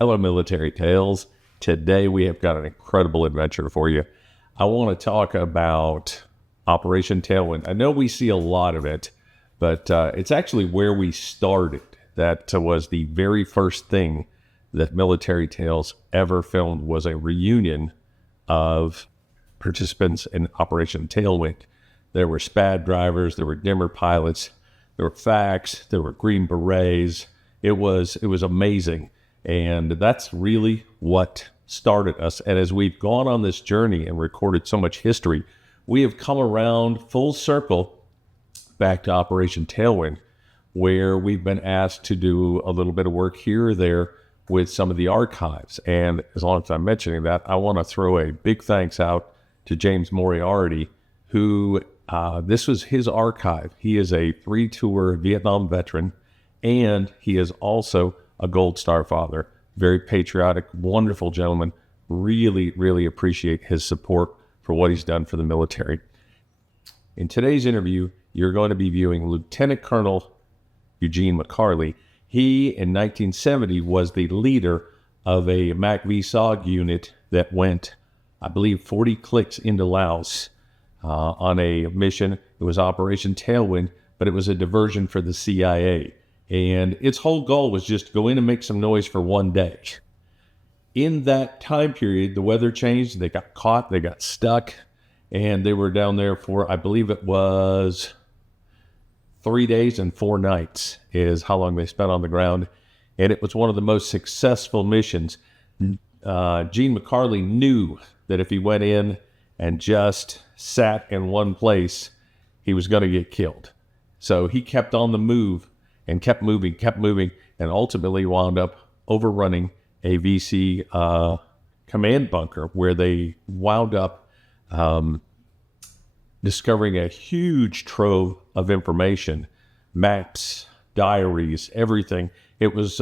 Hello, Military Tales. Today we have got an incredible adventure for you. I want to talk about Operation Tailwind. I know we see a lot of it, but it's actually where we started. That was the very first thing that Military Tales ever filmed, was a reunion of participants in Operation Tailwind. There were SPAD drivers, there were dimmer pilots, there were FACs, there were Green Berets. It was amazing. And that's really what started us. And as we've gone on this journey and recorded so much history, we have come around full circle back to Operation Tailwind, where we've been asked to do a little bit of work here or there with some of the archives. And as long as I'm mentioning that, I want to throw a big thanks out to James Moriarty, who this was his archive. He is a 3-tour Vietnam veteran, and he is also a Gold Star father. Very patriotic, wonderful gentleman. Really, really appreciate his support for what he's done for the military. In today's interview, you're going to be viewing Lieutenant Colonel Eugene McCarly. He, in 1970, was the leader of a MACV-SOG unit that went, I believe, 40 clicks into Laos on a mission. It was Operation Tailwind, but it was a diversion for the CIA. And its whole goal was just to go in and make some noise for one day. In that time period, the weather changed. They got caught, they got stuck, and they were down there for, I believe it was 3 days and 4 nights is how long they spent on the ground. And it was one of the most successful missions. Gene McCarly knew that if he went in and just sat in one place, he was going to get killed. So he kept on the move and kept moving, and ultimately wound up overrunning a VC command bunker, where they wound up discovering a huge trove of information, maps, diaries, everything. It was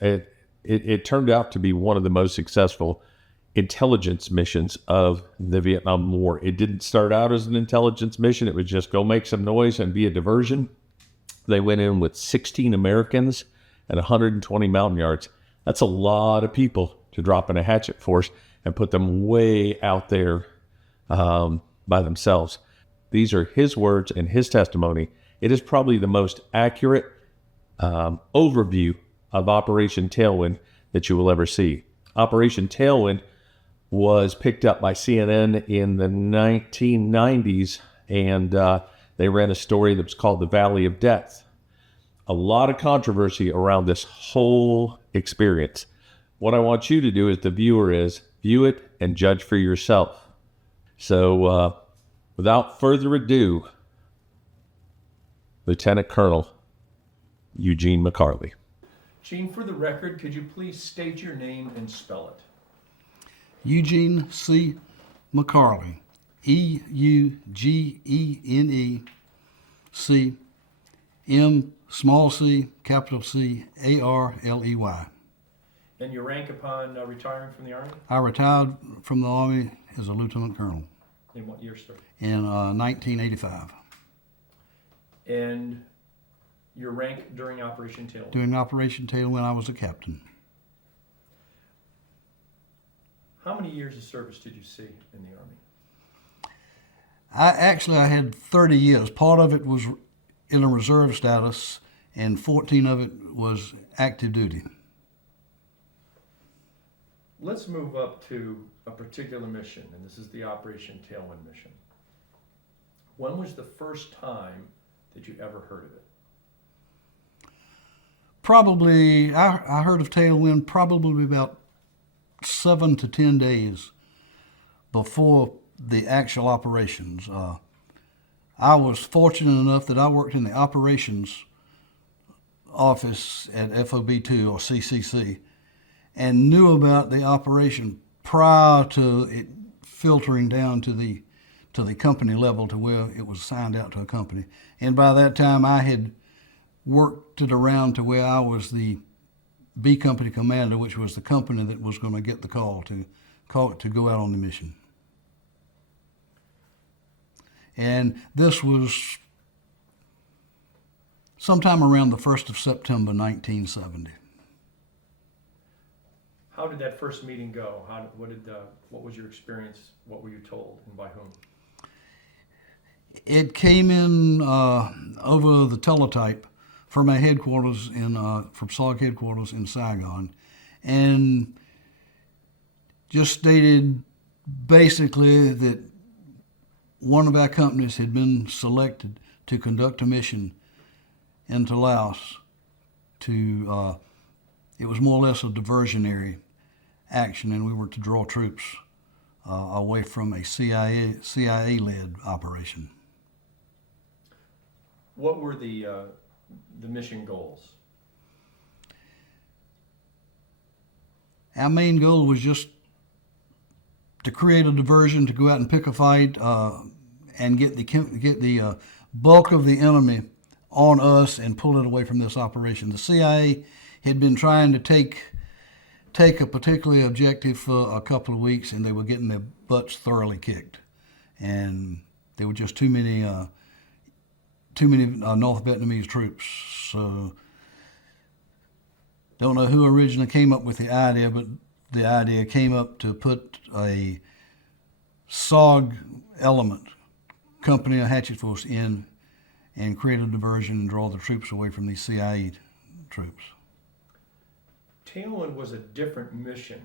it turned out to be one of the most successful intelligence missions of the Vietnam War. It didn't start out as an intelligence mission. It was just go make some noise and be a diversion. They went in with 16 Americans and 120 Montagnards. That's a lot of people to drop in a hatchet force and put them way out there by themselves. These are his words and his testimony. It is probably the most accurate overview of Operation Tailwind that you will ever see. Operation Tailwind was picked up by CNN in the 1990s, and they ran a story that was called The Valley of Death. A lot of controversy around this whole experience. What I want you to do as the viewer is view it and judge for yourself. So without further ado, Lieutenant Colonel Eugene McCarly. Gene, for the record, could you please state your name and spell it? Eugene C. McCarly. E-U-G-E-N-E C M small c capital C A-R-L-E-Y. And your rank upon retiring from the Army? I retired from the Army as a lieutenant colonel. In what year, sir? In 1985. And your rank during Operation Tailwind? During Operation Tailwind, I was a captain. How many years of service did you see in the Army? I had 30 years. Part of it was in a reserve status, and 14 of it was active duty. Let's move up to a particular mission, and this is the Operation Tailwind mission. When was the first time that you ever heard of it? Probably, I heard of Tailwind probably about 7 to 10 days before the actual operations. I was fortunate enough that I worked in the operations office at FOB2 or CCC and knew about the operation prior to it filtering down to the company level to where it was signed out to a company. And by that time I had worked it around to where I was the B company commander, which was the company that was going to get the call to go out on the mission. And this was sometime around the 1st of September, 1970. How did that first meeting go? What was your experience? What were you told, and by whom? It came in over the teletype from our headquarters from SOG headquarters in Saigon, and just stated basically that one of our companies had been selected to conduct a mission into Laos. It was more or less a diversionary action, and we were to draw troops away from a CIA-led operation. What were the mission goals? Our main goal was just to create a diversion, to go out and pick a fight, and get the bulk of the enemy on us and pull it away from this operation. The CIA had been trying to take a particular objective for a couple of weeks, and they were getting their butts thoroughly kicked, and there were just too many North Vietnamese troops. So don't know who originally came up with the idea, but the idea came up to put a SOG element, company of Hatchet Force, in and create a diversion and draw the troops away from these CIA troops. Tailwind was a different mission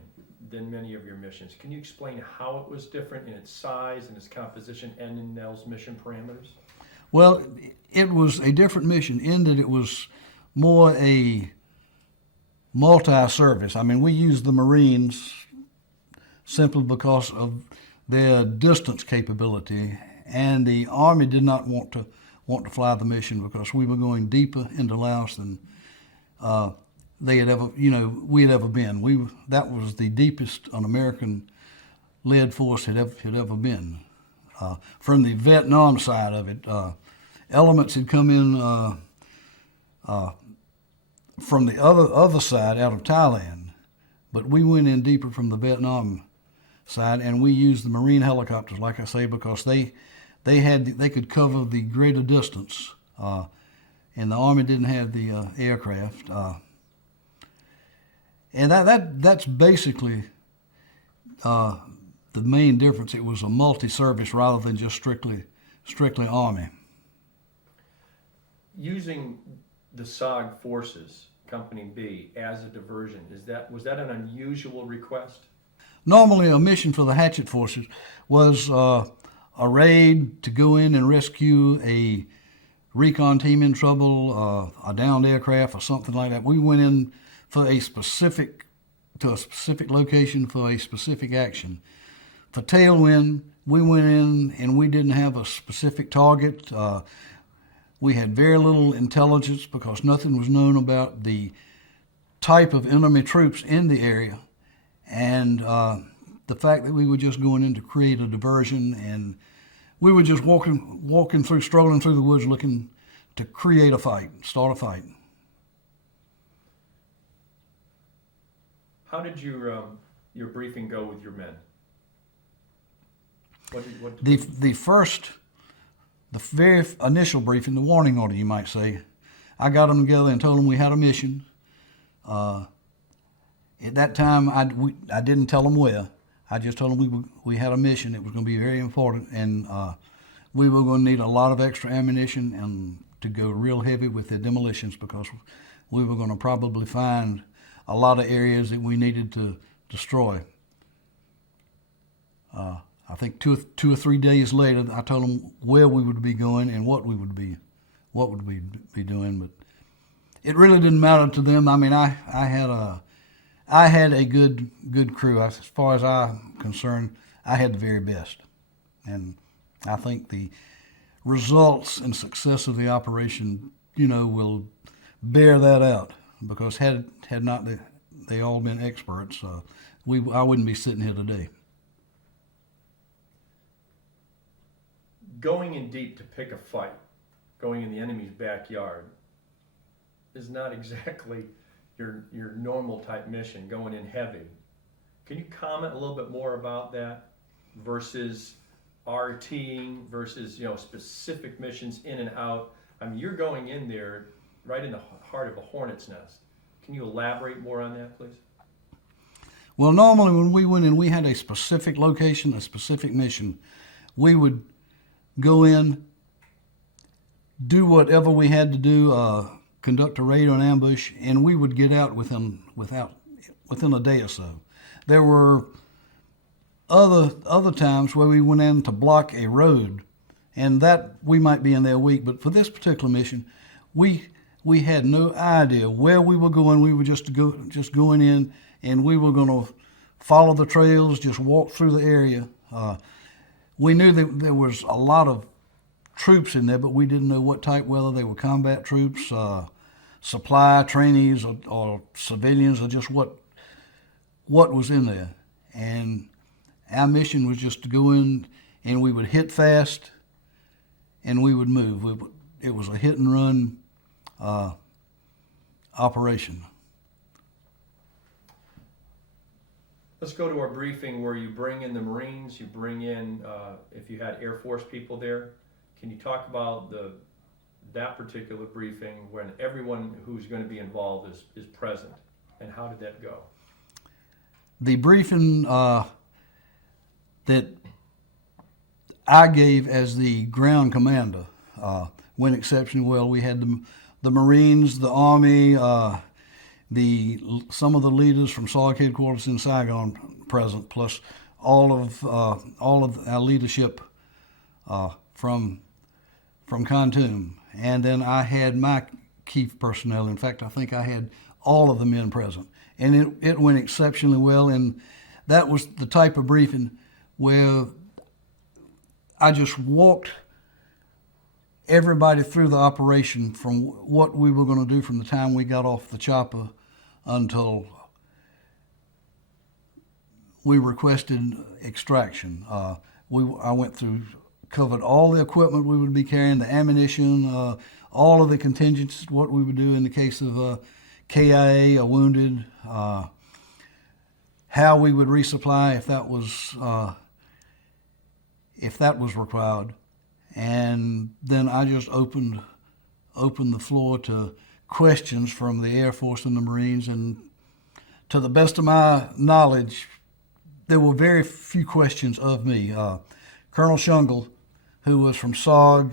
than many of your missions. Can you explain how it was different in its size and its composition and in those mission parameters? Well, it was a different mission in that it was more a multi-service. I mean, we used the Marines simply because of their distance capability, and the Army did not want to fly the mission because we were going deeper into Laos than they had ever, we had ever been. That was the deepest an American-led force had ever been. From the Vietnam side of it, elements had come in from the other side out of Thailand, but we went in deeper from the Vietnam side, and we used the Marine helicopters, like I say, because they could cover the greater distance, and the Army didn't have the aircraft. And that's basically the main difference. It was a multi-service rather than just strictly Army. Using the SOG forces, Company B, as a diversion, was that an unusual request? Normally, a mission for the Hatchet Forces was a raid to go in and rescue a recon team in trouble, a downed aircraft, or something like that. We went in to a specific location for a specific action. For Tailwind, we went in and we didn't have a specific target. We had very little intelligence because nothing was known about the type of enemy troops in the area, and the fact that we were just going in to create a diversion, and we were just strolling through the woods looking to create a fight, start a fight. How did your briefing go with your men? The very initial briefing, the warning order, you might say, I got them together and told them we had a mission. At that time, I didn't tell them where. I just told them we had a mission. It was going to be very important, and we were going to need a lot of extra ammunition and to go real heavy with the demolitions because we were going to probably find a lot of areas that we needed to destroy. I think two or 3 days later, I told them where we would be going and what we would be doing. But it really didn't matter to them. I mean, I had a good crew. As far as I'm concerned, I had the very best, and I think the results and success of the operation, will bear that out. Because had not they all been experts, I wouldn't be sitting here today. Going in deep to pick a fight, going in the enemy's backyard, is not exactly your normal type mission, going in heavy. Can you comment a little bit more about that versus RTing versus specific missions in and out? I mean, you're going in there right in the heart of a hornet's nest. Can you elaborate more on that, please? Well, normally when we went in, we had a specific location, a specific mission. We would go in, do whatever we had to do, conduct a raid or an ambush, and we would get out within a day or so. There were other times where we went in to block a road, and that we might be in there a week. But for this particular mission, we had no idea where we were going. We were just going in, and we were going to follow the trails, just walk through the area. We knew that there was a lot of troops in there, but we didn't know what type, whether they were combat troops, supply trainees, or civilians, or just what was in there. And our mission was just to go in, and we would hit fast, and we would move. It was a hit and run operation. Let's go to our briefing where you bring in the Marines, you bring in, if you had Air Force people there. Can you talk about that particular briefing when everyone who's going to be involved is present, and how did that go? The briefing that I gave as the ground commander went exceptionally well. We had the Marines, the Army, some of the leaders from SOG headquarters in Saigon present, plus all of our leadership from Khartoum. And then I had my key personnel. In fact, I think I had all of the men present, and it went exceptionally well. And that was the type of briefing where I just walked everybody through the operation from what we were going to do from the time we got off the chopper until we requested extraction. I went through, covered all the equipment we would be carrying, the ammunition, all of the contingencies, what we would do in the case of KIA, a wounded, how we would resupply if that was required. And then I just opened the floor to questions from the Air Force and the Marines, and to the best of my knowledge, there were very few questions of me. Colonel Shungle, who was from SOG,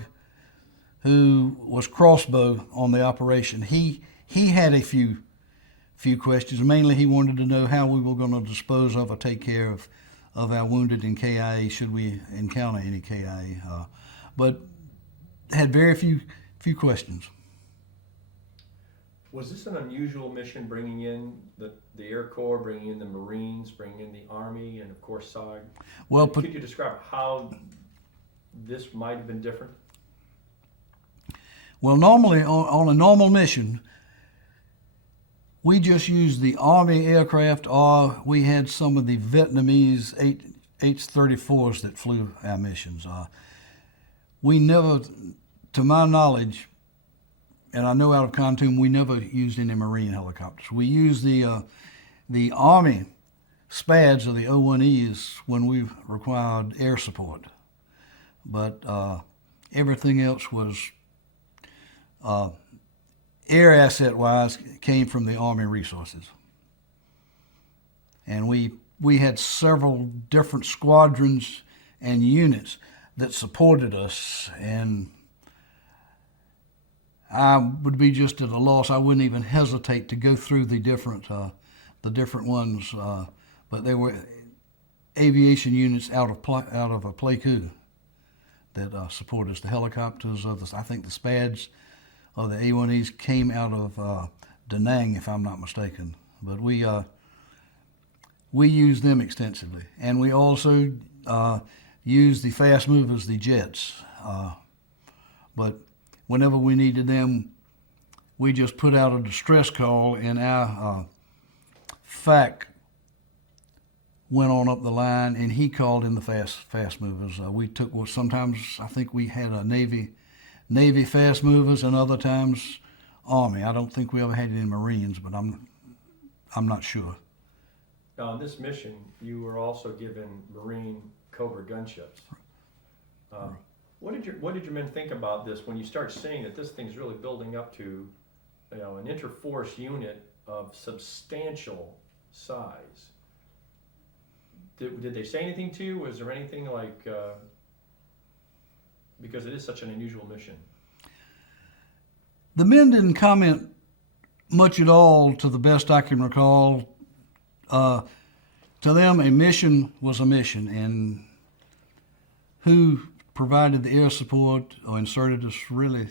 who was crossbow on the operation, he had a few questions. Mainly he wanted to know how we were going to dispose of or take care of our wounded in KIA should we encounter any KIA, but had very few questions. Was this an unusual mission, bringing in the Air Corps, bringing in the Marines, bringing in the Army, and of course SOG? Well, could you describe how this might have been different? Well, normally on a normal mission, we just used the Army aircraft, or we had some of the Vietnamese H-34s that flew our missions. We never, to my knowledge, and I know out of Khartoum, we never used any Marine helicopters. We used the Army SPADs or the O-1Es when we required air support. But everything else was, air asset-wise, came from the Army resources. And we had several different squadrons and units that supported us, and I would be just at a loss. I wouldn't even hesitate to go through the different ones, but there were aviation units out of Platoon that support us. The helicopters, I think the SPADs or the A-1Es came out of Da Nang, if I'm not mistaken. But we used them extensively, and we also used the fast movers, the jets. But whenever we needed them, we just put out a distress call, and our FAC went on up the line, and he called in the fast movers. We took, well, sometimes I think we had a Navy fast movers, and other times Army. I don't think we ever had any Marines, but I'm not sure. Now, on this mission, you were also given Marine Cobra gunships. What did your men think about this when you start seeing that this thing's really building up to, an interforce unit of substantial size? Did they say anything to you? Was there anything like, because it is such an unusual mission? The men didn't comment much at all, to the best I can recall. To them, a mission was a mission, and who provided the air support or inserted us really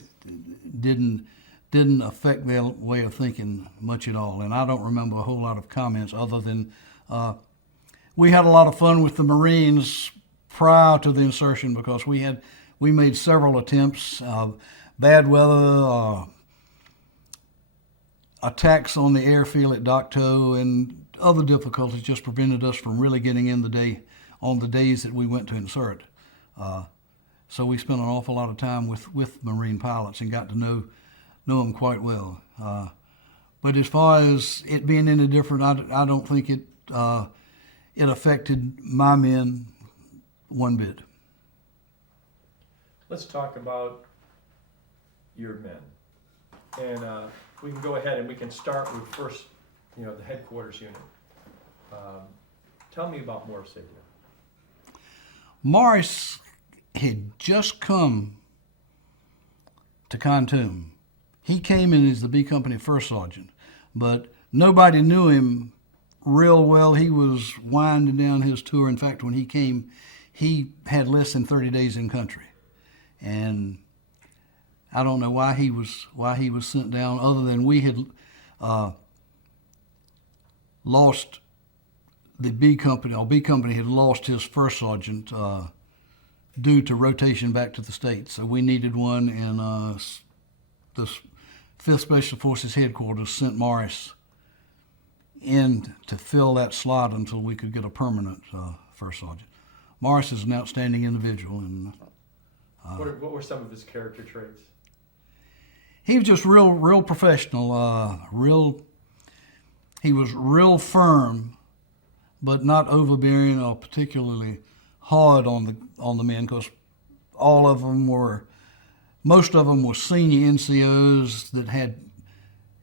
didn't affect their way of thinking much at all. And I don't remember a whole lot of comments other than we had a lot of fun with the Marines prior to the insertion, because we made several attempts, bad weather, attacks on the airfield at Docto, and other difficulties just prevented us from really getting in on the days that we went to insert. So we spent an awful lot of time with Marine pilots and got to know them quite well. But as far as it being any different, I don't think it affected my men one bit. Let's talk about your men. And we can go ahead and we can start with first, the headquarters unit. Tell me about Morris Savior. Morris had just come to Khartoum. He came in as the B Company First Sergeant, but nobody knew him real well. He was winding down his tour. In fact, when he came, he had less than 30 days in country. And I don't know why he was sent down, other than we had lost the B Company, or B Company had lost his first sergeant due to rotation back to the States. So we needed one, and the 5th Special Forces headquarters sent Morris in to fill that slot until we could get a permanent first sergeant. Morris is an outstanding individual. And what were some of his character traits? he was just real professional, he was real firm, but not overbearing or particularly hard on the men, because most of them were senior NCOs that had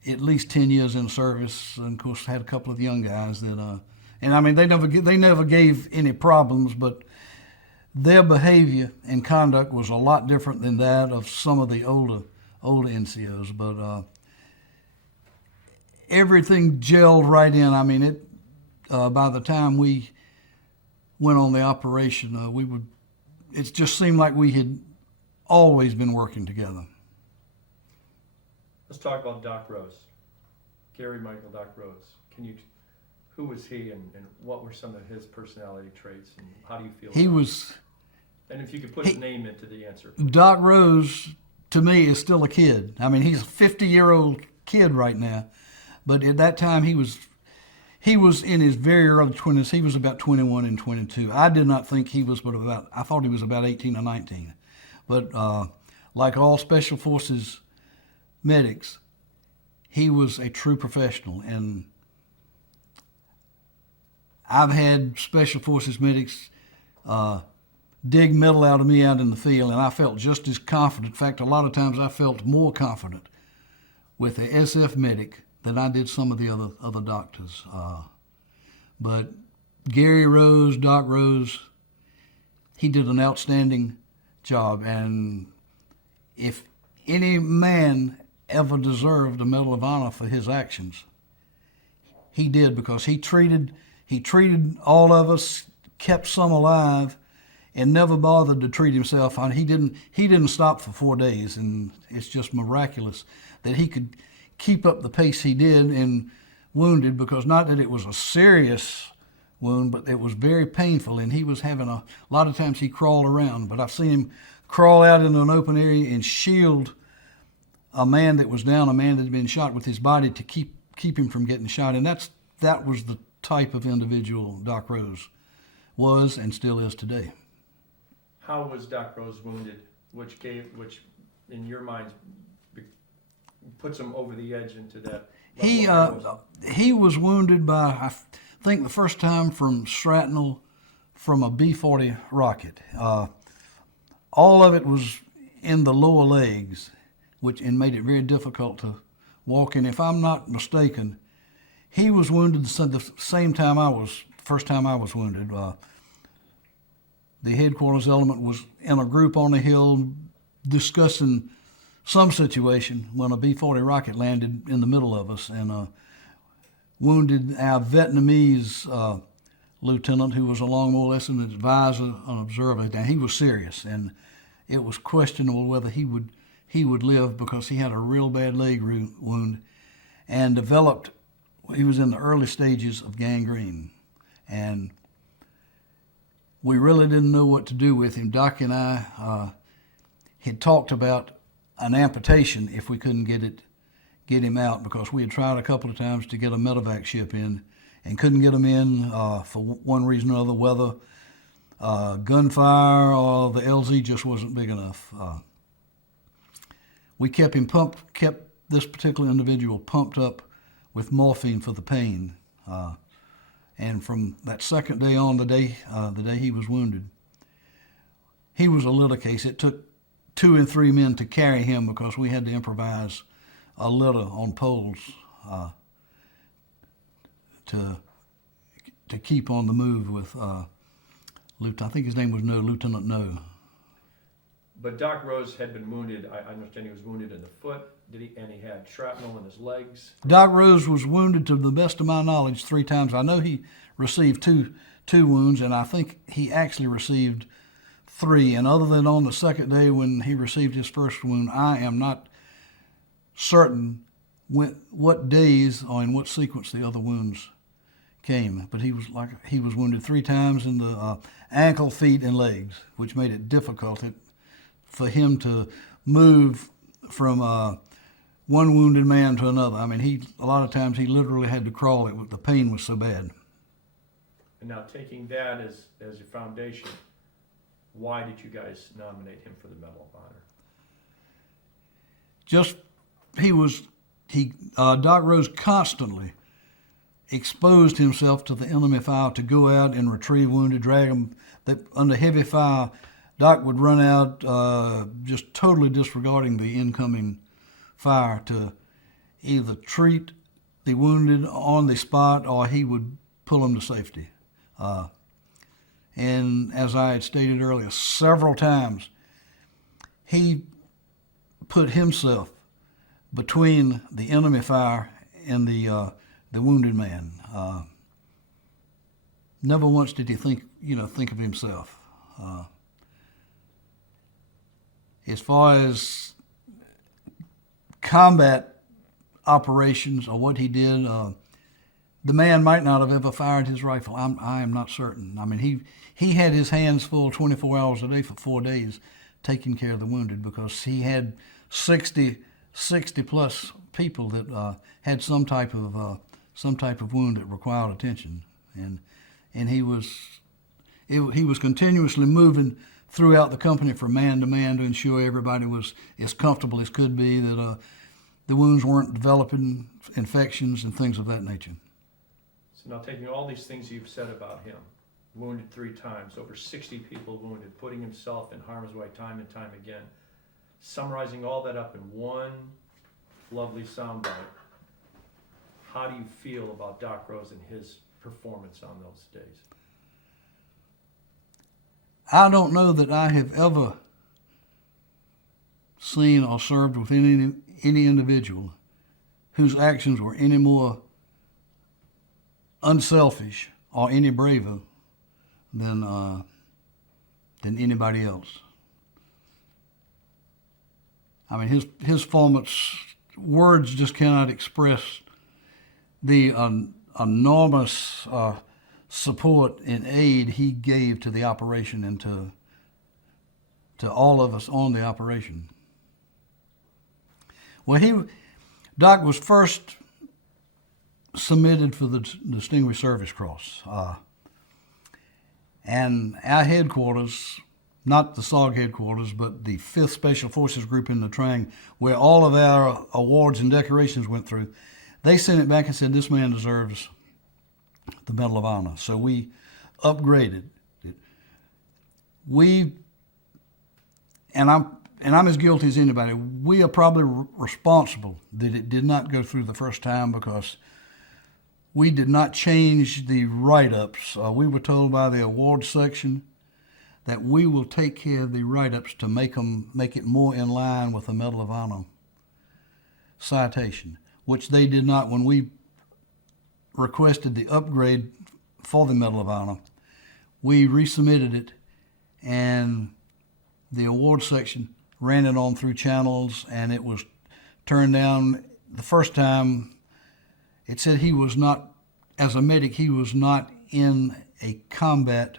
at least 10 years in service, and of course had a couple of young guys that, and I mean, they never gave any problems, but their behavior and conduct was a lot different than that of some of the older NCOs. But everything gelled right in. I mean, by the time we went on the operation, it just seemed like we had always been working together. Let's talk about Doc Rose. Gary Michael Doc Rose. Who was he, and what were some of his personality traits, and how do you feel and if you could put his name into the answer. Doc Rose, to me, is still a kid. I mean, he's a 50-year-old kid right now, but at that time he was in his very early 20s. He was about 21 and 22. I did not think he was, I thought he was about 18 or 19. But like all Special Forces medics, he was a true professional. And I've had Special Forces medics dig metal out of me out in the field, and I felt just as confident. In fact, a lot of times I felt more confident with the SF medic than I did some of the other doctors. But Gary Rose, Doc Rose, he did an outstanding job. And if any man ever deserved a Medal of Honor for his actions, he did, because he treated all of us, kept some alive, and never bothered to treat himself. He didn't stop for 4 days, and it's just miraculous that he could keep up the pace he did in wounded, because not that it was a serious wound, but it was very painful, and he was having a lot of times he crawled around, but I've seen him crawl out into an open area and shield a man that was down, a man that had been shot with his body, to keep him from getting shot. And that was the type of individual Doc Rose was and still is today. How was Doc Rose wounded, which in your mind puts him over the edge into that? He was wounded by, I think, the first time from shrapnel from a B-40 rocket. All of it was in the lower legs, and made it very difficult to walk in. If I'm not mistaken, he was wounded the same time I was first time I was wounded. The headquarters element was in a group on the hill discussing some situation when a B-40 rocket landed in the middle of us and wounded our Vietnamese lieutenant, who was along more or less an advisor, an observer. Now, he was serious, and it was questionable whether he would live because he had a real bad leg wound and developed. He was in the early stages of gangrene, and we really didn't know what to do with him. Doc and I had talked about an amputation if we couldn't get him out, because we had tried a couple of times to get a medevac ship in and couldn't get him in for one reason or another, whether gunfire or the LZ just wasn't big enough. We kept this particular individual pumped up with morphine for the pain. And from that second day on, the day he was wounded, he was a litter case. It took 2 and 3 men to carry him because we had to improvise a litter on poles to keep on the move with I think his name was Lieutenant No. But Doc Rose had been wounded. I understand he was wounded in the foot. And he had shrapnel in his legs. Doc Rose was wounded, to the best of my knowledge, 3 times. I know he received two wounds, and I think he actually received 3. And other than on the second day when he received his first wound, I am not certain what days or in what sequence the other wounds came. But he was wounded 3 times in the ankle, feet, and legs, which made it difficult for him to move from one wounded man to another. I mean, a lot of times he literally had to crawl. The pain was so bad. And now, taking that as your foundation, why did you guys nominate him for the Medal of Honor? Doc Rose constantly exposed himself to the enemy fire to go out and retrieve wounded, drag them. Under heavy fire, Doc would run out, just totally disregarding the incoming fire, to either treat the wounded on the spot or he would pull them to safety. And as I had stated earlier, several times he put himself between the enemy fire and the wounded man. Never once did he think of himself. As far as combat operations or what he did, the man might not have ever fired his rifle. I am not certain. I mean, he had his hands full 24 hours a day for 4 days taking care of the wounded, because he had 60 plus people that had some type of wound that required attention, and he was continuously moving throughout the company from man to man to ensure everybody was as comfortable as could be, that the wounds weren't developing infections and things of that nature. So now, taking all these things you've said about him, wounded 3 times, over 60 people wounded, putting himself in harm's way time and time again, summarizing all that up in one lovely soundbite, how do you feel about Doc Rose and his performance on those days? I don't know that I have ever seen or served with any individual whose actions were any more unselfish or any braver than anybody else. I mean, his performance, words just cannot express the enormous support and aid he gave to the operation and to all of us on the operation. Well, Doc was first submitted for the Distinguished Service Cross. And our headquarters, not the SOG headquarters, but the 5th Special Forces Group in the Triangle, where all of our awards and decorations went through, they sent it back and said, this man deserves the Medal of Honor. So we upgraded it. And I'm as guilty as anybody, we are probably responsible that it did not go through the first time, because we did not change the write-ups. We were told by the awards section that we will take care of the write-ups to make it more in line with the Medal of Honor citation, which they did not when we requested the upgrade for the Medal of Honor. We resubmitted it, and the awards section ran it on through channels, and it was turned down. The first time, it said he was not, as a medic, he was not in a combat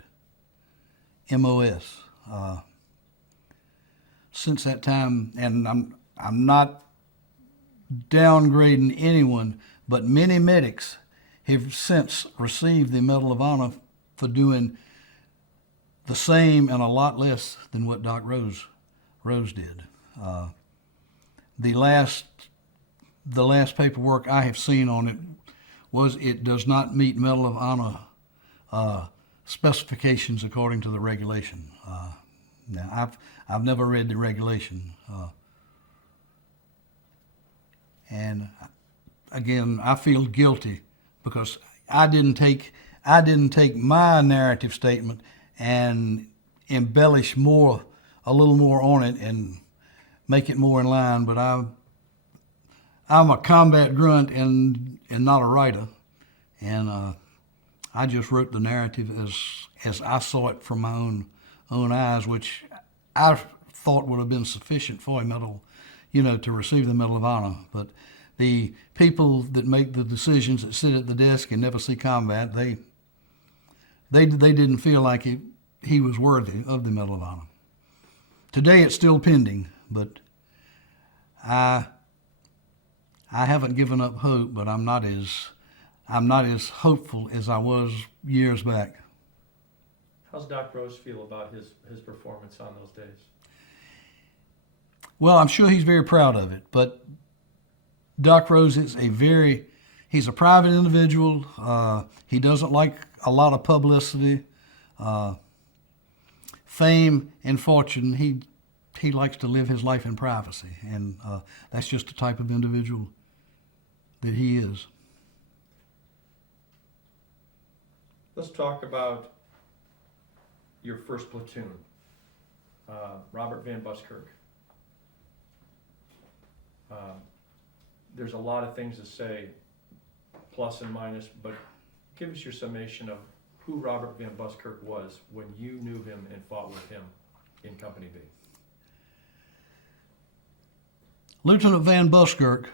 MOS. Since that time, and I'm not downgrading anyone, but many medics have since received the Medal of Honor for doing the same and a lot less than what Doc Rose did. The last paperwork I have seen on it was it does not meet Medal of Honor specifications according to the regulation. Now I've never read the regulation, and again I feel guilty because I didn't take my narrative statement and embellish a little more on it and make it more in line. But I'm a combat grunt and not a writer, and I just wrote the narrative as I saw it from my own eyes, which I thought would have been sufficient for a medal, to receive the Medal of Honor. But the people that make the decisions, that sit at the desk and never see combat, they didn't feel like he was worthy of the Medal of Honor. Today it's still pending, but I haven't given up hope, but I'm not as hopeful as I was years back. How's Doc Rose feel about his performance on those days? Well, I'm sure he's very proud of it, but Doc Rose is he's a private individual. He doesn't like a lot of publicity, fame, and fortune. He likes to live his life in privacy, and that's just the type of individual that he is. Let's talk about your first platoon, Robert Van Buskerk. There's a lot of things to say, plus and minus, but give us your summation of who Robert Van Buskerk was when you knew him and fought with him in Company B. Lieutenant Van Buskerk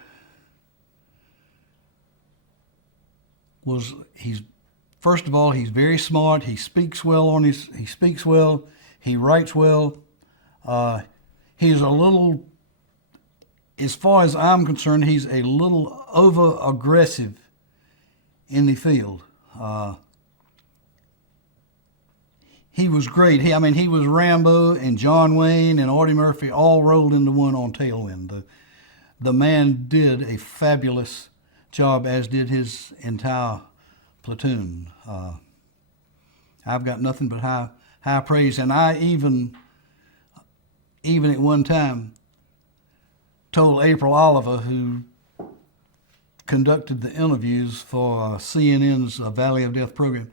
first of all, he's very smart. He speaks well. He writes well. He's a little, as far as I'm concerned, he's a little over-aggressive in the field. He was great. He was Rambo and John Wayne and Audie Murphy all rolled into one on Tailwind. The man did a fabulous job, as did his entire platoon. I've got nothing but high praise, and I even at one time told April Oliver, who conducted the interviews for CNN's Valley of Death program,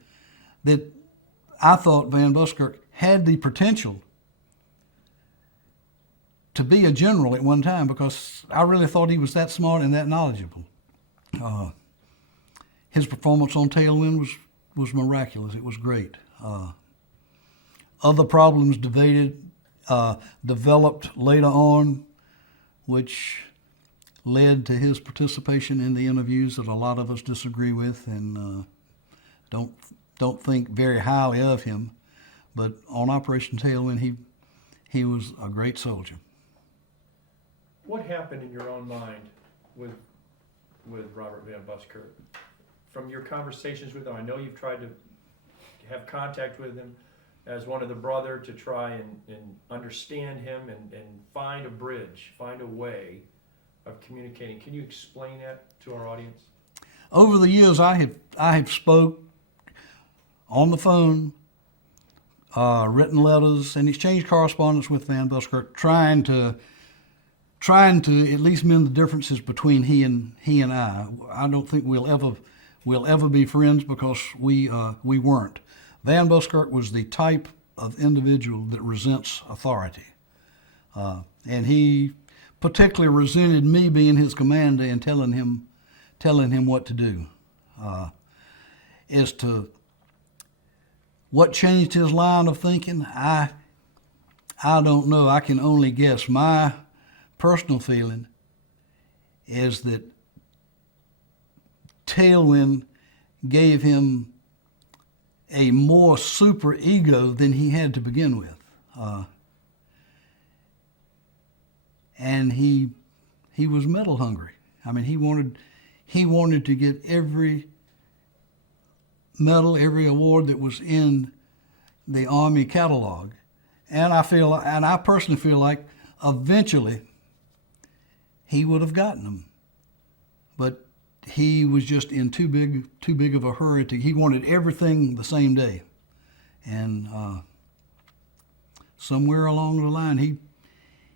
that I thought Van Buskerk had the potential to be a general at one time, because I really thought he was that smart and that knowledgeable. His performance on Tailwind was miraculous. It was great. Other problems developed later on, which led to his participation in the interviews that a lot of us disagree with and don't think very highly of him. But on Operation Tailwind, he was a great soldier. What happened in your own mind with Robert Van Buskerk? From your conversations with him, I know you've tried to have contact with him as one of the brother to try and understand him and find a bridge, find a way of communicating. Can you explain that to our audience? Over the years, I have spoke on the phone, written letters, and exchanged correspondence with Van Buskerk, trying to at least mend the differences between he and I. I don't think we'll we'll ever be friends because we weren't. Van Buskerk was the type of individual that resents authority. And he particularly resented me being his commander and telling him what to do. As to what changed his line of thinking, I don't know. I can only guess. My personal feeling is that Tailwind gave him a more super ego than he had to begin with. And he was medal hungry. I mean, he wanted to get every medal, every award that was in the Army catalog. And I personally feel like eventually he would have gotten them. But he was just in too big of a hurry he wanted everything the same day. And somewhere along the line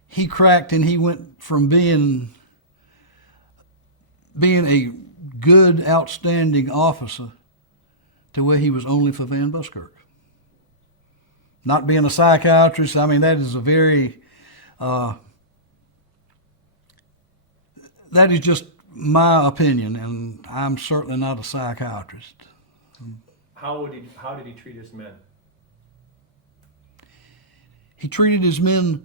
he cracked, and he went from being a good, outstanding officer to where he was only for Van Buskerk. Not being a psychiatrist, I mean, that is a very, that is just my opinion, and I'm certainly not a psychiatrist. How did he treat his men? He treated his men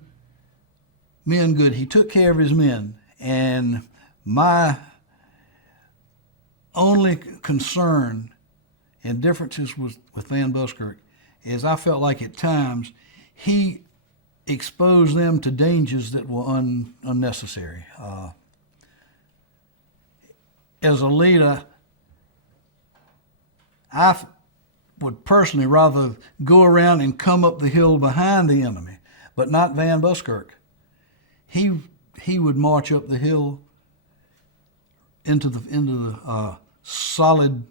good. He took care of his men, and my only concern and differences with Van Buskerk is I felt like at times he exposed them to dangers that were unnecessary. As a leader, I would personally rather go around and come up the hill behind the enemy, but not Van Buskerk. He would march up the hill into the solid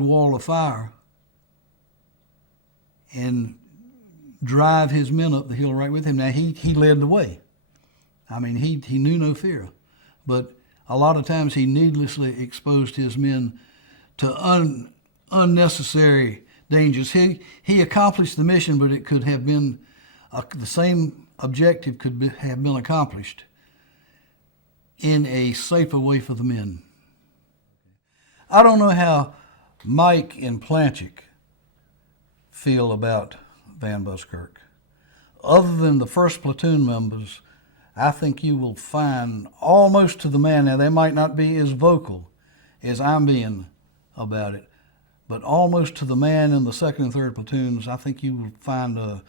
wall of fire and drive his men up the hill right with him. Now he led the way. I mean, he knew no fear, but a lot of times he needlessly exposed his men to unnecessary dangers. He accomplished the mission, but it could have been the same objective have been accomplished in a safer way for the men. I don't know how Mike and Plancic feel about Van Buskerk. Other than the first platoon members, I think you will find almost to the man, now they might not be as vocal as I'm being about it, but almost to the man in the second and third platoons, I think you will find a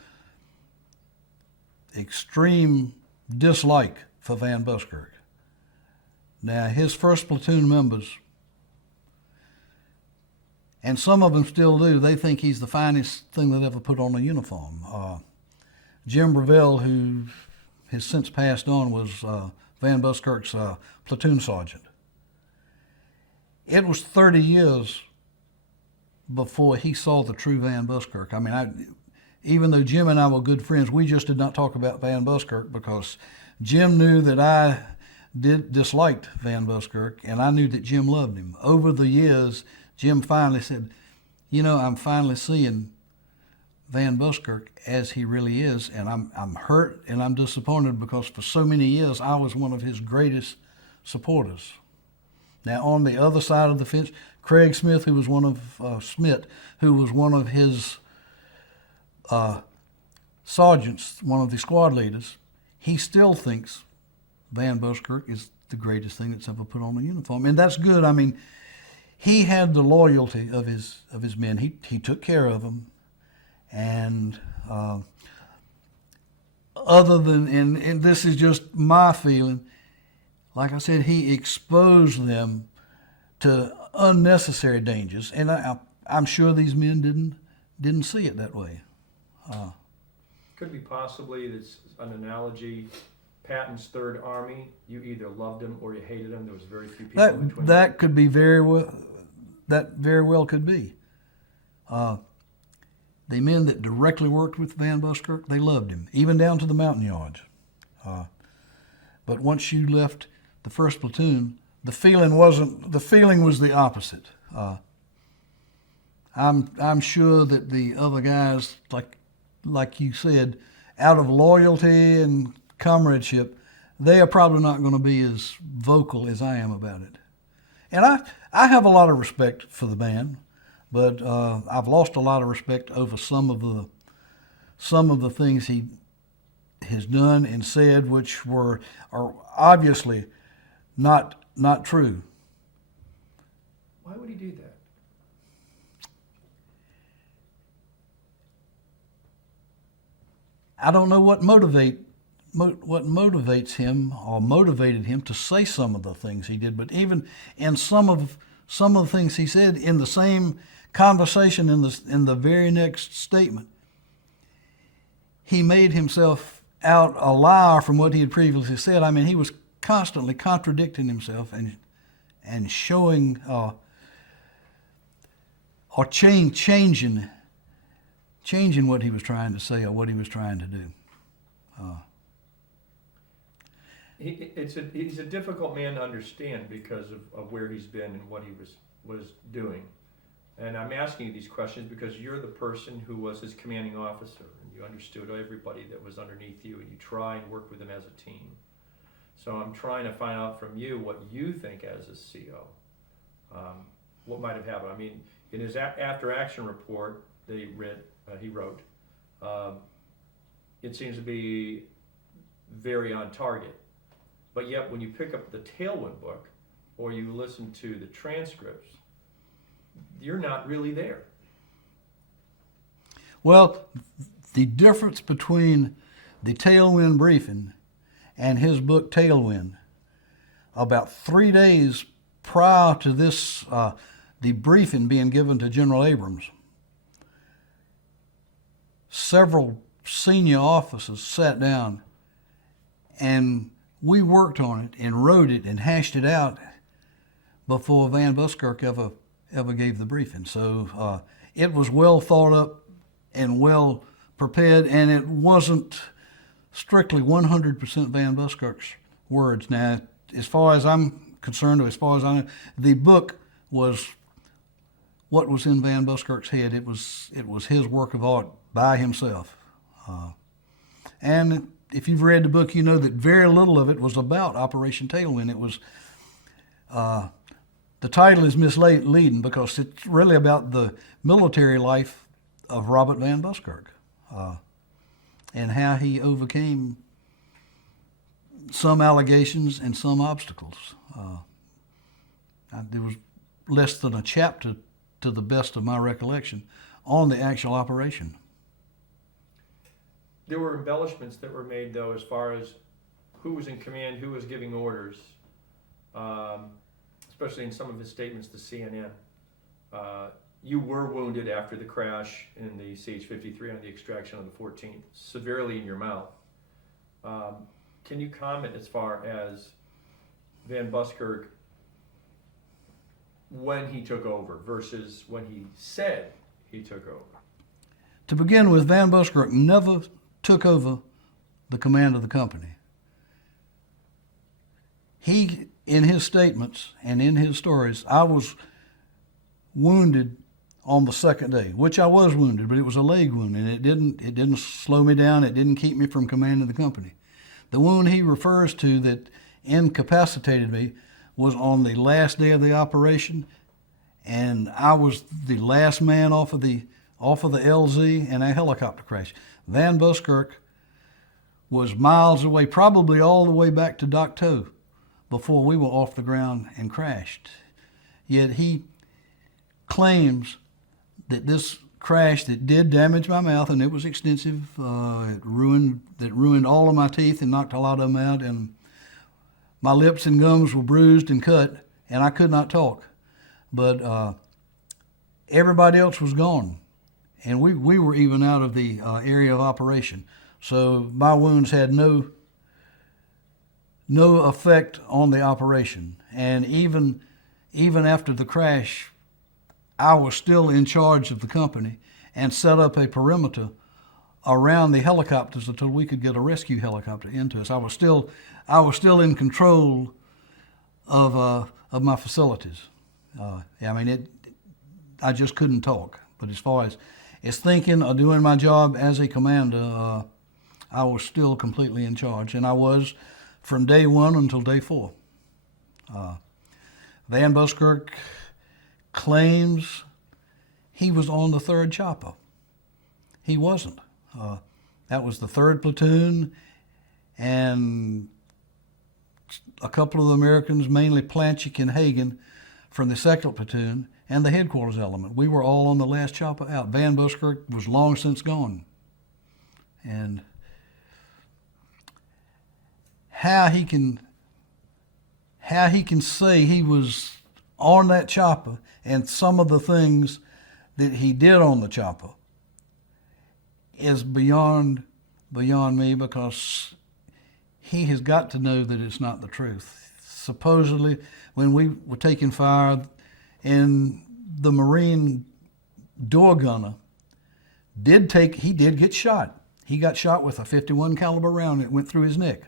extreme dislike for Van Buskerk. Now, his first platoon members, and some of them still do, they think he's the finest thing that ever put on a uniform. Jim Breville, who has since passed on, was Van Buskerk's platoon sergeant. It was 30 years before he saw the true Van Buskerk. I mean, even though Jim and I were good friends, we just did not talk about Van Buskerk because Jim knew that I disliked Van Buskerk, and I knew that Jim loved him. Over the years, Jim finally said, I'm finally seeing Van Buskerk as he really is, and I'm hurt and I'm disappointed because for so many years I was one of his greatest supporters. Now, on the other side of the fence, Craig Smith, who was one of his sergeants, one of the squad leaders, he still thinks Van Buskerk is the greatest thing that's ever put on a uniform, and that's good. I mean, he had the loyalty of his men. He took care of them, and other than and this is just my feeling, like I said, he exposed them to unnecessary dangers, and I'm sure these men didn't see it that way. Could be possibly, this an analogy, Patton's Third Army, you either loved him or you hated him. There was very few people in between. That could be very well could be. The men that directly worked with Van Buskerk, they loved him, even down to the Montagnards. But once you left the first platoon, the feeling wasn't. The feeling was the opposite. I'm sure that the other guys, like you said, out of loyalty and comradeship, they are probably not going to be as vocal as I am about it. And I have a lot of respect for the band, but I've lost a lot of respect over some of the things he has done and said, which are obviously not true. Why would he do that? I don't know what motivates him or motivated him to say some of the things he did, but even in some of the things he said in the same conversation in the very next statement, he made himself out a liar from what he had previously said. I mean, he was constantly contradicting himself and showing or changing what he was trying to say or what he was trying to do. He's a difficult man to understand because of where he's been and what he was doing. And I'm asking you these questions because you're the person who was his commanding officer, and you understood everybody that was underneath you, and you try and work with them as a team. So I'm trying to find out from you what you think as a CO, what might have happened. I mean, in his after-action report that he wrote, it seems to be very on target. But yet, when you pick up the Tailwind book, or you listen to the transcripts, you're not really there. Well, the difference between the Tailwind briefing and his book Tailwind, about 3 days prior to this, the briefing being given to General Abrams, several senior officers sat down and we worked on it and wrote it and hashed it out before Van Buskerk ever gave the briefing. So it was well thought up and well prepared, and it wasn't strictly 100% Van Buskerk's words. Now, as far as I'm concerned, or as far as I know, the book was what was in Van Buskerk's head. It was his work of art by himself. And if you've read the book, you know that very little of it was about Operation Tailwind. It was, the title is misleading because it's really about the military life of Robert Van Buskerk and how he overcame some allegations and some obstacles. There was less than a chapter, to the best of my recollection, on the actual operation. There were embellishments that were made, though, as far as who was in command, who was giving orders, especially in some of his statements to CNN. You were wounded after the crash in the CH-53 on the extraction on the 14th, severely in your mouth. Can you comment as far as Van Buskerk when he took over versus when he said he took over? To begin with, Van Buskerk never took over the command of the company. He, in his statements and in his stories, I was wounded on the second day, which I was wounded, but it was a leg wound, and it didn't slow me down. It didn't keep me from commanding the company. The wound he refers to that incapacitated me was on the last day of the operation, and I was the last man off of the LZ in a helicopter crash. Van Buskerk was miles away, probably all the way back to Dak To, before we were off the ground and crashed. Yet he claims that this crash that did damage my mouth, and it was extensive, it ruined all of my teeth and knocked a lot of them out, and my lips and gums were bruised and cut, and I could not talk. But everybody else was gone. And we were even out of the area of operation. So my wounds had no effect on the operation. And even after the crash, I was still in charge of the company and set up a perimeter around the helicopters until we could get a rescue helicopter into us. I was still in control of my facilities. I just couldn't talk. But as far as thinking or doing my job as a commander, I was still completely in charge, and I was from day one until day 4. Van Buskerk claims he was on the 3rd chopper. He wasn't. That was the 3rd platoon, and a couple of the Americans, mainly Plancic and Hagen, from the 2nd platoon, and the headquarters element. We were all on the last chopper out. Van Buskerk was long since gone. And how he can say he was on that chopper and some of the things that he did on the chopper is beyond me, because he has got to know that it's not the truth. Supposedly, when we were taking fire, and the Marine door gunner he did get shot. He got shot with a 51 caliber round that went through his neck.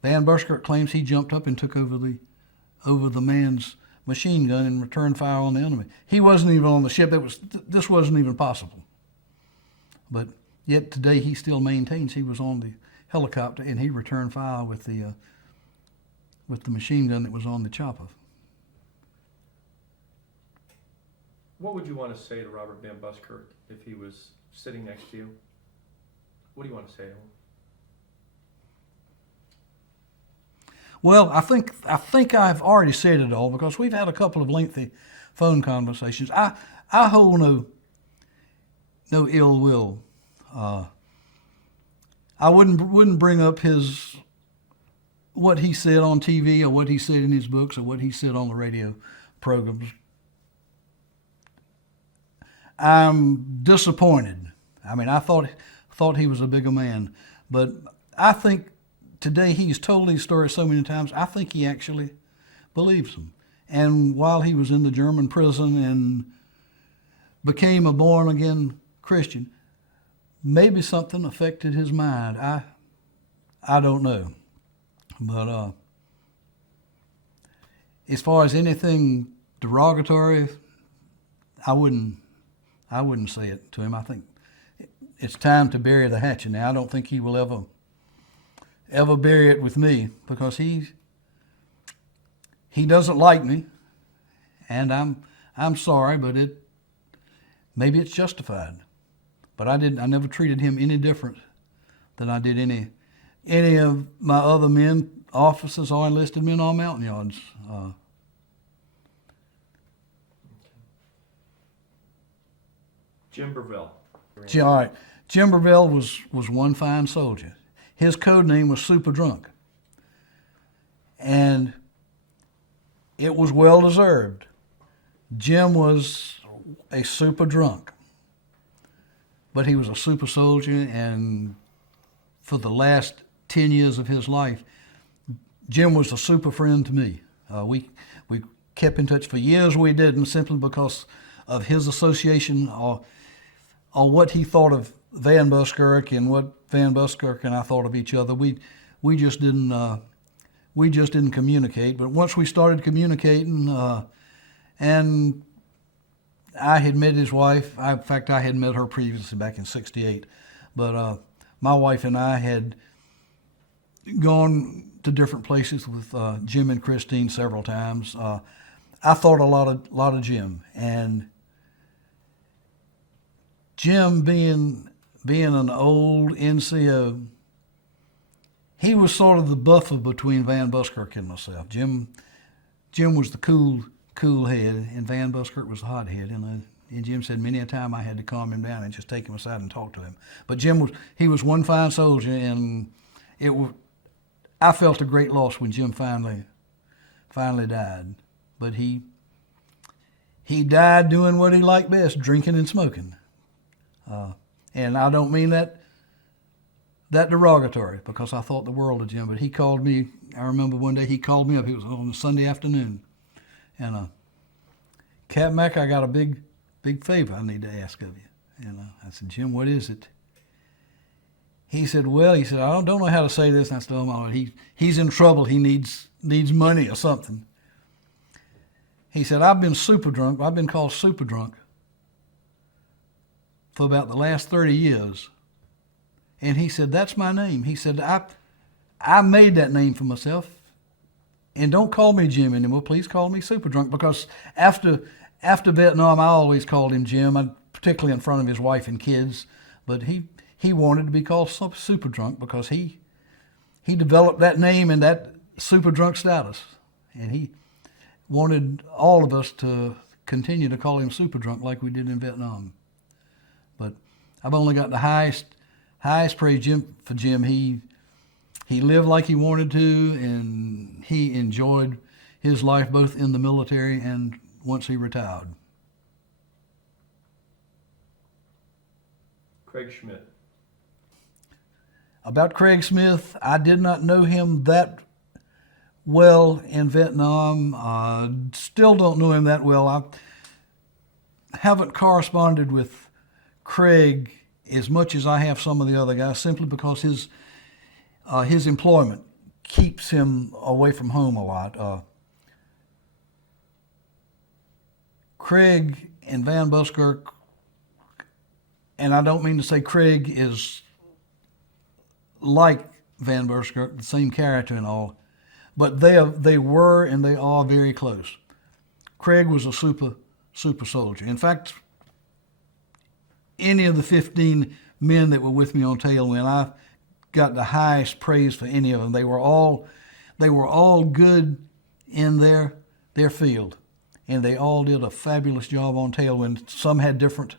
Van Buskerk claims he jumped up and took over the man's machine gun and returned fire on the enemy. He wasn't even on the ship. This wasn't even possible. But yet today he still maintains he was on the helicopter and he returned fire with the machine gun that was on the chopper. What would you want to say to Robert Van Buskerk if he was sitting next to you? What do you want to say to him? Well, I think I've already said it all, because we've had a couple of lengthy phone conversations. I hold no ill will. I wouldn't bring up what he said on TV or what he said in his books or what he said on the radio programs. I'm disappointed. I thought he was a bigger man, but I think today he's told these stories so many times, I think he actually believes them. And while he was in the German prison and became a born-again Christian, maybe something affected his mind. I don't know. But as far as anything derogatory, I wouldn't say it to him. I think it's time to bury the hatchet now. I don't think he will ever bury it with me, because he doesn't like me, and I'm sorry, but maybe it's justified. But I never treated him any different than I did any of my other men, officers, or enlisted men on mountain yards. Jim Breville. All right. Jim Breville was one fine soldier. His code name was Super Drunk. And it was well deserved. Jim was a super drunk, but he was a super soldier, and for the last 10 years of his life, Jim was a super friend to me. We kept in touch for years. We didn't, simply because of his association or what he thought of Van Buskerk and what Van Buskerk and I thought of each other. We just didn't communicate. But once we started communicating, and I had met his wife. In fact, I had met her previously back in '68. But my wife and I had gone to different places with Jim and Christine several times. I thought a lot of Jim, and Jim being an old NCO, he was sort of the buffer between Van Buskerk and myself. Jim was the cool head, and Van Buskerk was the hot head. And Jim said many a time I had to calm him down and just take him aside and talk to him. But Jim was one fine soldier, and I felt a great loss when Jim finally died. But he died doing what he liked best, drinking and smoking. And I don't mean that derogatory, because I thought the world of Jim. But he called me. I remember one day he called me up. It was on a Sunday afternoon, and Cap Mac, I got a big favor I need to ask of you. And I said, Jim, what is it? he said, well, he said, I don't know how to say this. And I said, oh, he's in trouble. He needs money or something. He said, I've been super drunk. I've been called super drunk for about the last 30 years. And he said, that's my name. He said, I made that name for myself. And don't call me Jim anymore. Please call me super drunk. Because after Vietnam, I always called him Jim, particularly in front of his wife and kids. But he wanted to be called super drunk because he developed that name and that super drunk status. And he wanted all of us to continue to call him super drunk like we did in Vietnam. But I've only got the highest praise for Jim. He lived like he wanted to, and he enjoyed his life both in the military and once he retired. Craig Schmidt. About Craig Smith, I did not know him that well in Vietnam. Still don't know him that well. I haven't corresponded with Craig as much as I have some of the other guys, simply because his employment keeps him away from home a lot. Craig and Van Buskerk, and I don't mean to say Craig is like Van Buskerk, the same character and all, but they were and they are very close. Craig was a super soldier. In fact, any of the 15 men that were with me on Tailwind, I got the highest praise for any of them. They were all good in their field, and they all did a fabulous job on Tailwind. Some had different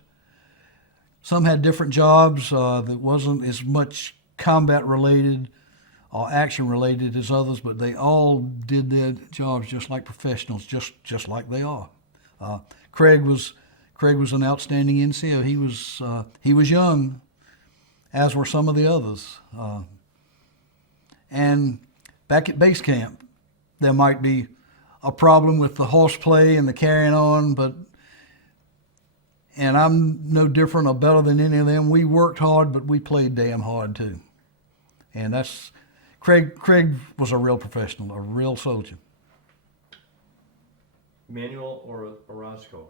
jobs that wasn't as much combat related or action related as others, but they all did their jobs just like professionals, just like they are. Craig was an outstanding NCO. He was young, as were some of the others. And back at base camp, there might be a problem with the horseplay and the carrying on, and I'm no different or better than any of them. We worked hard, but we played damn hard too. And that's Craig was a real professional, a real soldier. Manuel Orozco.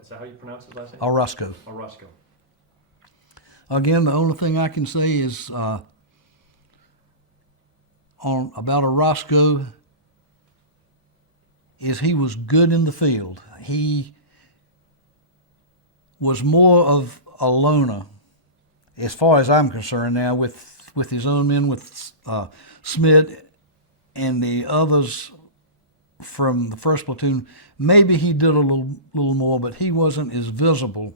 Is that how you pronounce his last name? Orozco. Orozco. Again, the only thing I can say is about Orozco is he was good in the field. He was more of a loner, as far as I'm concerned now, with his own men, with Smith and the others from the first platoon. Maybe he did a little more, but he wasn't as visible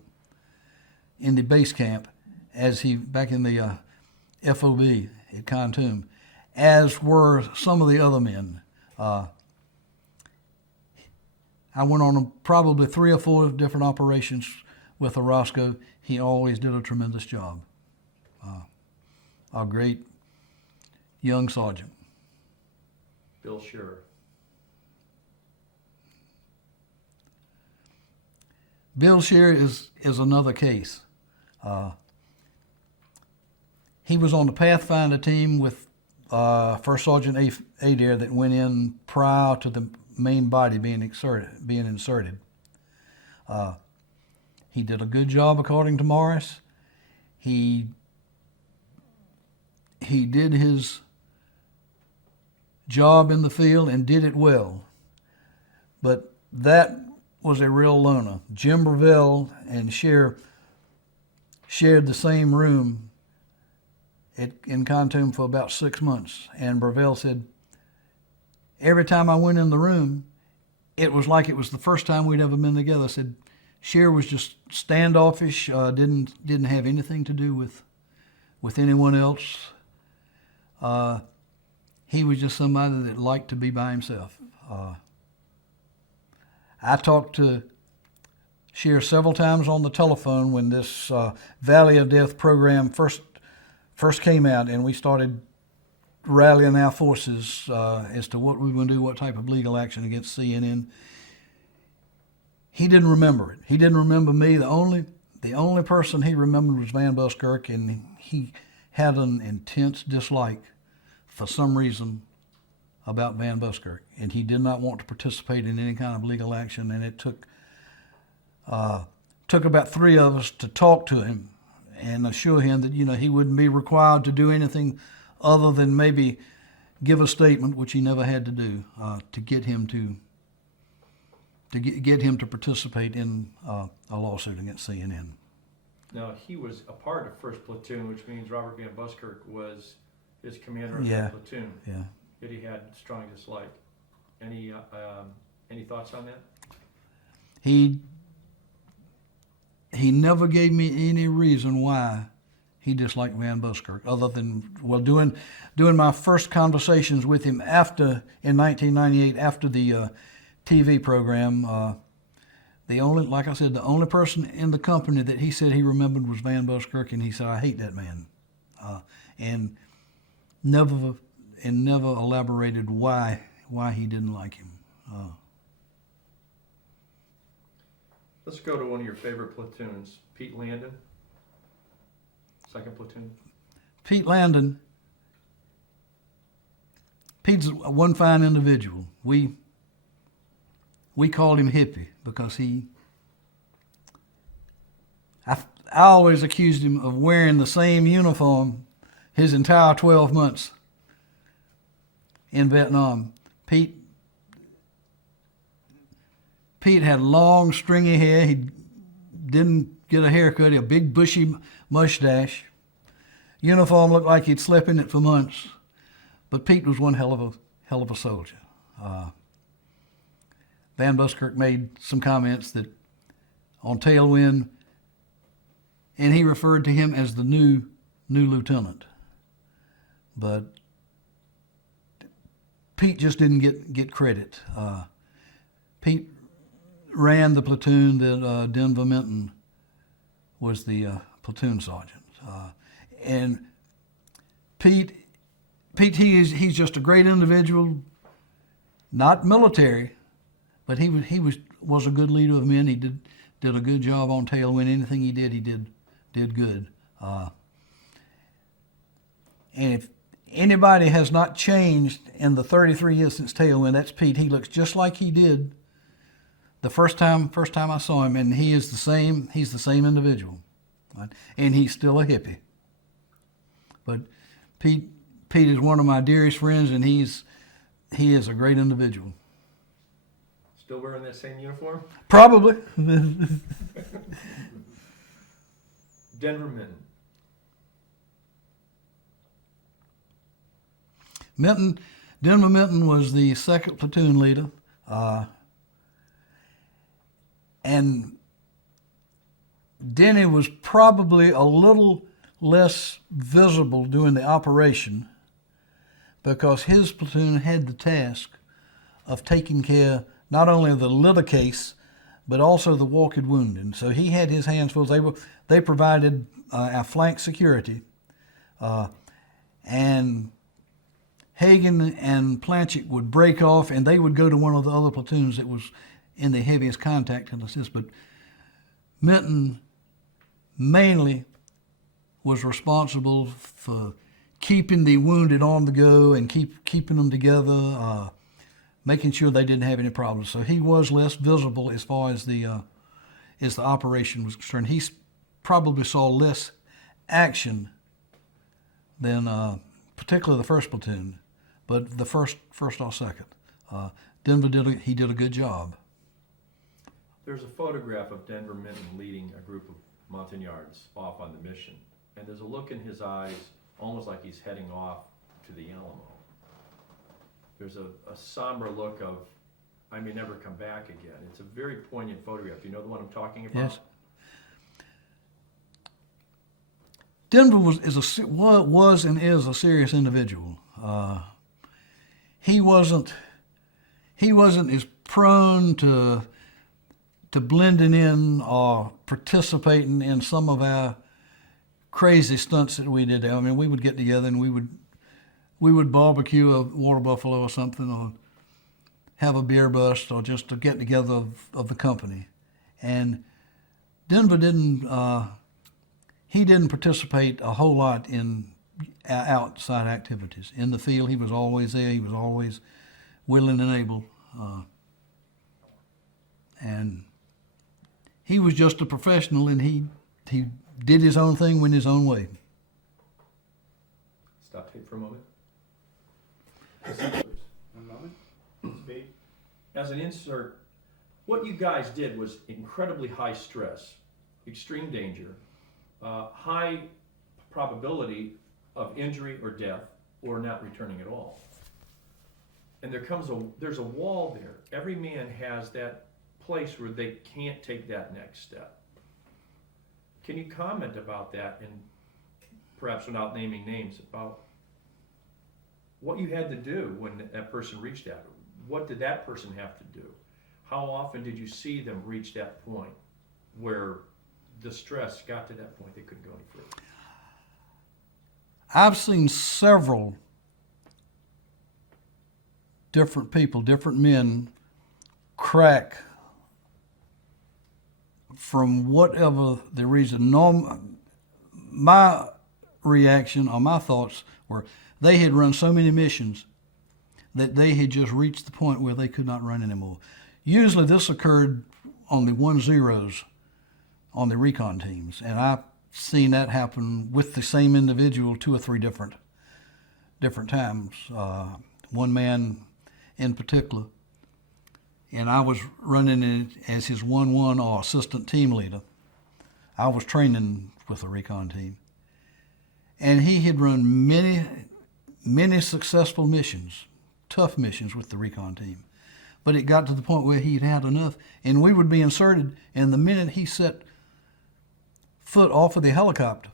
in the base camp as he back in the FOB at Khartoum, as were some of the other men. I went on probably 3 or 4 different operations with Orozco. He always did a tremendous job. A great young sergeant. Bill Shearer. Bill Shearer is another case. He was on the Pathfinder team with First Sergeant Adair that went in prior to the main body being inserted. He did a good job according to Morris. He did his job in the field and did it well. But that was a real loner. Jim Breville and Shearer shared the same room in Khartoum for about 6 months. And Breville said, every time I went in the room, it was like it was the first time we'd ever been together. Said Shearer was just standoffish, didn't have anything to do with anyone else. He was just somebody that liked to be by himself. I talked to Shearer several times on the telephone when this Valley of Death program first came out, and we started rallying our forces as to what we were going to do, what type of legal action against CNN. He didn't remember it. He didn't remember me. The only person he remembered was Van Buskerk, and he had an intense dislike for some reason about Van Buskerk, and he did not want to participate in any kind of legal action. And it took about 3 of us to talk to him and assure him that he wouldn't be required to do anything other than maybe give a statement, which he never had to do, to get him to get him to participate in a lawsuit against CNN. Now, he was a part of 1st Platoon, which means Robert Van Buskerk was his commander of Yeah. that platoon. Yeah. Yet he had strong dislike. Any thoughts on that? He never gave me any reason why he disliked Van Buskerk, other than doing my first conversations with him in 1998 after the TV program. The only person in the company that he said he remembered was Van Buskerk, and he said, "I hate that man," and never elaborated why he didn't like him. Let's go to one of your favorite platoons, Pete Landon, 2nd Platoon. Pete Landon. Pete's one fine individual. We called him hippie because I always accused him of wearing the same uniform his entire 12 months in Vietnam. Pete had long, stringy hair. He didn't get a haircut. He had a big, bushy mustache. Uniform looked like he'd slept in it for months. But Pete was one hell of a soldier. Van Buskerk made some comments that on Tailwind, and he referred to him as the new lieutenant. But Pete just didn't get credit. Pete ran the platoon that Denver Minton was the platoon sergeant. And Pete, he's just a great individual, not military, but he was a good leader of men. He did a good job on Tailwind. Anything he did good. And if anybody has not changed in the 33 years since Tailwind, that's Pete. He looks just like he did the first time I saw him, and he's the same individual. Right? And he's still a hippie. But Pete is one of my dearest friends, and he is a great individual. Still wearing that same uniform? Probably. Denver Minton. Denver Minton was the 2nd platoon leader, and Denny was probably a little less visible during the operation because his platoon had the task of taking care not only of the litter case, but also the walking wounded. So he had his hands full. They provided our flank security, and Hagen and Plancic would break off, and they would go to one of the other platoons that was in the heaviest contact and assist. But Minton mainly was responsible for keeping the wounded on the go and keeping them together, making sure they didn't have any problems. So he was less visible as far as the operation was concerned. He probably saw less action than particularly the 1st platoon, but the first or 2nd. Denver did a good job. There's a photograph of Denver Minton leading a group of Montagnards off on the mission, and there's a look in his eyes almost like he's heading off to the Alamo. There's a somber look of, I may never come back again. It's a very poignant photograph. You know the one I'm talking about? Yes. Denver was and is a serious individual. He wasn't as prone to blending in or participating in some of our crazy stunts that we did. I mean, we would get together and we would barbecue a water buffalo or something, or have a beer bust, or just a get together of the company. And Denver didn't participate a whole lot in outside activities. In the field, he was always there. He was always willing and able. And he was just a professional, and he did his own thing, went his own way. Stop tape for a moment. One moment. Speed. As an insert, what you guys did was incredibly high stress, extreme danger, high probability of injury or death, or not returning at all. And there's a wall there. Every man has that place where they can't take that next step. Can you comment about that, and perhaps without naming names, about what you had to do when that person reached that? What did that person have to do? How often did you see them reach that point where the stress got to that point they couldn't go any further? I've seen several different people, different men, crack from whatever the reason. My reaction or my thoughts were they had run so many missions that they had just reached the point where they could not run anymore. Usually this occurred on the 1-0s on the recon teams, and I've seen that happen with the same individual 2 or 3 different times. One man in particular, and I was running it as his 1-1 or assistant team leader. I was training with the recon team, and he had run many successful missions, tough missions with the recon team. But it got to the point where he'd had enough, and we would be inserted, and the minute he set foot off of the helicopter,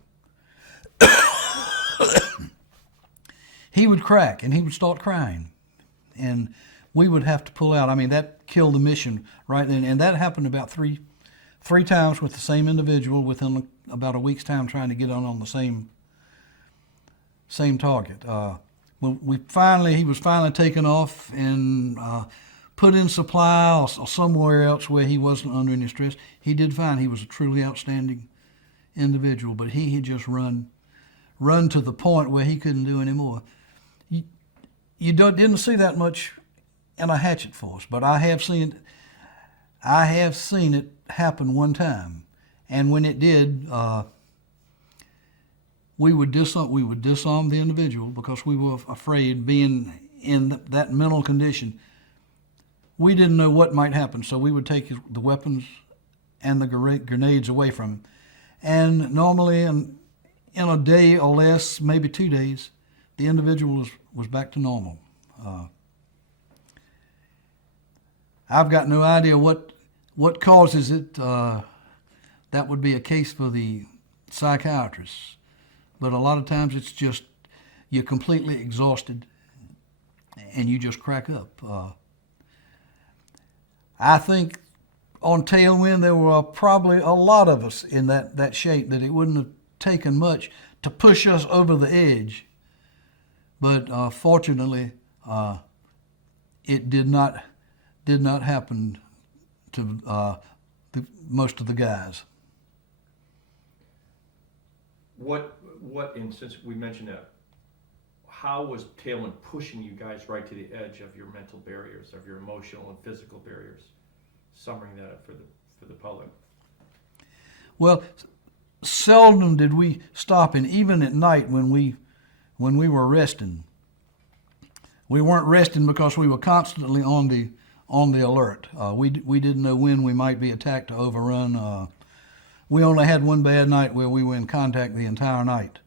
he would crack, and he would start crying. And we would have to pull out. I mean, that killed the mission right then. And that happened about three times with the same individual within about a week's time, trying to get on the same target. When he was finally taken off and put in supply or somewhere else where he wasn't under any stress. He did fine. He was a truly outstanding individual, but he had just run to the point where he couldn't do any more. You didn't see that much in a hatchet force, but I have seen it happen one time, and when it did, we would disarm the individual because we were afraid, being in that mental condition. We didn't know what might happen, so we would take the weapons and the grenades away from him. And normally, in a day or less, maybe 2 days, the individual was back to normal. I've got no idea what causes it. That would be a case for the psychiatrists. But a lot of times it's just you're completely exhausted and you just crack up. I think on Tailwind there were probably a lot of us in that shape, that it wouldn't have taken much to push us over the edge. But fortunately, it did not happen to most of the guys. And since we mentioned that, how was Tailwind pushing you guys right to the edge of your mental barriers, of your emotional and physical barriers? Summing that up for the public. Well, seldom did we stop, and even at night when we were resting, we weren't resting because we were constantly on the alert. We didn't know when we might be attacked or overrun. We only had one bad night where we were in contact the entire night.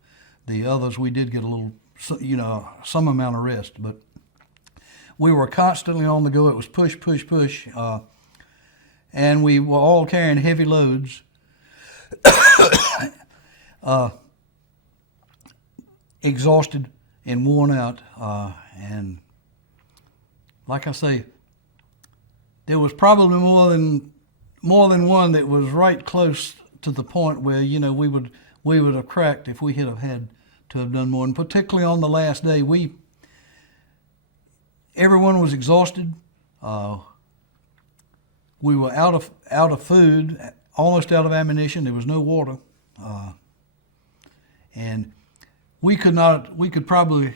The others, we did get a little, some amount of rest, but we were constantly on the go. It was push, push, push, and we were all carrying heavy loads. Exhausted and worn out, and like I say, there was probably more than one that was right close to the point where we would have cracked if we had to have done more. And particularly on the last day, everyone was exhausted. We were out of food, almost out of ammunition. There was no water, and we could probably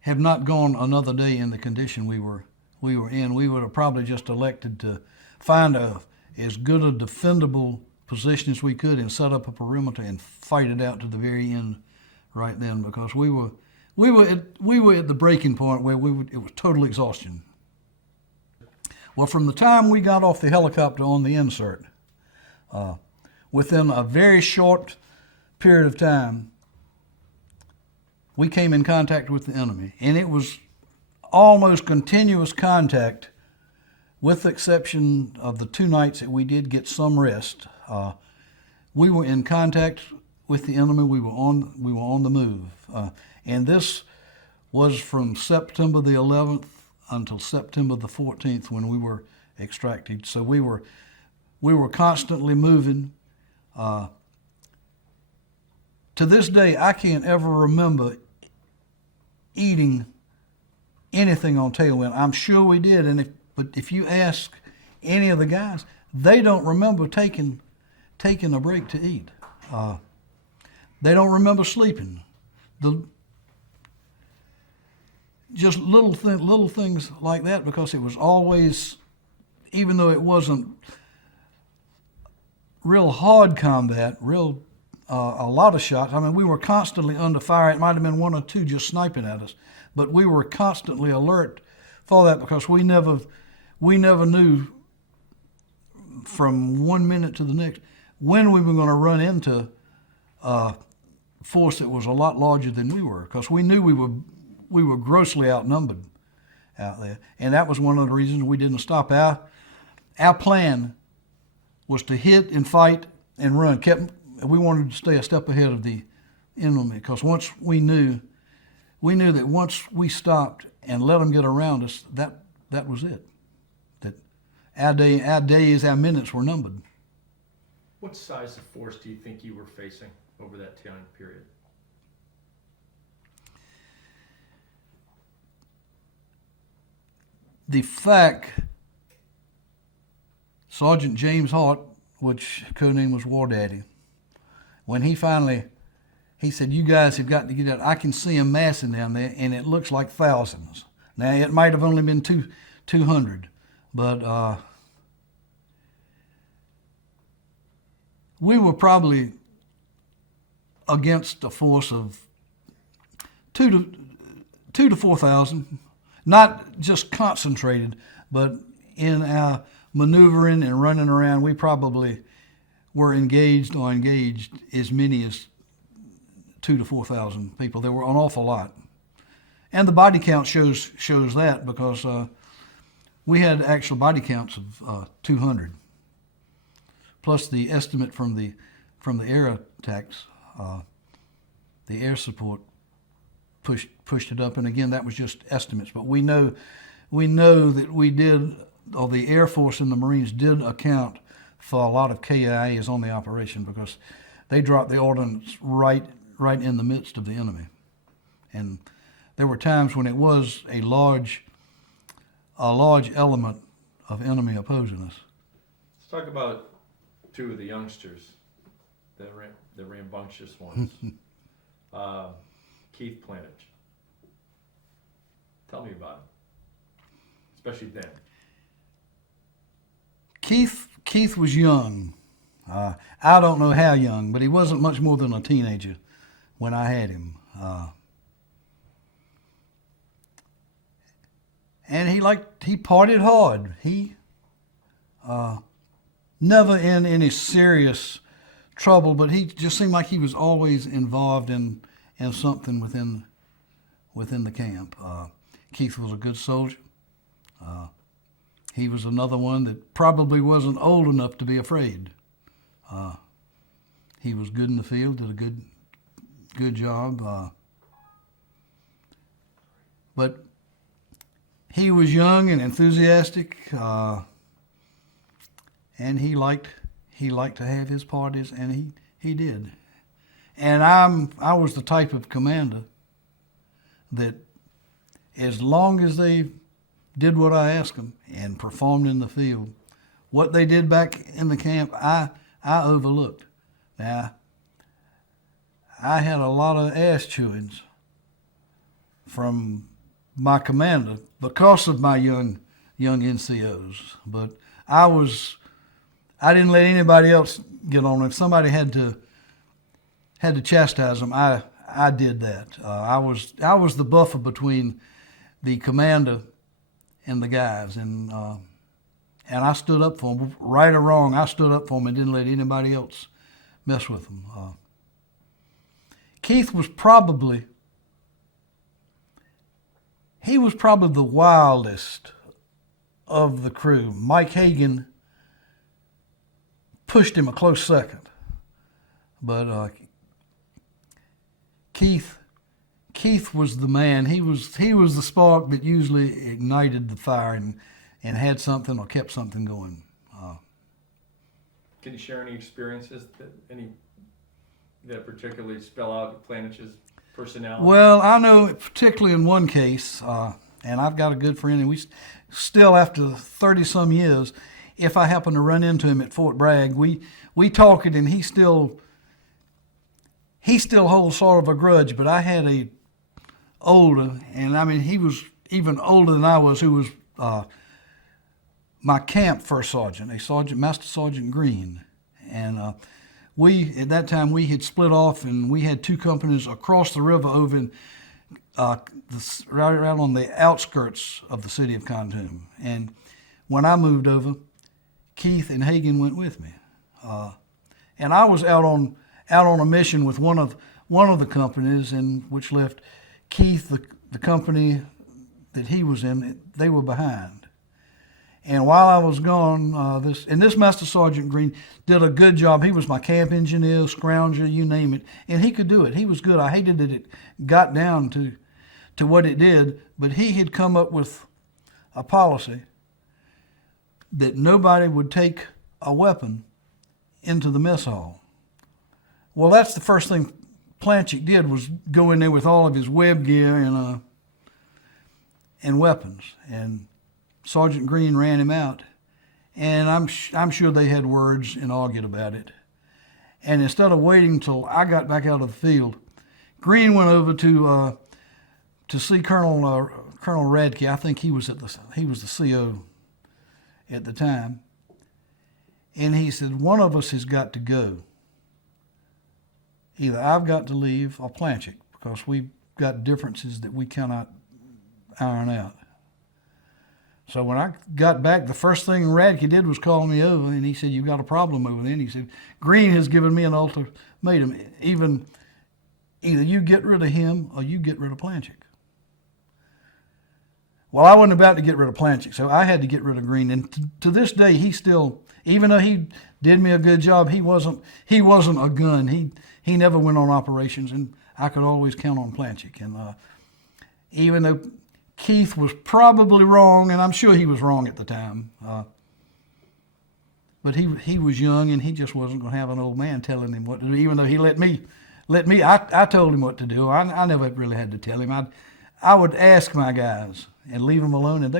have not gone another day in the condition we were in. We would have probably just elected to find as good a defendable position as we could and set up a perimeter and fight it out to the very end right then, because we were at the breaking point where it was total exhaustion. Well, from the time we got off the helicopter on the insert, within a very short period of time, we came in contact with the enemy, and it was almost continuous contact, with the exception of the 2 nights that we did get some rest. We were in contact with the enemy. We were on the move, and this was from September the 11th until September the 14th when we were extracted. So we were constantly moving. To this day, I can't ever remember eating anything on Tailwind. I'm sure we did, but if you ask any of the guys, they don't remember taking a break to eat. They don't remember sleeping. Just little things like that, because it was always, even though it wasn't real hard combat, a lot of shots. I mean, we were constantly under fire. It might have been 1 or 2 just sniping at us, but we were constantly alert for that, because we never knew from 1 minute to the next when we were going to run into a force that was a lot larger than we were, because we knew we were grossly outnumbered out there, and that was one of the reasons we didn't stop. Our plan was to hit and fight and run. We wanted to stay a step ahead of the enemy, because once we knew that once we stopped and let them get around us, that was it. That our days, our minutes were numbered. What size of force do you think you were facing over that time period? The fact, Sergeant James Hart, which codename was War Daddy, when he said, "You guys have got to get out. I can see them massing down there, and it looks like thousands." Now, it might have only been 200, but we were probably against a force of 2,000 to 4,000, not just concentrated, but in our maneuvering and running around, we probably were engaged as many as 2,000 to 4,000 people. There were an awful lot. And the body count shows that, because we had actual body counts of 200, plus the estimate from the air attacks. The air support pushed it up, and again, that was just estimates. But we know that we did, or the Air Force and the Marines did account for a lot of KIAs on the operation, because they dropped the ordnance right in the midst of the enemy. And there were times when it was a large element of enemy opposing us. Let's talk about 2 of the youngsters, the rambunctious ones. Keith Plancic. Tell me about him, especially then. Keith was young. I don't know how young, but he wasn't much more than a teenager when I had him. And he partied hard. He never in any serious trouble, but he just seemed like he was always involved in something within the camp. Keith was a good soldier. He was another one that probably wasn't old enough to be afraid. He was good in the field, did a good job. But he was young and enthusiastic, and he liked to have his parties, and he did. And I was the type of commander that, as long as they did what I asked them and performed in the field, what they did back in the camp, I overlooked. Now, I had a lot of ass chewings from my commander because of my young NCOs. But I didn't let anybody else get on. If somebody had to chastise them, I did that. I was the buffer between the commander and the guys, and I stood up for them, right or wrong. I stood up for them and didn't let anybody else mess with them. Keith was probably the wildest of the crew. Mike Hagen pushed him a close second, but Keith was the man. He was the spark that usually ignited the fire and had something or kept something going. Can you share any experiences that particularly spell out Planic's personality? Well, I know particularly in one case, and I've got a good friend, and we still, after 30-some years, if I happen to run into him at Fort Bragg, we talk it, and he still holds sort of a grudge. But I had a older, and I mean he was even older than I was, who was my camp first sergeant, Master Sergeant Green, and at that time we had split off, and we had two companies across the river over in right around on the outskirts of the city of Khartoum. And when I moved over, Keith and Hagen went with me, and I was out on a mission with one of the companies, and which left Keith, the company that he was in, they were behind. And while I was gone, this Master Sergeant Green did a good job. He was my camp engineer, scrounger, you name it, and he could do it. He was good. I hated that it got down to what it did, but he had come up with a policy that nobody would take a weapon into the mess hall. Well, that's the first thing Plancic did, was go in there with all of his web gear and weapons. And Sergeant Green ran him out, and I'm sure they had words and argued about it. And instead of waiting till I got back out of the field, Green went over to see Colonel Radke. I think he was the CO at the time, and he said, one of us has got to go. Either I've got to leave or Plancic, because we've got differences that we cannot iron out. So when I got back, the first thing Radke did was call me over, and he said, "You've got a problem over there." And he said, "Green has given me an ultimatum. Either you get rid of him or you get rid of Plancic." Well, I wasn't about to get rid of Plancic, so I had to get rid of Green. And to this day, he still, even though he did me a good job, he wasn't a gun. He never went on operations, and I could always count on Plancic. And even though Keith was probably wrong, and I'm sure he was wrong at the time, but he was young, and he just wasn't going to have an old man telling him what to do. Even though he let me, I told him what to do. I never really had to tell him. I would ask my guys and leave them alone, and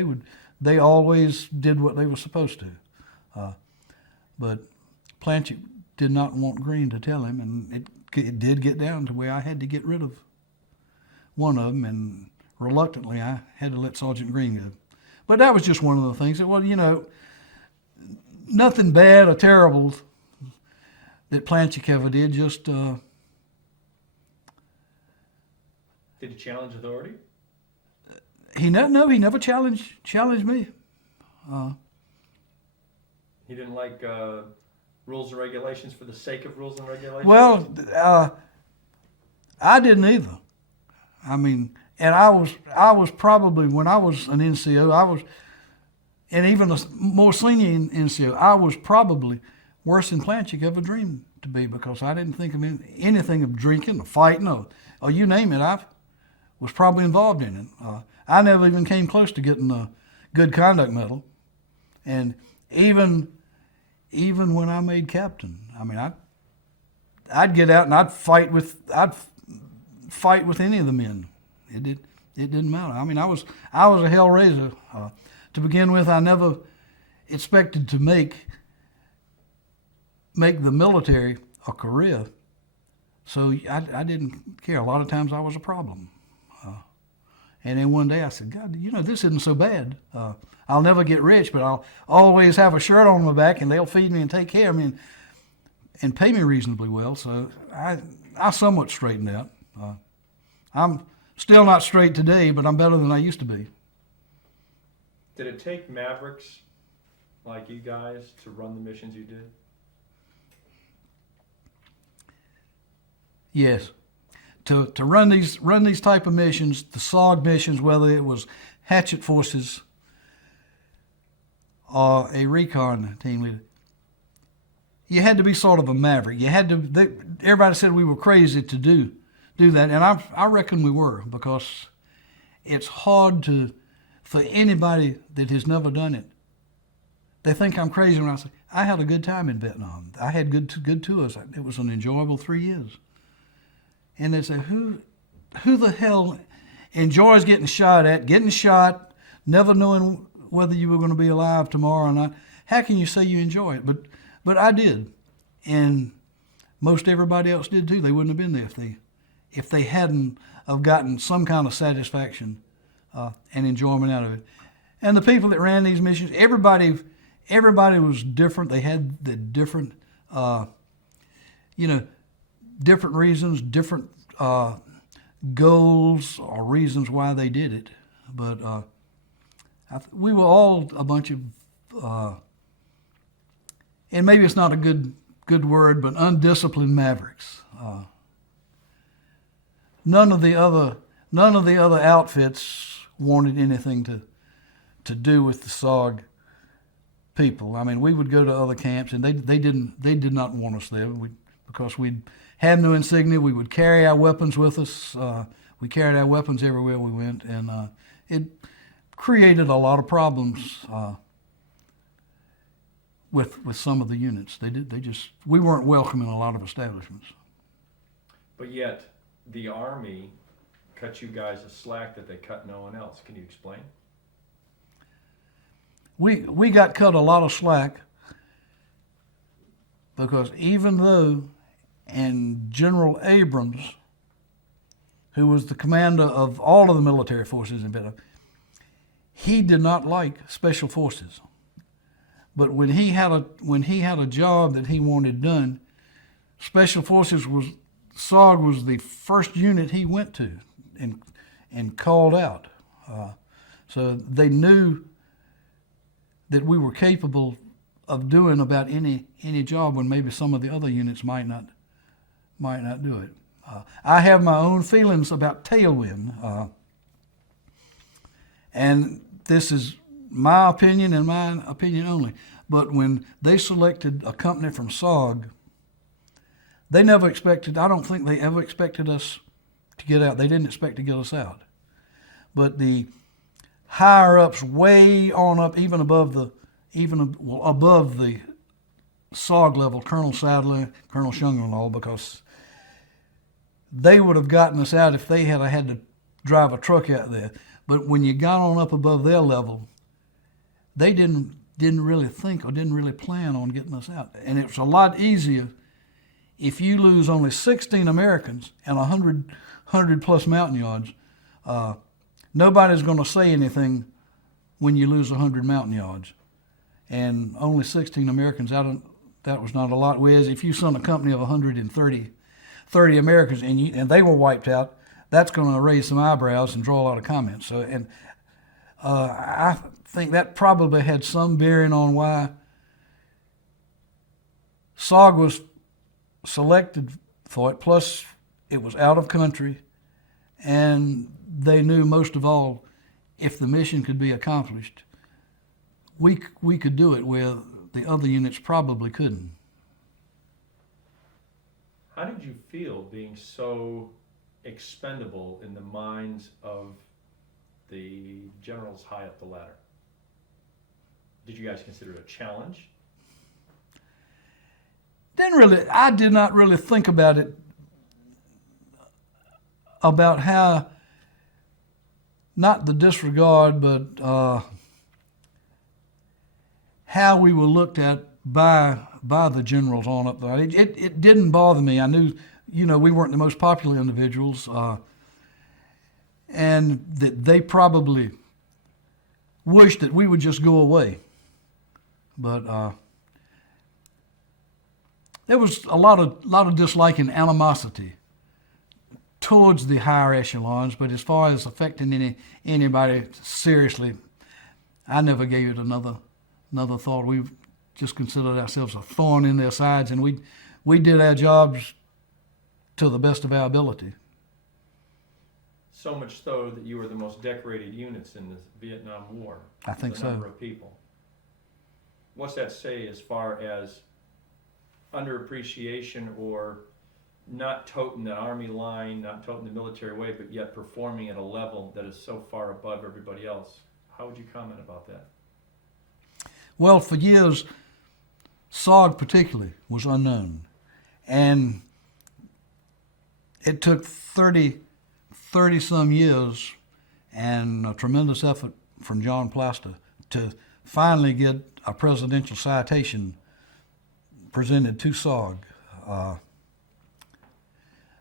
they always did what they were supposed to. But Plancic did not want Green to tell him, and it did get down to where I had to get rid of one of them, and reluctantly I had to let Sergeant Green go. But that was just one of the things. Well, nothing bad or terrible that Plancic ever did. Just did he challenge authority? He never challenged me. He didn't like rules and regulations for the sake of rules and regulations? Well, I didn't either. I mean, and I was probably, when I was an NCO, and even a more senior NCO, I was probably worse than Plancic ever dreamed to be, because I didn't think of anything of drinking or fighting or you name it. I was probably involved in it. I never even came close to getting a good conduct medal. And even when I made captain, I mean, I'd get out and I'd fight with any of the men. It didn't matter. I mean, I was a hellraiser. To begin with, I never expected to make the military a career. So I didn't care. A lot of times I was a problem. And then one day I said, God, this isn't so bad. I'll never get rich, but I'll always have a shirt on my back, and they'll feed me and take care of me and pay me reasonably well. So I somewhat straightened out. I'm still not straight today, but I'm better than I used to be. Did it take Mavericks like you guys to run the missions you did? Yes. To run these type of missions, the SOG missions, whether it was Hatchet Forces or a recon team leader, you had to be sort of a maverick. You had to. Everybody said we were crazy to do that, and I reckon we were, because it's hard for anybody that has never done it. They think I'm crazy when I say I had a good time in Vietnam. I had good tours. It was an enjoyable 3 years. And they say, who the hell enjoys getting shot, never knowing whether you were going to be alive tomorrow or not? How can you say you enjoy it? But I did, and most everybody else did too. They wouldn't have been there if they hadn't have gotten some kind of satisfaction and enjoyment out of it. And the people that ran these missions, everybody was different. They had the different, different reasons, different goals or reasons why they did it. But we were all a bunch of, and maybe it's not a good word, but undisciplined mavericks. None of the other outfits wanted anything to do with the SOG people. I mean, we would go to other camps, and they did not want us there because we had no insignia. We would carry our weapons with us. We carried our weapons everywhere we went, and it created a lot of problems with some of the units. We weren't welcome in a lot of establishments. But yet, the Army cut you guys a slack that they cut no one else. Can you explain? We got cut a lot of slack because even though, and General Abrams, who was the commander of all of the military forces in Vietnam, he did not like special forces. But when he had a job that he wanted done, special forces SOG was the first unit he went to and called out. So they knew that we were capable of doing about any job when maybe some of the other units might not do it. I have my own feelings about Tailwind, and this is my opinion and my opinion only. But when they selected a company from SOG, they never expected, I don't think they ever expected us to get out. They didn't expect to get us out. But the higher ups way on up, even above the SOG level, Colonel Sadler, Colonel Shung and all, because they would have gotten us out if they had to drive a truck out there. But when you got on up above their level, they didn't really think or didn't really plan on getting us out. And it was a lot easier if you lose only 16 Americans and 100 plus mountain yards. Nobody's going to say anything when you lose 100 mountain yards. And only 16 Americans, that was not a lot. Whereas if you sent a company of 130 Americans and they were wiped out, that's going to raise some eyebrows and draw a lot of comments. So, and I think that probably had some bearing on why SOG was selected for it. Plus, it was out of country, and they knew most of all, if the mission could be accomplished, we could do it where the other units probably couldn't. How did you feel being so expendable in the minds of the generals high up the ladder? Did you guys consider it a challenge? I did not really think about it, about how, not the disregard, but how we were looked at by the generals on up there. It didn't bother me. I knew we weren't the most popular individuals, and that they probably wished that we would just go away. But there was a lot of dislike and animosity towards the higher echelons, but as far as affecting anybody seriously, I never gave it another thought. We just considered ourselves a thorn in their sides, and we did our jobs to the best of our ability. So much so that you were the most decorated units in the Vietnam War. I think the so. Number of people. What's that say as far as underappreciation or not toting the Army line, not toting the military way, but yet performing at a level that is so far above everybody else? How would you comment about that? Well, for years, SOG particularly was unknown. And it took 30 some years and a tremendous effort from John Plaster to finally get a presidential citation presented to SOG.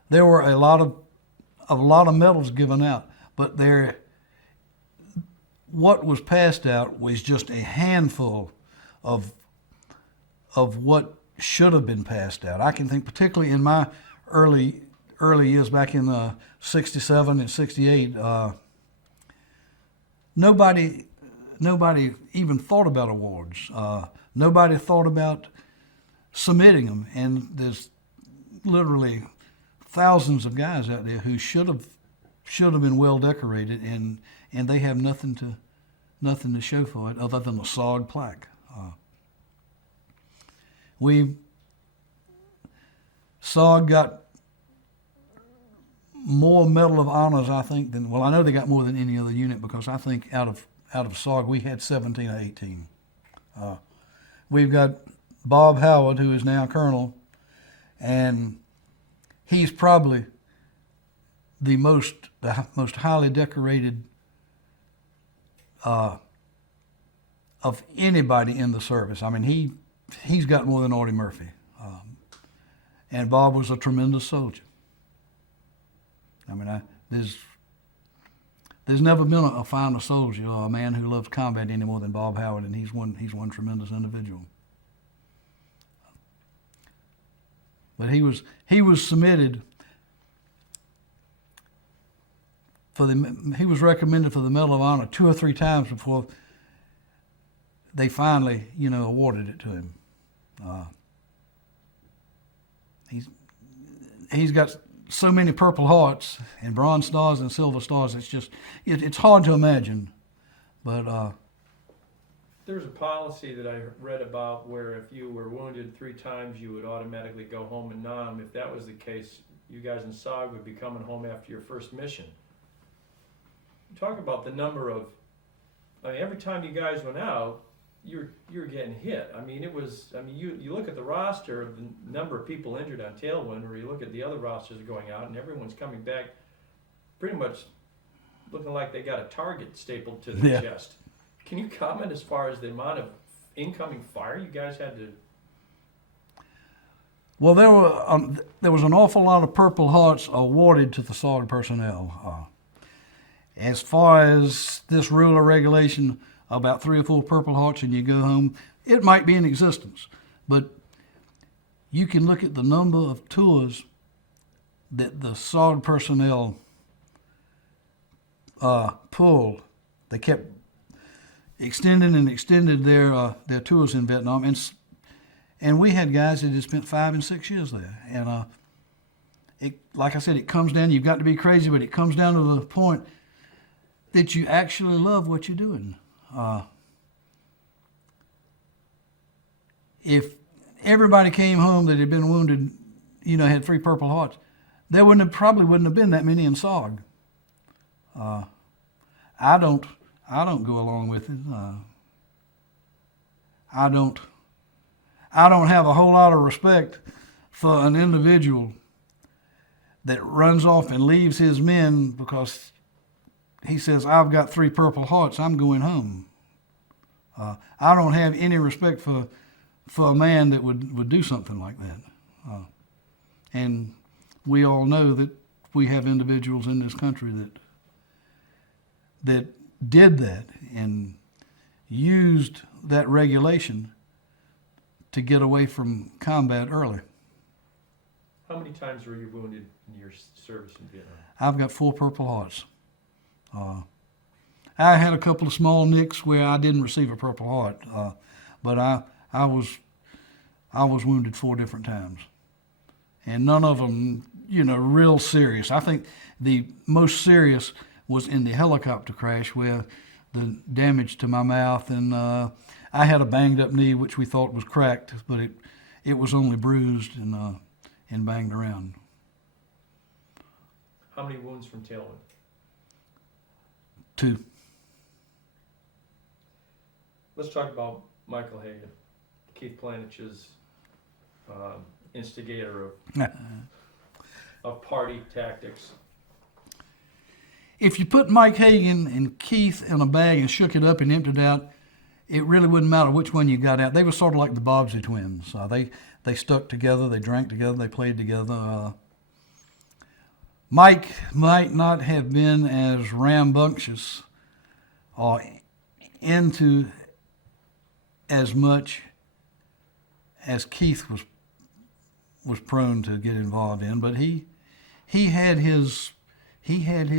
There were a lot of medals given out, but what was passed out was just a handful of what should have been passed out. I can think particularly in my early years back in 67 and 68, nobody even thought about awards. Nobody thought about submitting them, and there's literally thousands of guys out there who should have been well decorated, and they have nothing to show for it other than a SOG plaque. SOG got more Medal of Honors, I think, I know they got more than any other unit, because I think out of SOG we had 17 or 18. We've got Bob Howard, who is now Colonel, and he's probably the most highly decorated of anybody in the service. I mean, he's got more than Artie Murphy, and Bob was a tremendous soldier. I mean, there's never been a finer soldier or a man who loves combat any more than Bob Howard, and he's one tremendous individual. But he was submitted he was recommended for the Medal of Honor 2 or 3 times before they finally, awarded it to him. He's got so many Purple Hearts and Bronze Stars and Silver Stars. It's hard to imagine, but There's a policy that I read about where if you were wounded 3 times, you would automatically go home and numb. If that was the case, you guys in SOG would be coming home after your first mission. Talk about the number of, every time you guys went out, you were getting hit. You look at the roster of the number of people injured on Tailwind, or you look at the other rosters going out, and everyone's coming back pretty much looking like they got a target stapled to their chest. Can you comment as far as the amount of incoming fire you guys had to? Well, there was an awful lot of Purple Hearts awarded to the SOG personnel. As far as this rule or regulation about 3 or 4 Purple Hearts and you go home, it might be in existence, but you can look at the number of tours that the SOG personnel pulled. They kept extended their tours in Vietnam, and we had guys that had spent 5 and 6 years there. And like I said, it comes down. You've got to be crazy, but it comes down to the point that you actually love what you're doing. If everybody came home that had been wounded, had 3 Purple Hearts, there probably wouldn't have been that many in SOG. I don't go along with it. I don't have a whole lot of respect for an individual that runs off and leaves his men because he says, I've got 3 Purple Hearts, I'm going home. I don't have any respect for a man that would do something like that. And we all know that we have individuals in this country that did that and used that regulation to get away from combat early. How many times were you wounded in your service in Vietnam? I've got 4 Purple Hearts. I had a couple of small nicks where I didn't receive a Purple Heart, but I was wounded 4 different times, and none of them, real serious. I think the most serious was in the helicopter crash where the damage to my mouth, and I had a banged up knee which we thought was cracked, but it was only bruised and banged around. How many wounds from Tailwind? 2. Let's talk about Michael Hagen, Keith Planic's instigator of party tactics. If you put Mike Hagen and Keith in a bag and shook it up and emptied it out, it really wouldn't matter which one you got out. They were sort of like the Bobbsey twins. They stuck together, they drank together, they played together. Mike might not have been as rambunctious or into as much as Keith was prone to get involved in, but he had his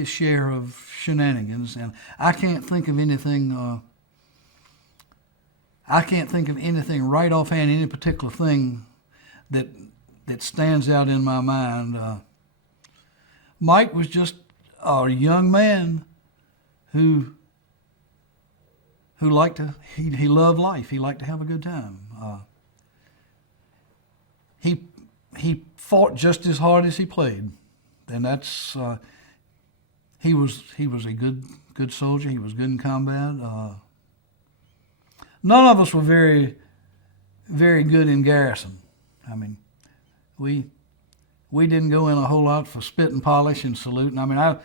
share of shenanigans, and I can't think of anything right offhand, any particular thing that stands out in my mind. Mike was just a young man who liked to, he loved life. He liked to have a good time. He fought just as hard as he played, and that's he was a good soldier. He was good in combat. None of us were very good in garrison. I mean, we didn't go in a whole lot for spit and polish and saluting. I mean,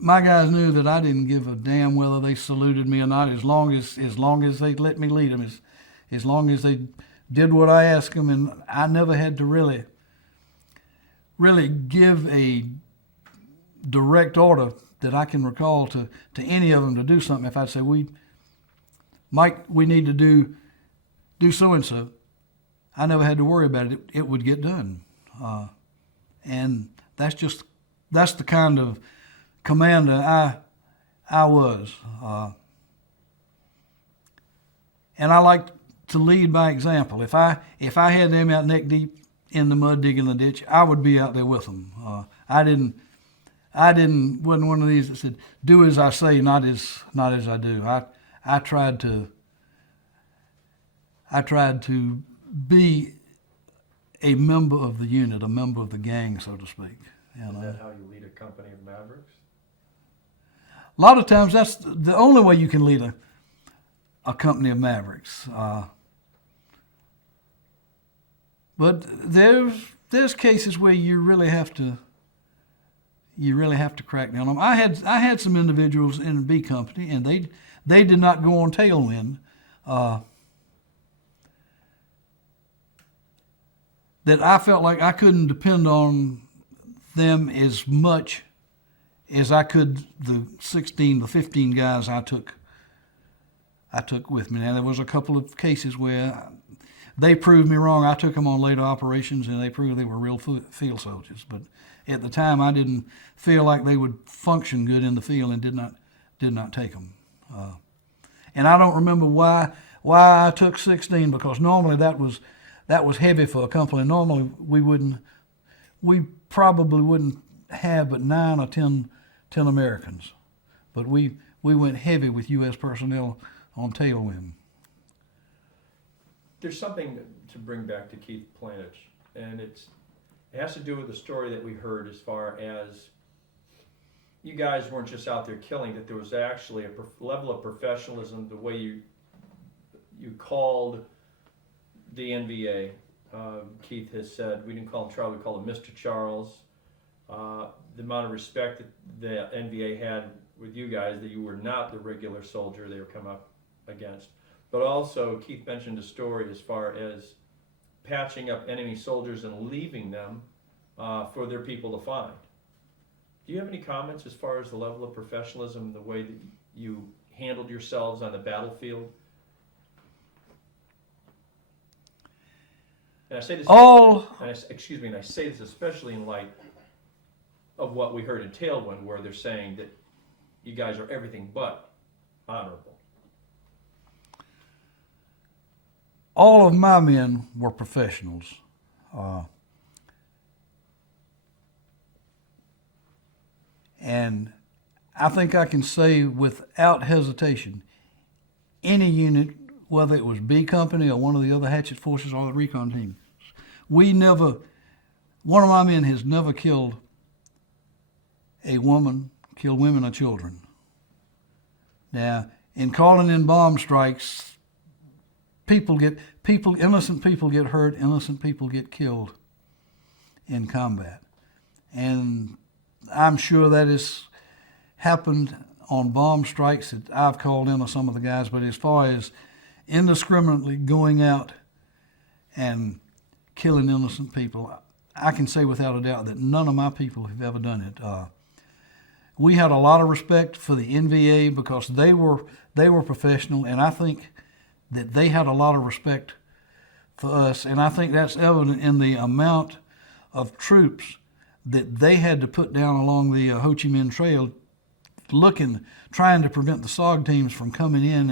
my guys knew that I didn't give a damn whether they saluted me or not, as long as they let me lead them, as long as they did what I asked them, and I never had to really give a direct order that I can recall to any of them to do something. If I'd say, Mike, we need to do so and so, I never had to worry about it. It would get done, and that's the kind of commander I was, and I liked to lead by example. If I had them out neck deep in the mud digging the ditch, I would be out there with them. Wasn't one of these that said, "Do as I say, not as I do." I tried to be a member of the unit, a member of the gang, so to speak. Is that how you lead a company of Mavericks? A lot of times that's the only way you can lead a company of Mavericks. But there's cases where you really have to crack down on them. I had some individuals in B Company, and they did not go on Tailwind. That I felt like I couldn't depend on them as much as I could the 15 guys I took with me. Now, there was a couple of cases where they proved me wrong. I took them on later operations, and they proved they were real field soldiers. But at the time, I didn't feel like they would function good in the field, and did not take them. And I don't remember why I took 16, because normally that was heavy for a company. Normally we probably wouldn't have but 9 or 10 Americans, but we went heavy with U.S. personnel on Tailwind. There's something to bring back to Keith Plancic, and it has to do with the story that we heard, as far as you guys weren't just out there killing, that there was actually a level of professionalism, the way you called the NVA. Keith has said, we didn't call him Charlie, we called him Mr. Charles. The amount of respect that the NVA had with you guys, that you were not the regular soldier they were come up against. But also, Keith mentioned a story as far as patching up enemy soldiers and leaving them for their people to find. Do you have any comments as far as the level of professionalism, the way that you handled yourselves on the battlefield? And I say this, and I say this especially in light of what we heard in Tailwind, where they're saying that you guys are everything but honorable. All of my men were professionals. And I think I can say without hesitation, any unit, whether it was B Company or one of the other hatchet forces or the recon team, one of my men has never killed a woman, killed women or children. Now, in calling in bomb strikes, innocent people get hurt, innocent people get killed in combat. And I'm sure that has happened on bomb strikes that I've called in or some of the guys, but as far as indiscriminately going out and killing innocent people, I can say without a doubt that none of my people have ever done it. We had a lot of respect for the NVA because they were professional, and I think that they had a lot of respect for us, and I think that's evident in the amount of troops that they had to put down along the Ho Chi Minh Trail, trying to prevent the SOG teams from coming in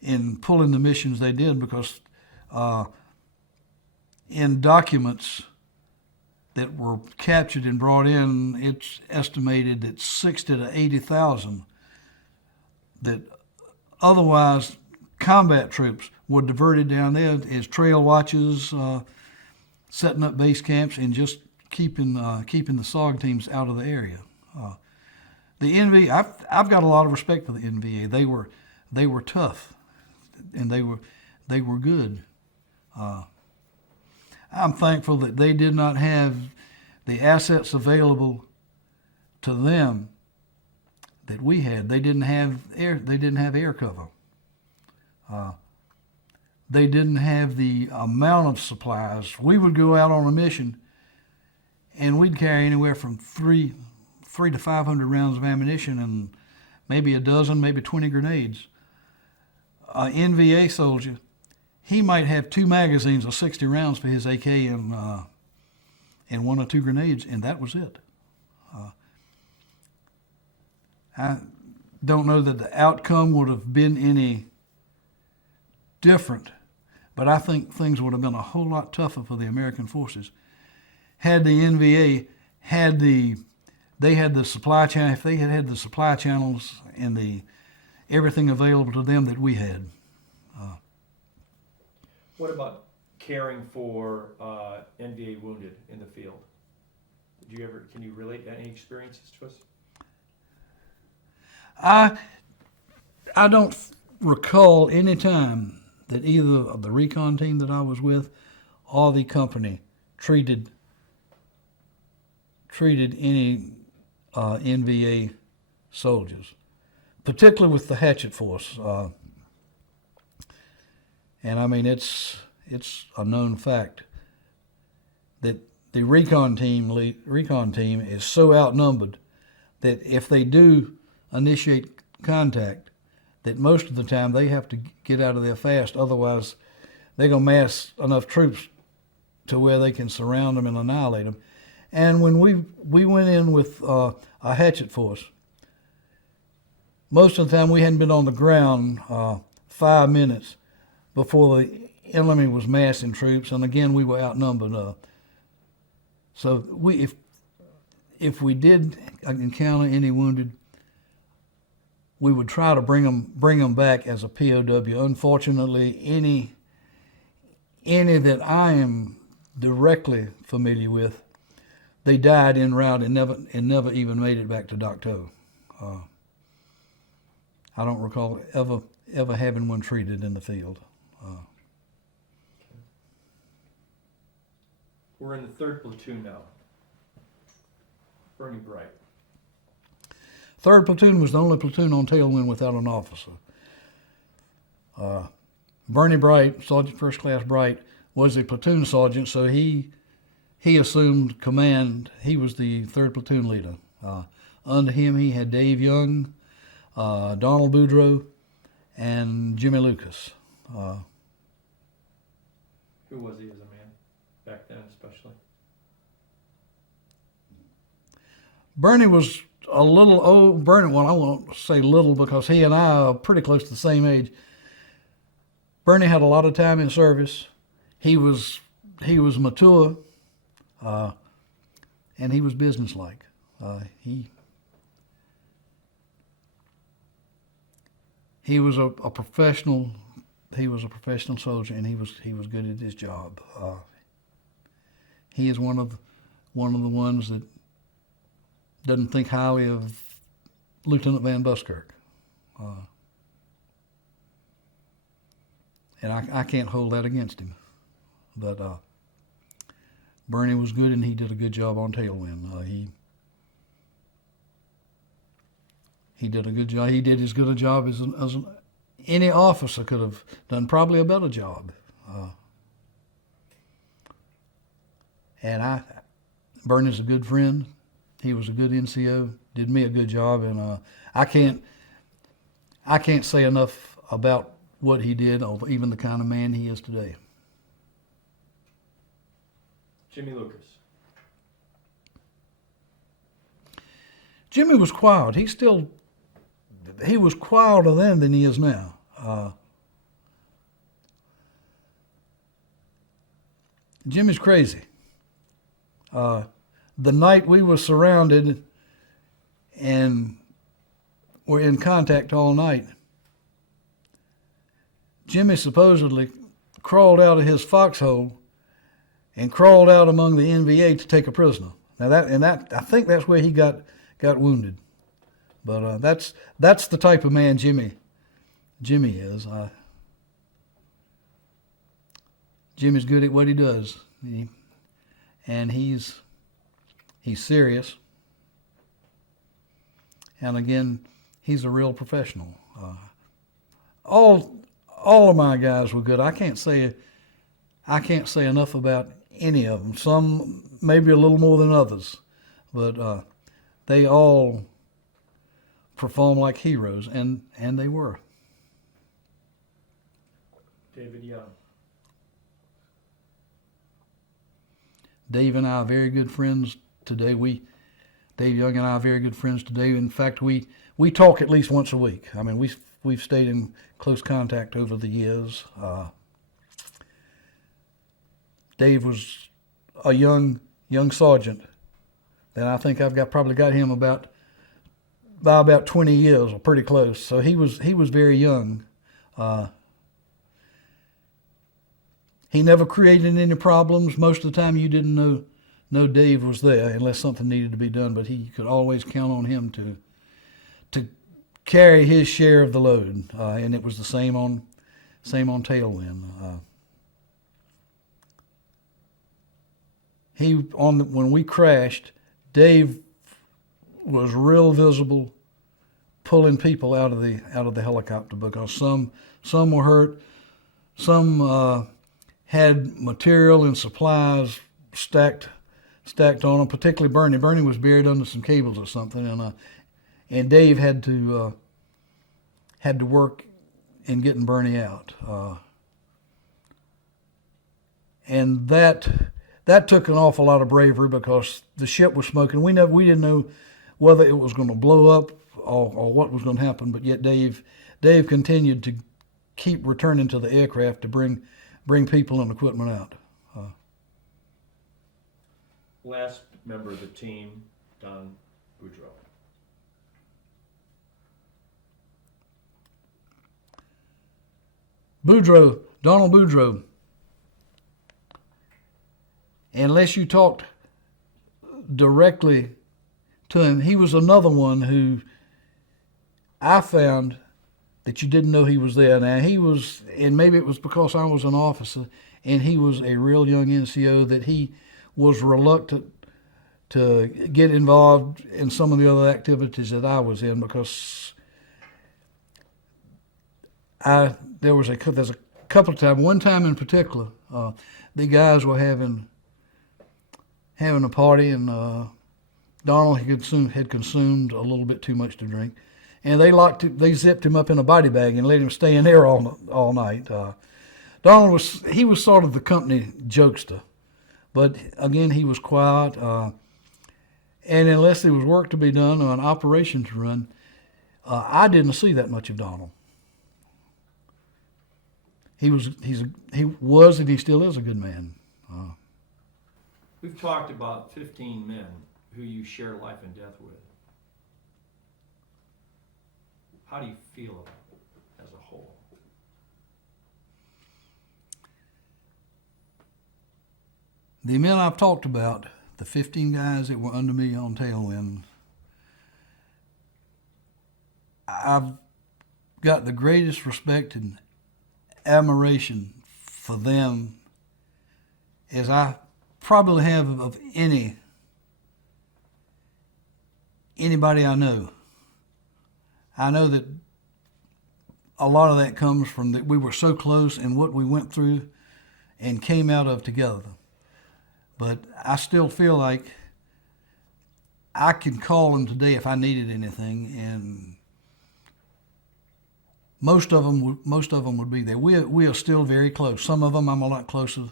and pulling the missions they did, because in documents that were captured and brought in, it's estimated that 60 to 80,000 that otherwise combat troops were diverted down there as trail watches, setting up base camps, and just keeping the SOG teams out of the area. The NVA, I've got a lot of respect for the NVA. They were tough, and they were good. I'm thankful that they did not have the assets available to them that we had. They didn't have air cover. They didn't have the amount of supplies. We would go out on a mission, and we'd carry anywhere from 3 to 500 rounds of ammunition and maybe a dozen, maybe 20 grenades. An NVA soldier, he might have 2 magazines of 60 rounds for his AK and 1 or 2 grenades, and that was it. I don't know that the outcome would have been any different, but I think things would have been a whole lot tougher for the American forces had the NVA had the supply chain, if they had the supply channels and everything available to them that we had. What about caring for NVA wounded in the field? Can you relate any experiences to us? I don't recall any time that either of the recon team that I was with or the company treated any NVA soldiers, particularly with the Hatchet Force. And I mean, it's a known fact that the recon team is so outnumbered that if they do initiate contact, that most of the time they have to get out of there fast. Otherwise, they're going to mass enough troops to where they can surround them and annihilate them. And when we went in with a Hatchet Force, most of the time we hadn't been on the ground 5 minutes before the enemy was massing troops, and again we were outnumbered. So if we did encounter any wounded, we would try to bring them back as a POW. Unfortunately, any that I am directly familiar with, they died en route and never even made it back to Dak To. I don't recall ever having one treated in the field. We're in the 3rd platoon now. Bernie Bright. 3rd platoon was the only platoon on Tailwind without an officer. Bernie Bright, Sergeant First Class Bright, was a platoon sergeant, so he he assumed command. He was the 3rd platoon leader. Under him, he had Dave Young, Donald Budro, and Jimmy Lucas. Who was he as a man back then, especially? Bernie was a little old. Bernie, well, I won't say little because he and I are pretty close to the same age. Bernie had a lot of time in service. He was mature, and he was businesslike. He was a professional. He was a professional soldier, and he was good at his job. He is one of the ones that doesn't think highly of Lieutenant Van Buskerk. And I can't hold that against him. But Bernie was good, and he did a good job on Tailwind. He did a good job. He did as good a job as any officer could have done, probably a better job. And Bernie's a good friend. He was a good NCO, did me a good job, and I can't say enough about what he did, or even the kind of man he is today. Jimmy Lucas. Jimmy was quiet. He was quieter then than he is now. Jimmy's crazy. The night we were surrounded and were in contact all night, Jimmy supposedly crawled out of his foxhole and crawled out among the NVA to take a prisoner. Now I think that's where he got wounded. But that's the type of man Jimmy is. Jimmy's good at what he does, and he's serious. And again, he's a real professional. All of my guys were good. I can't say enough about any of them. Some maybe a little more than others, but they all perform like heroes, and they were. David Young. Dave and I are very good friends today. Dave Young and I are very good friends today. In fact, we talk at least once a week. I mean, we've stayed in close contact over the years. Dave was a young sergeant, and I think I've probably got him by about 20 years, or pretty close. So he was very young. He never created any problems. Most of the time, you didn't know Dave was there unless something needed to be done. But you could always count on him to carry his share of the load, and it was the same on Tailwind. When we crashed, Dave was real visible, pulling people out of the helicopter, because some were hurt, some had material and supplies stacked on them. Particularly Bernie. Bernie was buried under some cables or something, and Dave had to work in getting Bernie out, and that took an awful lot of bravery, because the ship was smoking. We didn't know whether it was going to blow up or what was going to happen, but yet Dave continued to keep returning to the aircraft to bring people and equipment out. Last member of the team, Don Budro. Donald Budro, unless you talked directly to him, he was another one who I found that you didn't know he was there. Now, he was, and maybe it was because I was an officer, and he was a real young NCO, that he was reluctant to get involved in some of the other activities that I was in, because there's a couple of times, one time in particular, the guys were having having a party, and Donald had consumed a little bit too much to drink, and they zipped him up in a body bag and let him stay in there all night. Donald was sort of the company jokester, but again he was quiet, and unless there was work to be done or an operation to run, I didn't see that much of Donald. He was and he still is a good man. We've talked about 15 men who you share life and death with. How do you feel about it as a whole? The men I've talked about, the 15 guys that were under me on Tailwind, I've got the greatest respect and admiration for them as I probably have of anybody I know. I know that a lot of that comes from that we were so close and what we went through and came out of together. But I still feel like I can call them today if I needed anything, and most of them would be there. We are still very close. Some of them I'm a lot closer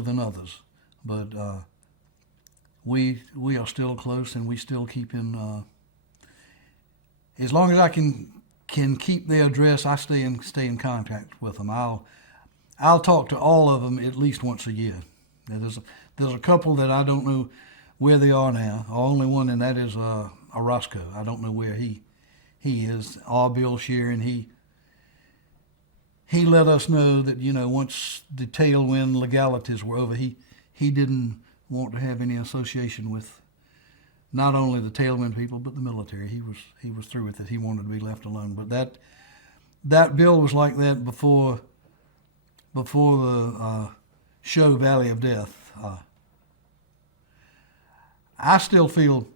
than others, but we are still close, and we still keep in. As long as I can keep their address, I stay in contact with them. I'll talk to all of them at least once a year. There's a couple that I don't know where they are now. Only one, and that is Roscoe. I don't know where he is. Bill Sheeran, he let us know that, once the Tailwind legalities were over, he didn't want to have any association with not only the Tailwind people but the military. He was through with it. He wanted to be left alone. But that bill was like that before the show Valley of Death. I still feel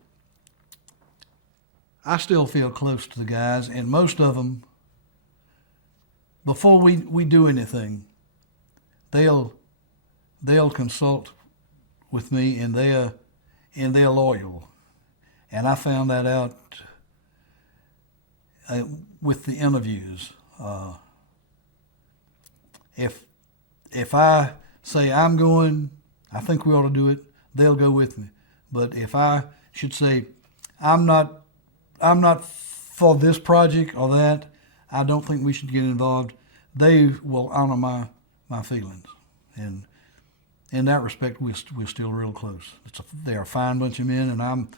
close to the guys, and most of them, before we do anything, they'll consult with me, and they're loyal. And I found that out with the interviews. If I say I'm going, I think we ought to do it, they'll go with me. But if I should say I'm not for this project or that, I don't think we should get involved, they will honor my feelings. And in that respect, we're still real close. They're a fine bunch of men, and I'm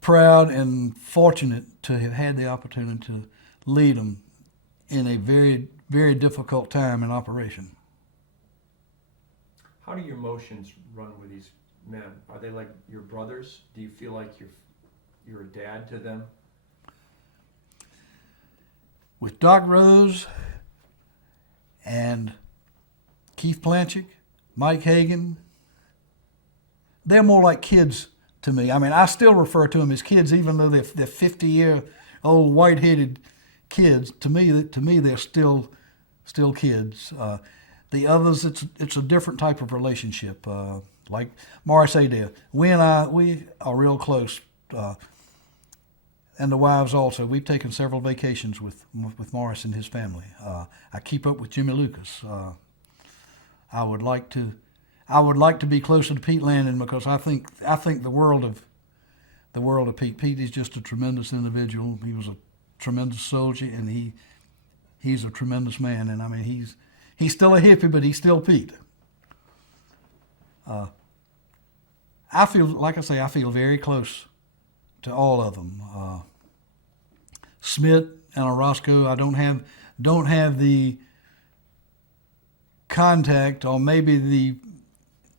proud and fortunate to have had the opportunity to lead them in a very, very difficult time in operation. How do your emotions run with these men? Are they like your brothers? Do you feel like you're a dad to them? With Doc Rose and Keith Plancic, Mike Hagen, they're more like kids to me. I mean, I still refer to them as kids, even though they're 50-year-old white-headed kids. To me, they're still kids. The others, it's a different type of relationship. Like Morris Adair, we are real close, and the wives also. We've taken several vacations with Morris and his family. I keep up with Jimmy Lucas. I would like to be closer to Pete Landon, because I think the world of Pete. Pete is just a tremendous individual. He was a tremendous soldier, and he's a tremendous man. And I mean, he's still a hippie, but he's still Pete. I feel very close to all of them. Smith and Orozco, I don't have the contact or maybe the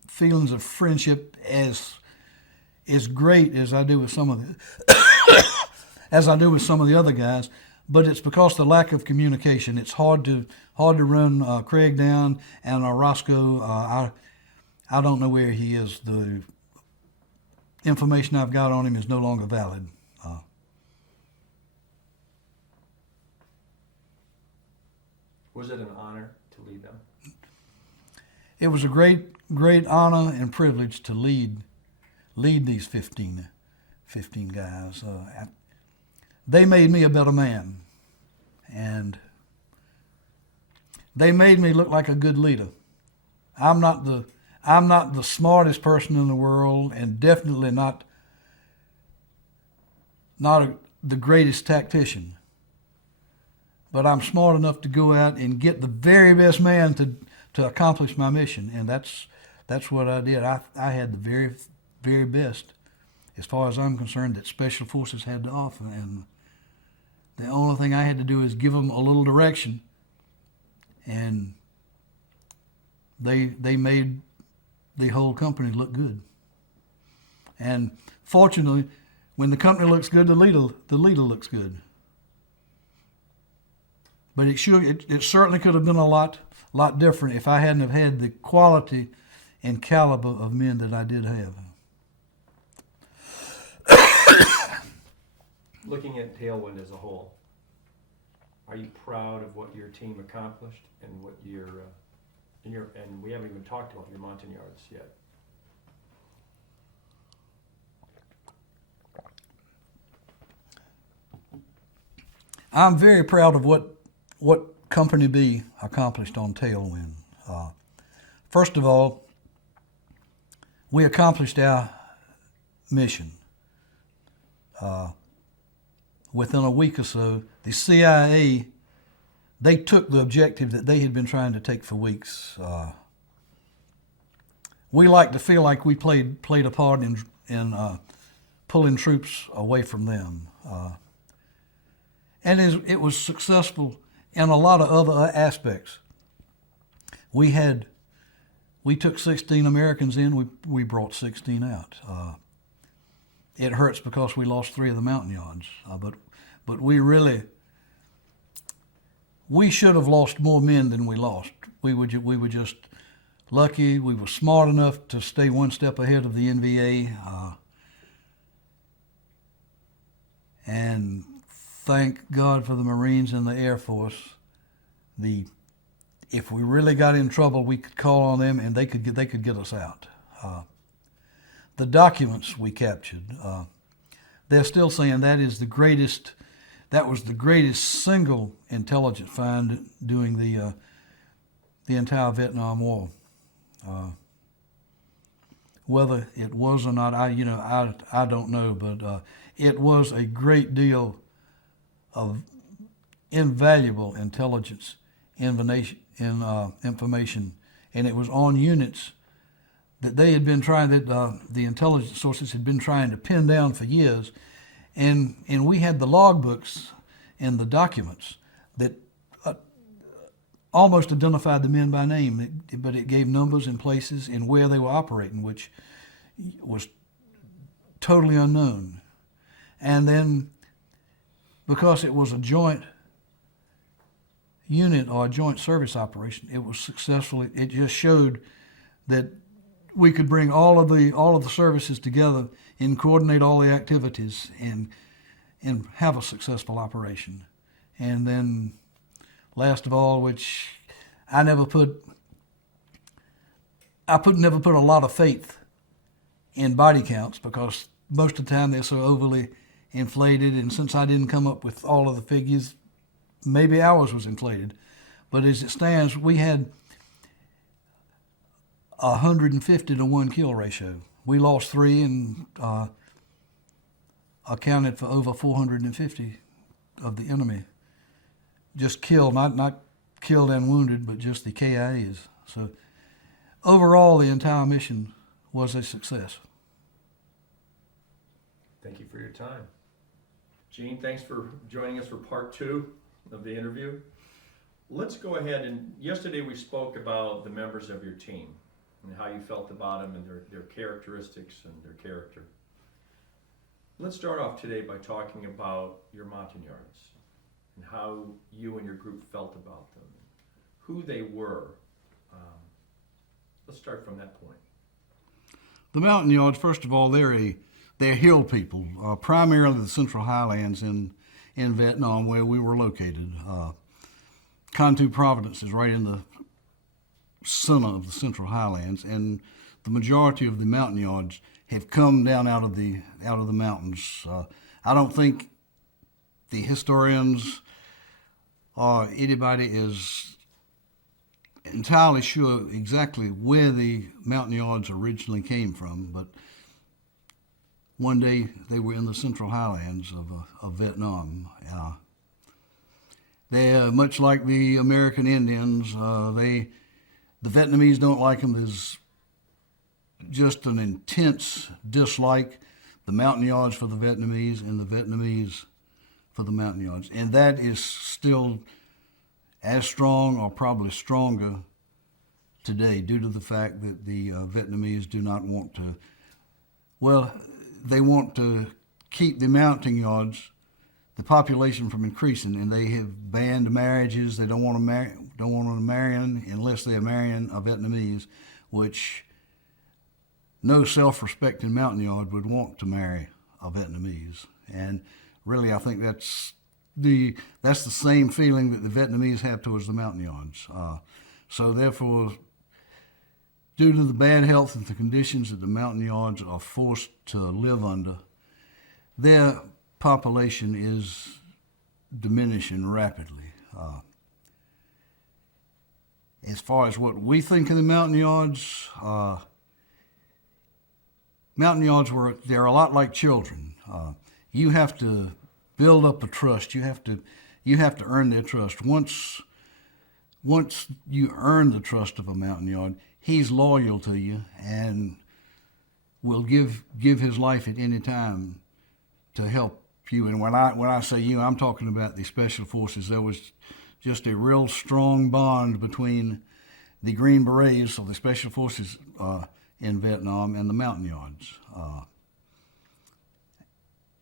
feelings of friendship as great as I do with some of the other guys, but it's because of the lack of communication. It's hard to run Craig down, and Orozco, I don't know where he is. The information I've got on him is no longer valid. Was it an honor to lead them? It was a great great honor and privilege to lead these 15 guys. They made me a better man, and they made me look like a good leader. I'm not the smartest person in the world, and definitely not the greatest tactician. But I'm smart enough to go out and get the very best man to accomplish my mission, and that's what I did. I had the very, very best, as far as I'm concerned, that Special Forces had to offer, and the only thing I had to do is give them a little direction, and they made the whole company look good. And fortunately, when the company looks good, the leader looks good. But it certainly could have been a lot different if I hadn't have had the quality and caliber of men that I did have. Looking at Tailwind as a whole, are you proud of what your team accomplished and what and we haven't even talked about your Montagnards yet. I'm very proud of what Company B accomplished on Tailwind. First of all, we accomplished our mission. Within a week or so, the CIA, they took the objective that they had been trying to take for weeks. We like to feel like we played a part in pulling troops away from them. And it was successful in a lot of other aspects. We took 16 Americans in, we brought 16 out. It hurts because we lost 3 of the Montagnards, but we should have lost more men than we lost. We were just lucky. We were smart enough to stay one step ahead of the NVA, and thank God for the Marines and the Air Force. If we really got in trouble, we could call on them, and they could get us out. The documents we captured, they're still saying that was the greatest single intelligence find during the entire Vietnam War. Whether it was or not, I don't know, but it was a great deal of invaluable intelligence information, and it was on units that they had been trying, the intelligence sources had been trying to pin down for years, and we had the logbooks and the documents that almost identified the men by name, but it gave numbers and places and where they were operating, which was totally unknown. And then, because it was a joint unit or a joint service operation, it was successful. It just showed that we could bring all of the services together and coordinate all the activities and have a successful operation. And then, last of all, which I never put a lot of faith in body counts, because most of the time they're so overly inflated, and since I didn't come up with all of the figures, maybe ours was inflated. But as it stands, we had 150 to 1 kill ratio. We lost 3 and accounted for over 450 of the enemy. Just killed, not killed and wounded, but just the KIAs. So overall, the entire mission was a success. Thank you for your time. Gene, thanks for joining us for part 2 of the interview. Let's go ahead and, yesterday we spoke about the members of your team and how you felt about them and their characteristics and their character. Let's start off today by talking about your Montagnards and how you and your group felt about them, who they were. Let's start from that point. The Montagnards, first of all, they're hill people, primarily the Central Highlands in Vietnam, where we were located. Con Providence is right in the center of the Central Highlands, and the majority of the mountain yards have come down out of the mountains. I don't think the historians or anybody is entirely sure exactly where the mountain yards originally came from, but one day they were in the Central Highlands of Vietnam. They're much like the American Indians. The Vietnamese don't like them. There's just an intense dislike, the mountain yards for the Vietnamese and the Vietnamese for the mountain yards. And that is still as strong or probably stronger today due to the fact that the Vietnamese do not want to, well, they want to keep the mountain yards, the population from increasing, and they have banned marriages. They don't want to marry unless they're marrying a Vietnamese, which no self-respecting mountain yard would want to marry a Vietnamese. And really, I think that's the same feeling that the Vietnamese have towards the mountain yards. So therefore, due to the bad health and the conditions that the mountain yards are forced to live under, their population is diminishing rapidly. As far as what we think of the mountain yards they're a lot like children. You have to build up a trust. You have to earn their trust. Once you earn the trust of a mountain yard, he's loyal to you and will give his life at any time to help you. And when I say you, I'm talking about the Special Forces. There was just a real strong bond between the Green Berets, or the Special Forces in Vietnam, and the mountain yards.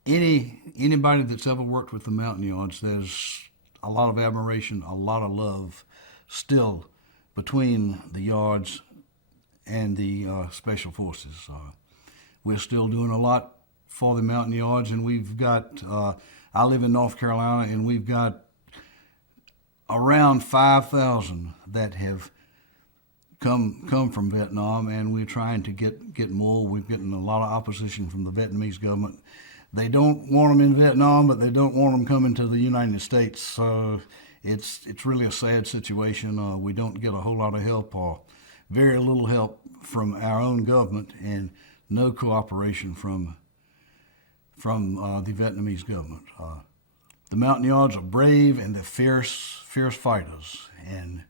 Anybody that's ever worked with the mountain yards, there's a lot of admiration, a lot of love still between the yards and the Special Forces. We're still doing a lot for the mountain yards, and we've got, I live in North Carolina, and we've got around 5,000 that have come from Vietnam, and we're trying to get more. We're getting a lot of opposition from the Vietnamese government. They don't want them in Vietnam, but they don't want them coming to the United States. So it's really a sad situation. We don't get a whole lot of help, or very little help from our own government, and no cooperation from the Vietnamese government. The mountain yards are brave, and they're fierce fighters. And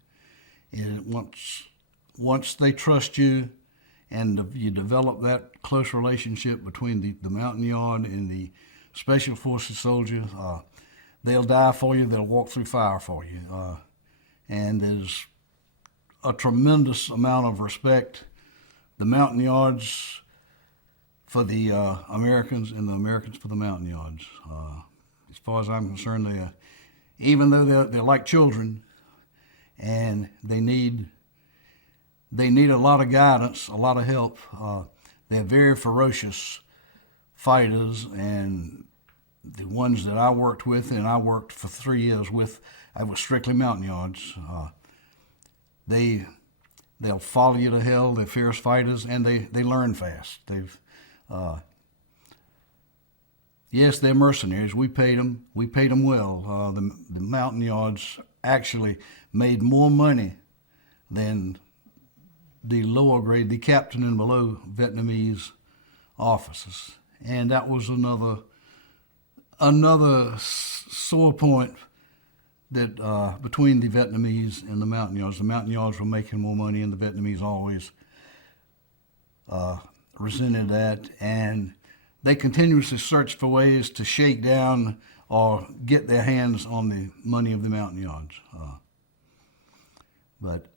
once they trust you, and you develop that close relationship between the mountain yard and the Special Forces soldier, they'll die for you. They'll walk through fire for you. And there's a tremendous amount of respect. The mountain yards for the Americans, and the Americans for the mountain yards. As far as I'm concerned, even though they're like children, and they need a lot of guidance, a lot of help. They're very ferocious fighters, and the ones that I worked with, and I worked for 3 years with, I was strictly mountain yards. They'll follow you to hell. They're fierce fighters, and they learn fast. Yes, they're mercenaries. We paid them well. The mountain yards actually made more money than the lower grade, the captain and below Vietnamese officers. And that was another sore point that between the Vietnamese and the mountain yards. The mountain yards were making more money, and the Vietnamese always resented that. And they continuously searched for ways to shake down or get their hands on the money of the mountain yards. But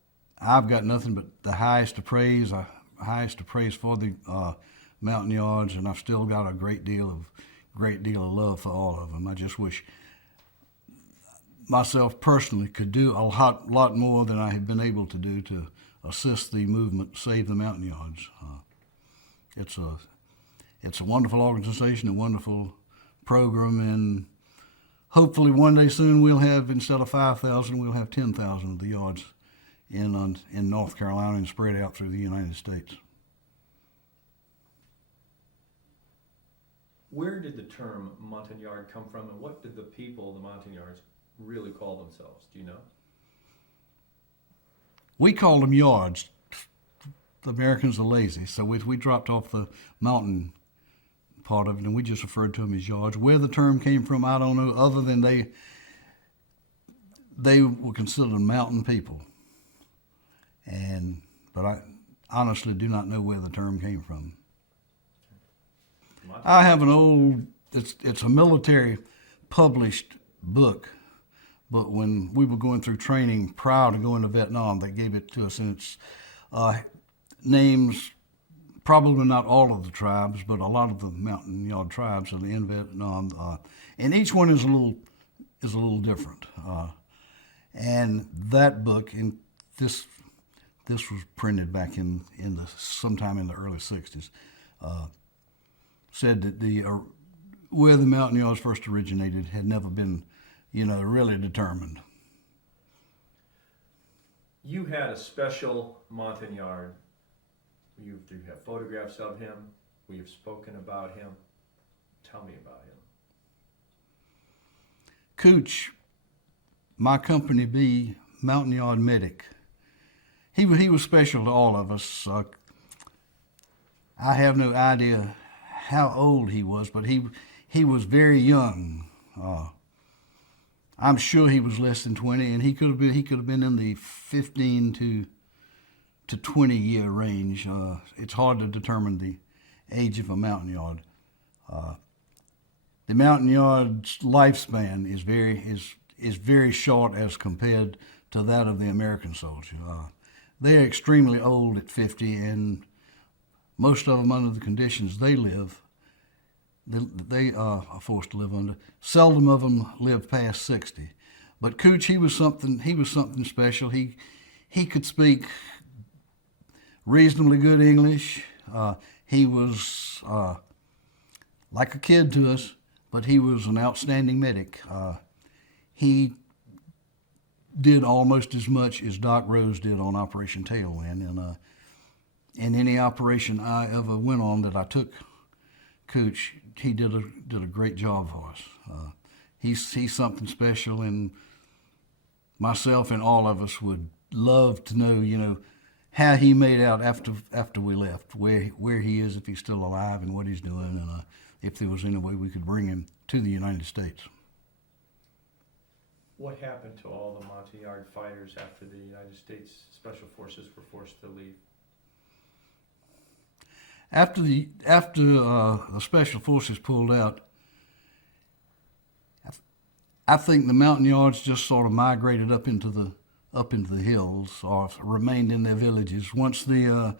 I've got nothing but the highest of praise for the mountain yards, and I've still got a great deal of love for all of them. I just wish myself personally could do a lot more than I have been able to do to assist the movement, save the mountain yards. It's a wonderful organization, a wonderful program, and hopefully one day soon we'll have, instead of 5,000, we'll have 10,000 of the yards in North Carolina and spread out through the United States. Where did the term Montagnard come from, and what did the people, the Montagnards, really call themselves? Do you know? We called them yards. The Americans are lazy, so we dropped off the mountain part of it, and we just referred to them as yards. Where the term came from, I don't know, other than they were considered mountain people. But I honestly do not know where the term came from. I have an old, it's a military published book, but when we were going through training prior to going to Vietnam, they gave it to us, and it's names, probably not all of the tribes, but a lot of the Montagnard tribes are in Vietnam, and each one is a little different. And that book, and this was printed back sometime in the early '60s. Said that where the Montagnards first originated had never been, really determined. You had a special Montagnard. You have photographs of him. We have spoken about him. Tell me about him. Cooch, my Company B Montagnard medic. He was special to all of us. I have no idea how old he was, but he was very young. I'm sure he was less than 20, and he could have been in the 15 to 20 year range. It's hard to determine the age of a Montagnard. The Montagnard's lifespan is very short as compared to that of the American soldier. They're extremely old at 50, and most of them, under the conditions they are forced to live under, seldom of them live past 60. But Cooch, he was something special. He could speak reasonably good English. He was like a kid to us, but he was an outstanding medic. He did almost as much as Doc Rose did on Operation Tailwind, and in any operation I ever went on that I took Cooch, he did a great job for us. He's something special, and myself and all of us would love to know, how he made out after we left, where he is, if he's still alive, and what he's doing, and if there was any way we could bring him to the United States. What happened to all the Montagnard fighters after the United States Special Forces were forced to leave? After the Special Forces pulled out, I think the Montagnards just sort of migrated up into the hills, or remained in their villages. Once the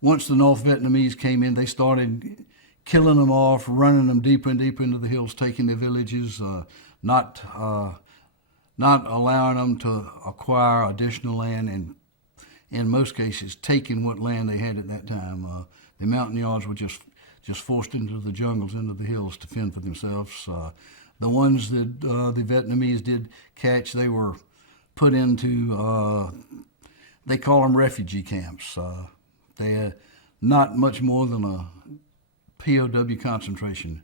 North Vietnamese came in, they started killing them off, running them deeper and deeper into the hills, taking their villages, not allowing them to acquire additional land, and in most cases taking what land they had at that time. The Montagnards were just forced into the jungles, into the hills to fend for themselves. The ones that the Vietnamese did catch, they were put into, they call them refugee camps. They're not much more than a POW concentration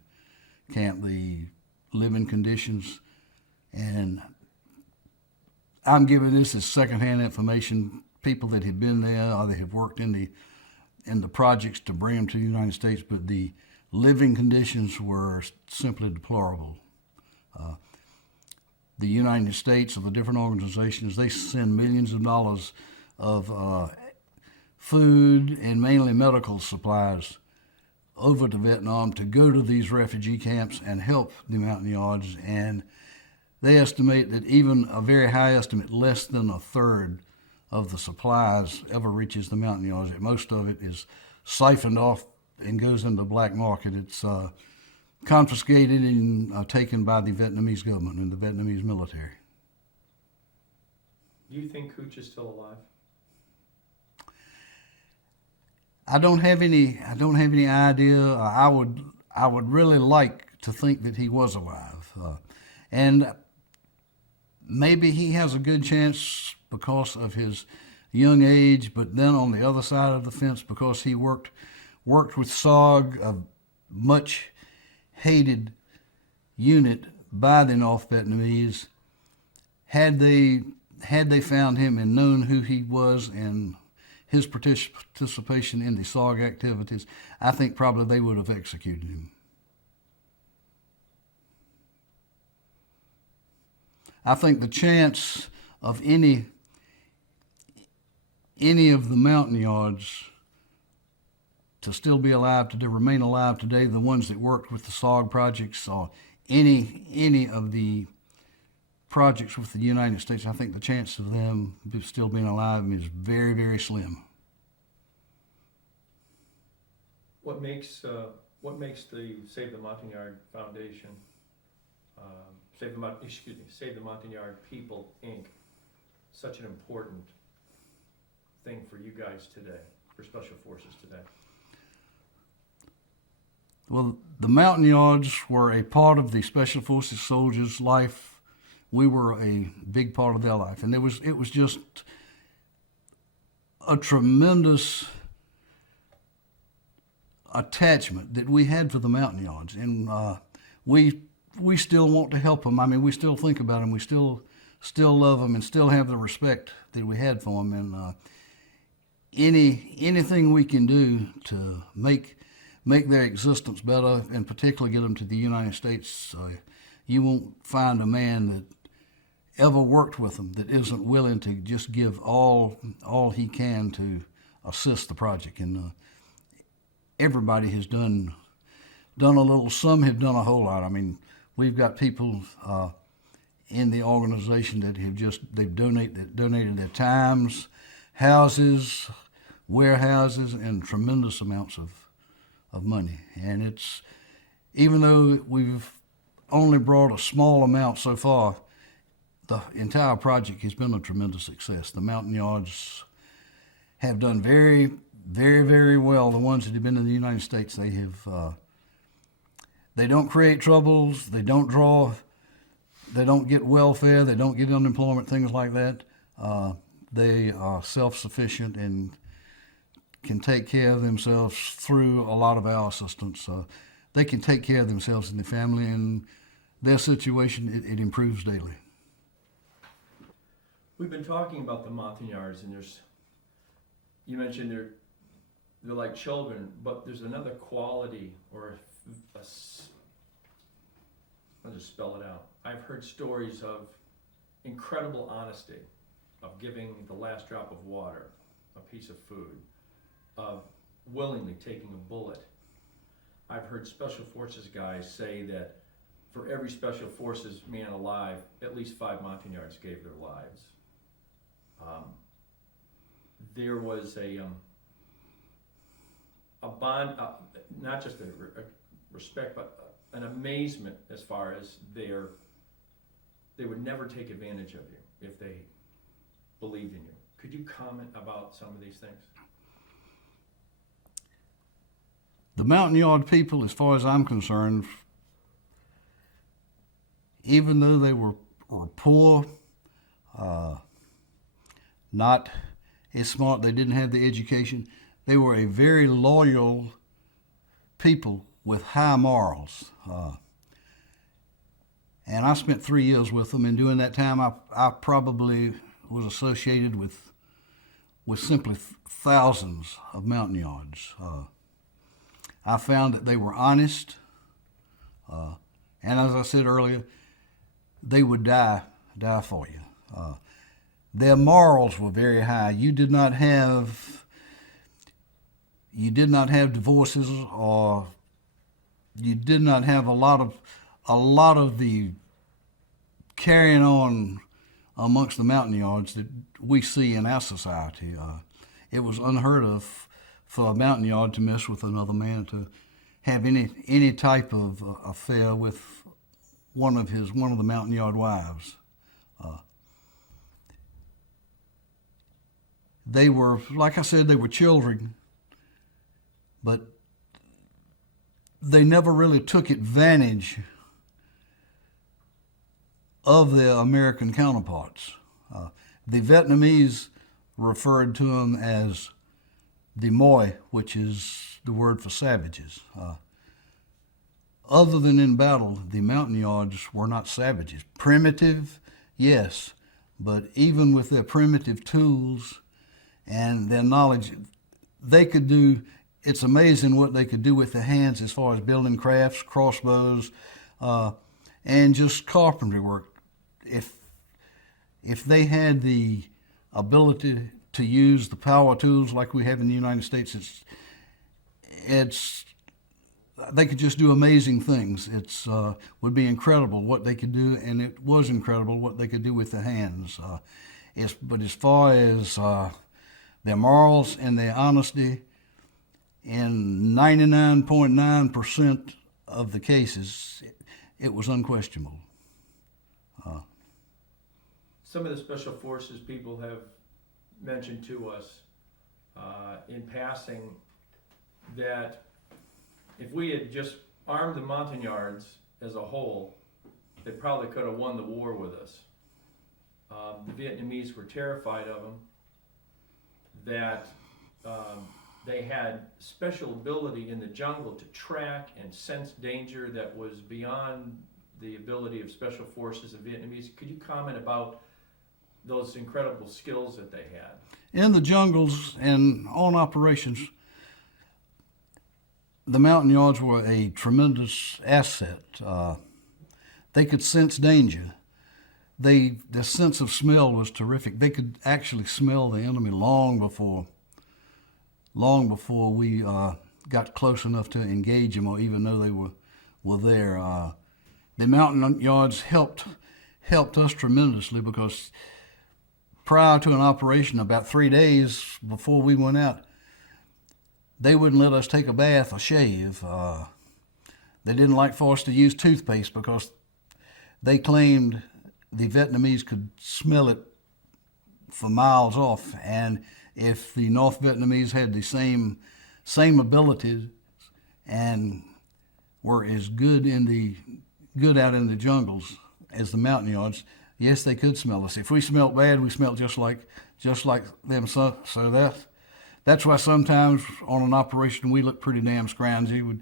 camp. The living conditions, and I'm giving this as secondhand information, people that have been there or they have worked in the projects to bring them to the United States, but the living conditions were simply deplorable. The United States, or the different organizations, they send millions of dollars of food and mainly medical supplies over to Vietnam to go to these refugee camps and help the Montagnards, and they estimate that even a very high estimate, less than a third of the supplies ever reaches the Montagnards. Most of it is siphoned off and goes into the black market. It's confiscated and taken by the Vietnamese government and the Vietnamese military. Do you think Cooch is still alive? I don't have any idea. I would really like to think that he was alive, and maybe he has a good chance because of his young age, but then on the other side of the fence, because he worked with SOG, a much hated unit by the North Vietnamese. Had they found him and known who he was and his participation in the SOG activities, I think probably they would have executed him. I think the chance of any of the Montagnards to still be alive today, remain alive today, the ones that worked with the SOG projects or any of the projects with the United States, I think the chance of them still being alive is very, very slim. What makes the Save the Montagnard Foundation, Save the Montagnard People Inc. such an important thing for you guys today, for Special Forces today? Well, the Montagnards were a part of the Special Forces soldiers' life. We were a big part of their life, and it was just a tremendous attachment that we had for the Montagnards, and we still want to help them. I mean, we still think about them. We still love them, and still have the respect that we had for them. And anything we can do to make their existence better, and particularly get them to the United States, you won't find a man that ever worked with them that isn't willing to just give all he can to assist the project. And everybody has done a little. Some have done a whole lot. I mean, we've got people in the organization that they've donated their times, houses, warehouses, and tremendous amounts of money. And it's, even though we've only brought a small amount so far, the entire project has been a tremendous success. The Montagnards have done very, very, very well. The ones that have been in the United States, they have. They don't create troubles. They don't get welfare. They don't get unemployment, things like that. They are self-sufficient and can take care of themselves through a lot of our assistance. They can take care of themselves and their family, and their situation, it improves daily. We've been talking about the Montagnards, and you mentioned they're like children, but there's another quality, or I'll just spell it out. I've heard stories of incredible honesty, of giving the last drop of water, a piece of food, of willingly taking a bullet. I've heard Special Forces guys say that for every Special Forces man alive, at least 5 Montagnards gave their lives. There was a bond, not just a respect, but an amazement as far as they would never take advantage of you if they believed in you. Could you comment about some of these things? The Montagnard people, as far as I'm concerned, even though they were poor, not as smart, they didn't have the education, they were a very loyal people with high morals. And I spent 3 years with them, and during that time I probably was associated with simply thousands of Montagnards. I found that they were honest, and as I said earlier, they would die for you. Their morals were very high. You did not have divorces, or you did not have a lot of the carrying on amongst the Montagnards that we see in our society. It was unheard of for a Montagnard to mess with another man, to have any type of affair with one of the Montagnard wives. They were, like I said, they were children, but they never really took advantage of their American counterparts. The Vietnamese referred to them as the Moi, which is the word for savages. Other than in battle, the Montagnards were not savages. Primitive, yes, but even with their primitive tools and their knowledge, they could do, it's amazing what they could do with their hands as far as building crafts, crossbows, and just carpentry work. If they had the ability to use the power tools like we have in the United States, they could just do amazing things. It would be incredible what they could do, and it was incredible what they could do with their hands. But as far as their morals and their honesty, in 99.9% of the cases, it was unquestionable. Some of the special forces people have mentioned to us in passing that if we had just armed the Montagnards as a whole, they probably could have won the war with us. The Vietnamese were terrified of them, that they had special ability in the jungle to track and sense danger that was beyond the ability of special forces and Vietnamese. Could you comment about those incredible skills that they had? In the jungles and on operations, the Montagnards were a tremendous asset. They could sense danger. Their sense of smell was terrific. They could actually smell the enemy long before we got close enough to engage them or even know they were there. The Montagnards helped us tremendously because prior to an operation, about 3 days before we went out, they wouldn't let us take a bath or shave. They didn't like for us to use toothpaste because they claimed the Vietnamese could smell it for miles off, and if the North Vietnamese had the same abilities and were as good out in the jungles as the Montagnards, yes, they could smell us. If we smelled bad, we smelled just like them. So that's why sometimes on an operation we look pretty damn scroungy.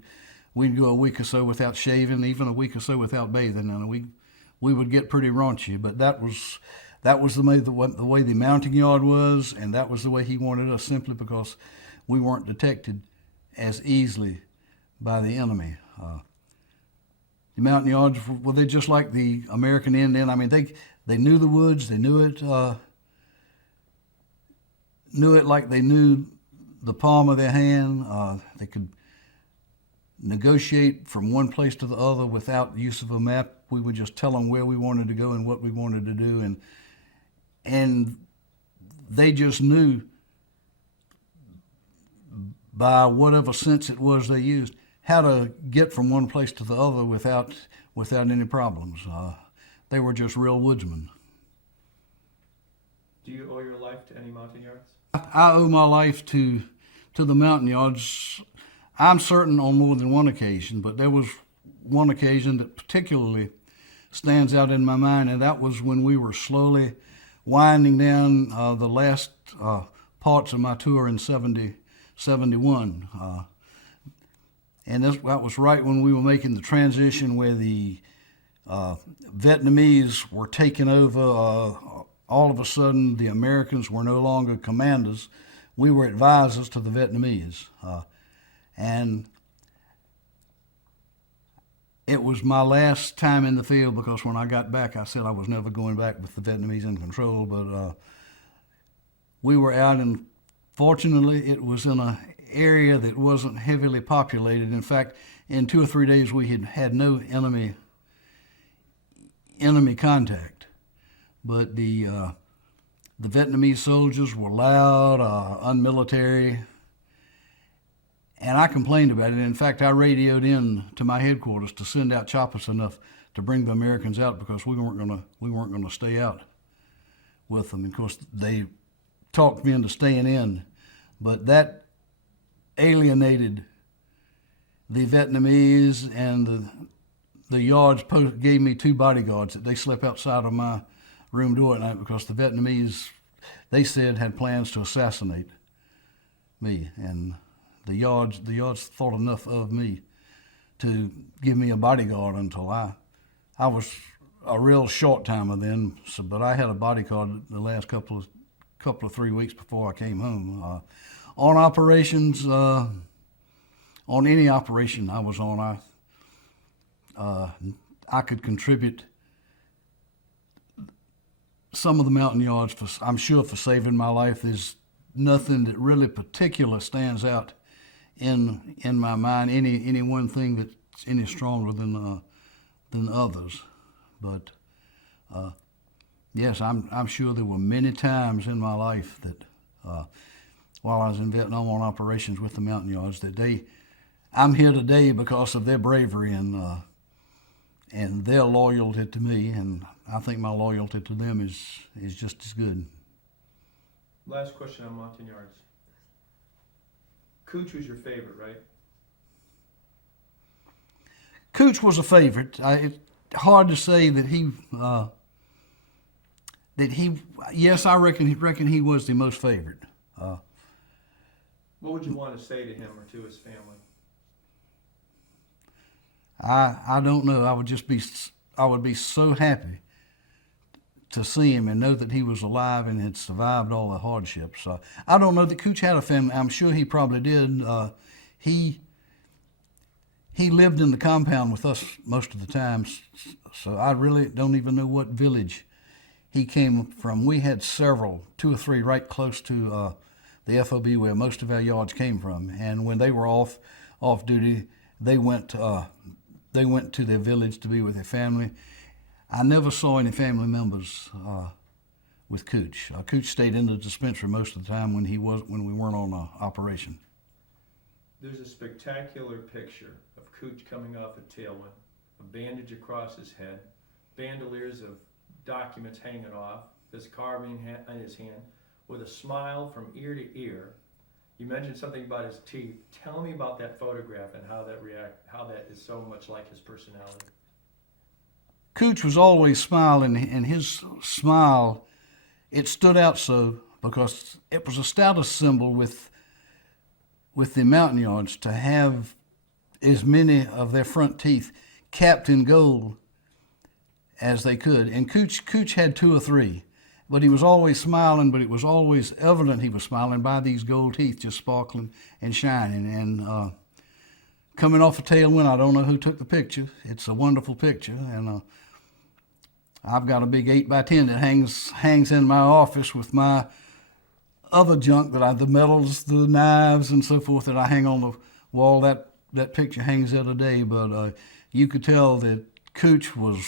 We'd go a week or so without shaving, even a week or so without bathing, and we would get pretty raunchy. But that was the way the Montagnard was, and that was the way he wanted us, simply because we weren't detected as easily by the enemy. The Montagnards, well, they're just like the American Indian. I mean, they knew the woods, they knew it like they knew the palm of their hand. They could negotiate from one place to the other without use of a map. We would just tell them where we wanted to go and what we wanted to do, and they just knew by whatever sense it was they used how to get from one place to the other without any problems. They were just real woodsmen. Do you owe your life to any Montagnards? I owe my life to the Montagnards. I'm certain on more than one occasion, but there was one occasion that particularly stands out in my mind, and that was when we were slowly winding down the last parts of my tour in 71. And that was right when we were making the transition where the Vietnamese were taking over. All of a sudden, the Americans were no longer commanders. We were advisors to the Vietnamese. And it was my last time in the field, because when I got back, I said I was never going back with the Vietnamese in control. But we were out, and fortunately, it was in an area that wasn't heavily populated. In fact, in 2 or 3 days, we had no enemy contact. But the Vietnamese soldiers were loud, unmilitary, and I complained about it. In fact, I radioed in to my headquarters to send out choppers enough to bring the Americans out, because we weren't gonna stay out with them. Of course, they talked me into staying in, but that alienated the Vietnamese, and the yards gave me 2 bodyguards that they slept outside of my room door at night, because the Vietnamese, they said had plans to assassinate me, and the yards thought enough of me to give me a bodyguard until I was a real short timer then. So, but I had a bodyguard the last couple of 3 weeks before I came home. On operations, on any operation I was on, I could contribute some of the mountain yards, I'm sure, for saving my life. There's nothing that really particular stands out in my mind, any one thing that's any stronger than others. But yes, I'm sure there were many times in my life that while I was in Vietnam on operations with the mountain yards, that I'm here today because of their bravery and their loyalty to me, and I think my loyalty to them is just as good. Last question on Montagnards. Cooch was your favorite, right? Cooch was a favorite. It's hard to say that he. Yes, I reckon he was the most favorite. What would you want to say to him or to his family? I don't know. I would be so happy to see him and know that he was alive and had survived all the hardships. I don't know that Cooch had a family. I'm sure he probably did. He lived in the compound with us most of the time, so I really don't even know what village he came from. We had several, 2 or 3 right close to the FOB where most of our yards came from, and when they were off duty, they went to their village to be with their family. I never saw any family members with Cooch. Cooch stayed in the dispensary most of the time when we weren't on operation. There's a spectacular picture of Cooch coming off a Tailwind, a bandage across his head, bandoliers of documents hanging off, his carbine in his hand, with a smile from ear to ear. You mentioned something about his teeth. Tell me about that photograph and how that is so much like his personality. Cooch was always smiling, and his smile, it stood out so because it was a status symbol with the mountain yards to have as many of their front teeth capped in gold as they could. And Cooch had 2 or 3, but he was always smiling, but it was always evident he was smiling by these gold teeth just sparkling and shining. And coming off a Tailwind, I don't know who took the picture. It's a wonderful picture, and I've got a big 8x10 that hangs in my office with my other junk the medals, the knives, and so forth that I hang on the wall. That picture hangs there today, but you could tell that Cooch was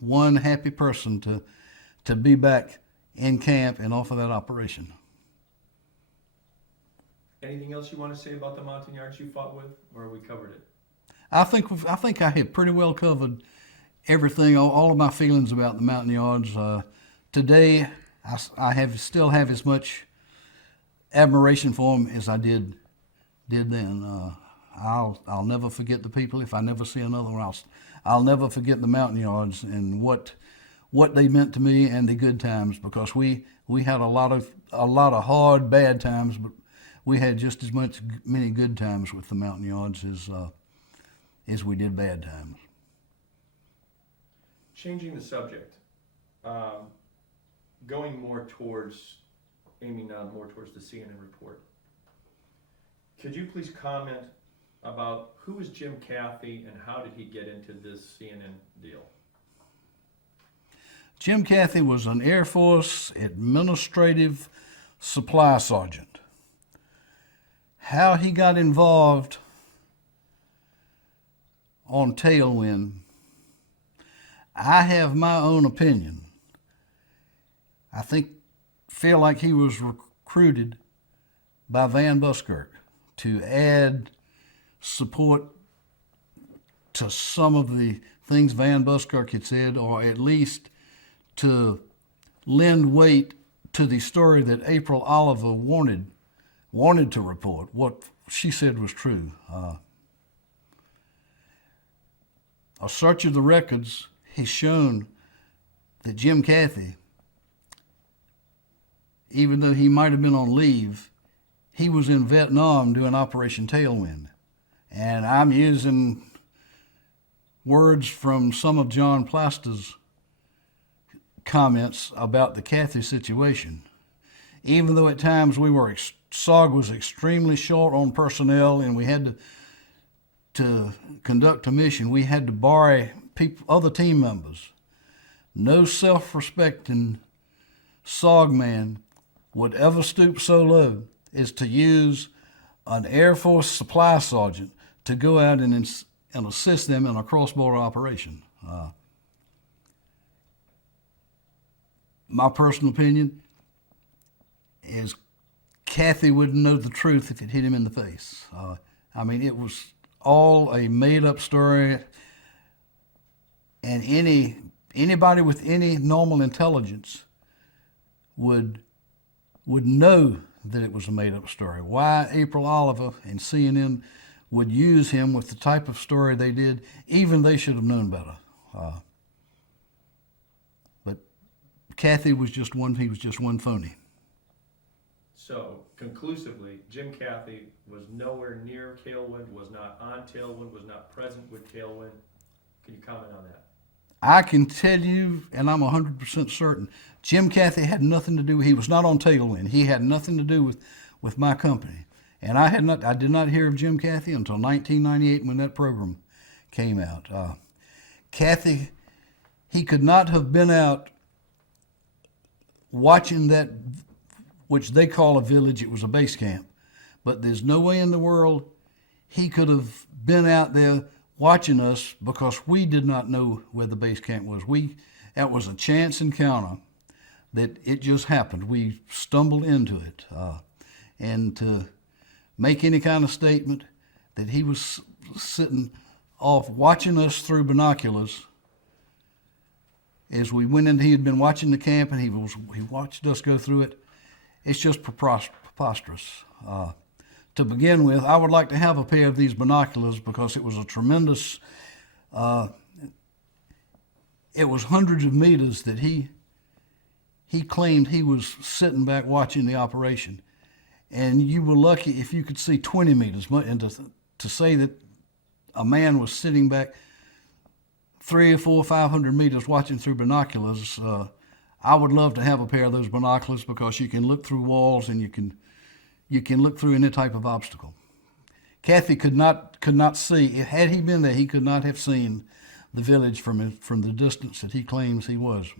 one happy person to be back in camp and off of that operation. Anything else you want to say about the Montagnards you fought with, or we covered it? I think I had pretty well covered everything, all of my feelings about the mountain yards. Today, I still have as much admiration for them as I did then. I'll never forget the people. If I never see another one, I'll never forget the mountain yards and what they meant to me and the good times, because we had a lot of hard, bad times, but we had just as many good times with the mountain yards as we did bad times. Changing the subject, aiming more towards the CNN report. Could you please comment about who is Jim Cathy and how did he get into this CNN deal? Jim Cathy was an Air Force administrative supply sergeant. How he got involved on Tailwind, I have my own opinion. I feel like he was recruited by Van Buskerk to add support to some of the things Van Buskerk had said, or at least to lend weight to the story that April Oliver wanted to report. What she said was true. A search of the records has shown that Jim Cathy even though he might have been on leave, he was in Vietnam doing Operation Tailwind. And I'm using words from some of John Plaster's comments about the Cathy situation. Even though at times SOG was extremely short on personnel and we had to conduct a mission, we had to borrow other team members. No self-respecting SOG man would ever stoop so low as to use an Air Force supply sergeant to go out and assist them in a cross-border operation. My personal opinion is Cathy wouldn't know the truth if it hit him in the face. I mean, it was all a made-up story, and anybody with any normal intelligence would know that it was a made-up story. Why April Oliver and CNN would use him with the type of story they did, even they should have known better. But Cathy was just one phony. So, conclusively, Jim Cathy was nowhere near Tailwind, was not on Tailwind, was not present with Tailwind. Can you comment on that? I can tell you, and I'm 100% certain, Jim Cathy had nothing to do. He was not on Tailwind. He had nothing to do with my company. And I did not hear of Jim Cathy until 1998 when that program came out. Cathy, he could not have been out watching that, which they call a village. It was a base camp. But there's no way in the world he could have been out there watching us, because we did not know where the base camp was. That was a chance encounter that it just happened. We stumbled into it. And to make any kind of statement that he was sitting off watching us through binoculars as we went in, he had been watching the camp and he watched us go through it. It's just preposterous. To begin with, I would like to have a pair of these binoculars because it was a tremendous, it was hundreds of meters that he claimed he was sitting back watching the operation. And you were lucky if you could see 20 meters. And to say that a man was sitting back 300 or 400, 500 meters watching through binoculars, I would love to have a pair of those binoculars because you can look through walls and you can look through any type of obstacle. Cathy could not see. Had he been there, he could not have seen the village from the distance that he claims he was.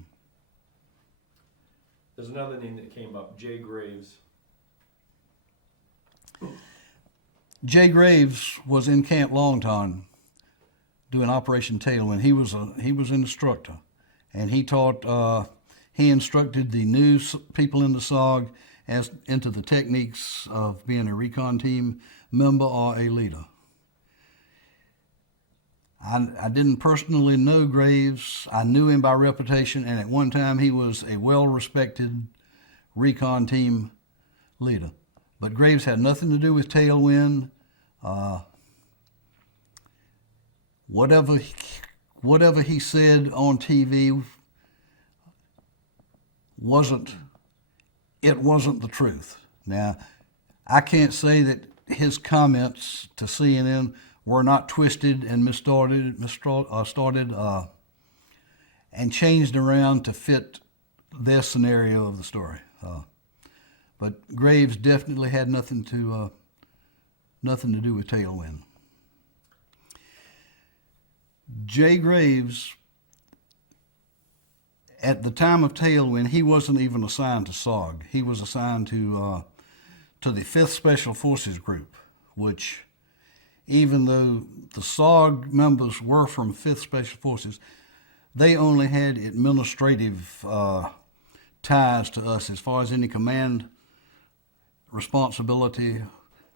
There's another name that came up, Jay Graves. Jay Graves was in Camp Longton doing Operation Tailwind. He was an instructor, and he instructed the new people in the SOG as into the techniques of being a recon team member or a leader. I didn't personally know Graves. I knew him by reputation, and at one time he was a well-respected recon team leader. But Graves had nothing to do with Tailwind. Whatever he said on TV wasn't the truth. Now, I can't say that his comments to CNN were not twisted and started and changed around to fit their scenario of the story. But Graves definitely had nothing to do with Tailwind. Jay Graves, at the time of Tailwind, he wasn't even assigned to SOG. He was assigned to the 5th Special Forces Group, which, even though the SOG members were from 5th Special Forces, they only had administrative ties to us as far as any command responsibility.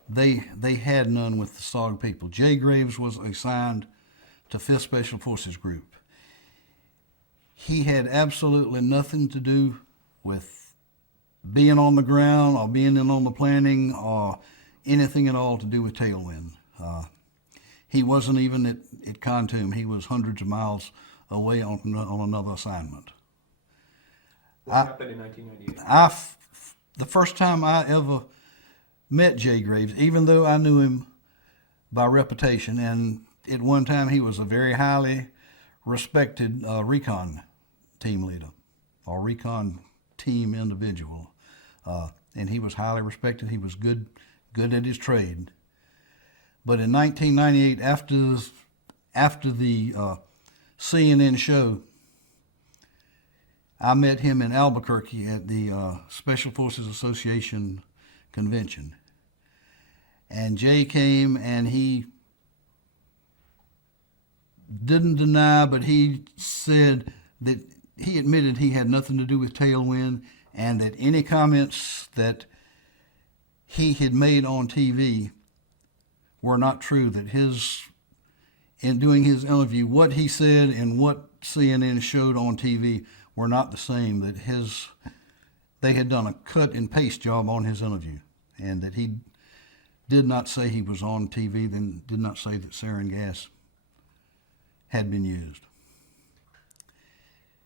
They had none with the SOG people. Jay Graves was assigned to 5th Special Forces Group. He had absolutely nothing to do with being on the ground or being in on the planning or anything at all to do with Tailwind. He wasn't even at Khartoum. He was hundreds of miles away on another assignment. What happened in 1998? the first time I ever met Jay Graves, even though I knew him by reputation, and at one time he was a very highly respected recon team leader or recon team individual, and he was highly respected. He was good at his trade. But in 1998, after the CNN show, I met him in Albuquerque at the Special Forces Association convention. And Jay came, and he didn't deny, but he said that he admitted he had nothing to do with Tailwind, and that any comments that he had made on TV were not true, that in doing his interview, what he said and what CNN showed on TV were not the same, that they had done a cut and paste job on his interview, and that he did not say he was on TV, then did not say that sarin gas had been used.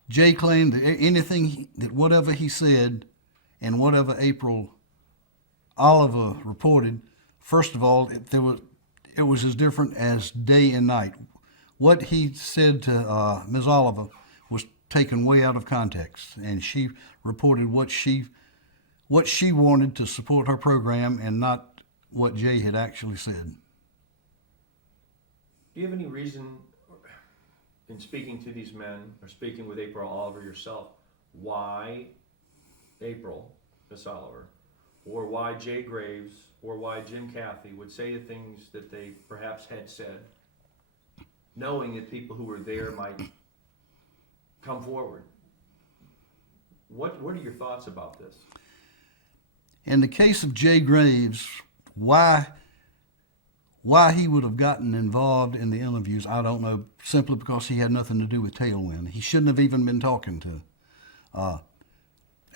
Jay claimed that whatever he said and whatever April Oliver reported, first of all, it was as different as day and night. What he said to Ms. Oliver was taken way out of context, and she reported what she wanted to support her program and not what Jay had actually said. Do you have any reason, in speaking to these men, or speaking with April Oliver yourself, why April, Miss Oliver, or why Jay Graves, or why Jim Cathy would say the things that they perhaps had said, knowing that people who were there might come forward? What are your thoughts about this? In the case of Jay Graves, why he would have gotten involved in the interviews, I don't know, simply because he had nothing to do with Tailwind. He shouldn't have even been talking to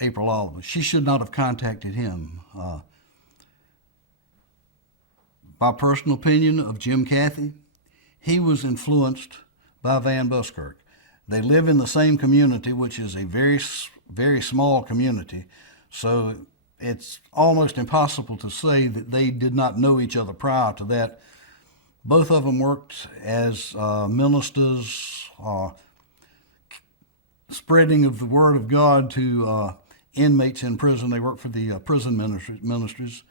April Oliver. She should not have contacted him. My personal opinion of Jim Cathy, he was influenced by Van Buskerk. They live in the same community, which is a very, very small community, so it's almost impossible to say that they did not know each other prior to that. Both of them worked as ministers, spreading of the word of God to inmates in prison. They worked for the prison ministries.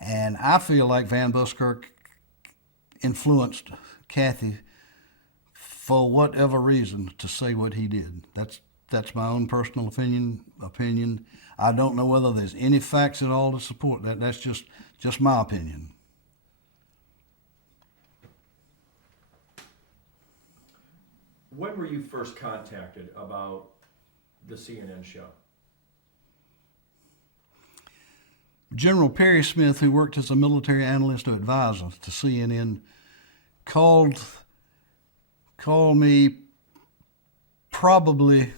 And I feel like Van Buskerk influenced Cathy for whatever reason to say what he did. That's my own personal opinion. I don't know whether there's any facts at all to support that. That's just my opinion. When were you first contacted about the CNN show? General Perry Smith, who worked as a military analyst or advisor to CNN, called me probably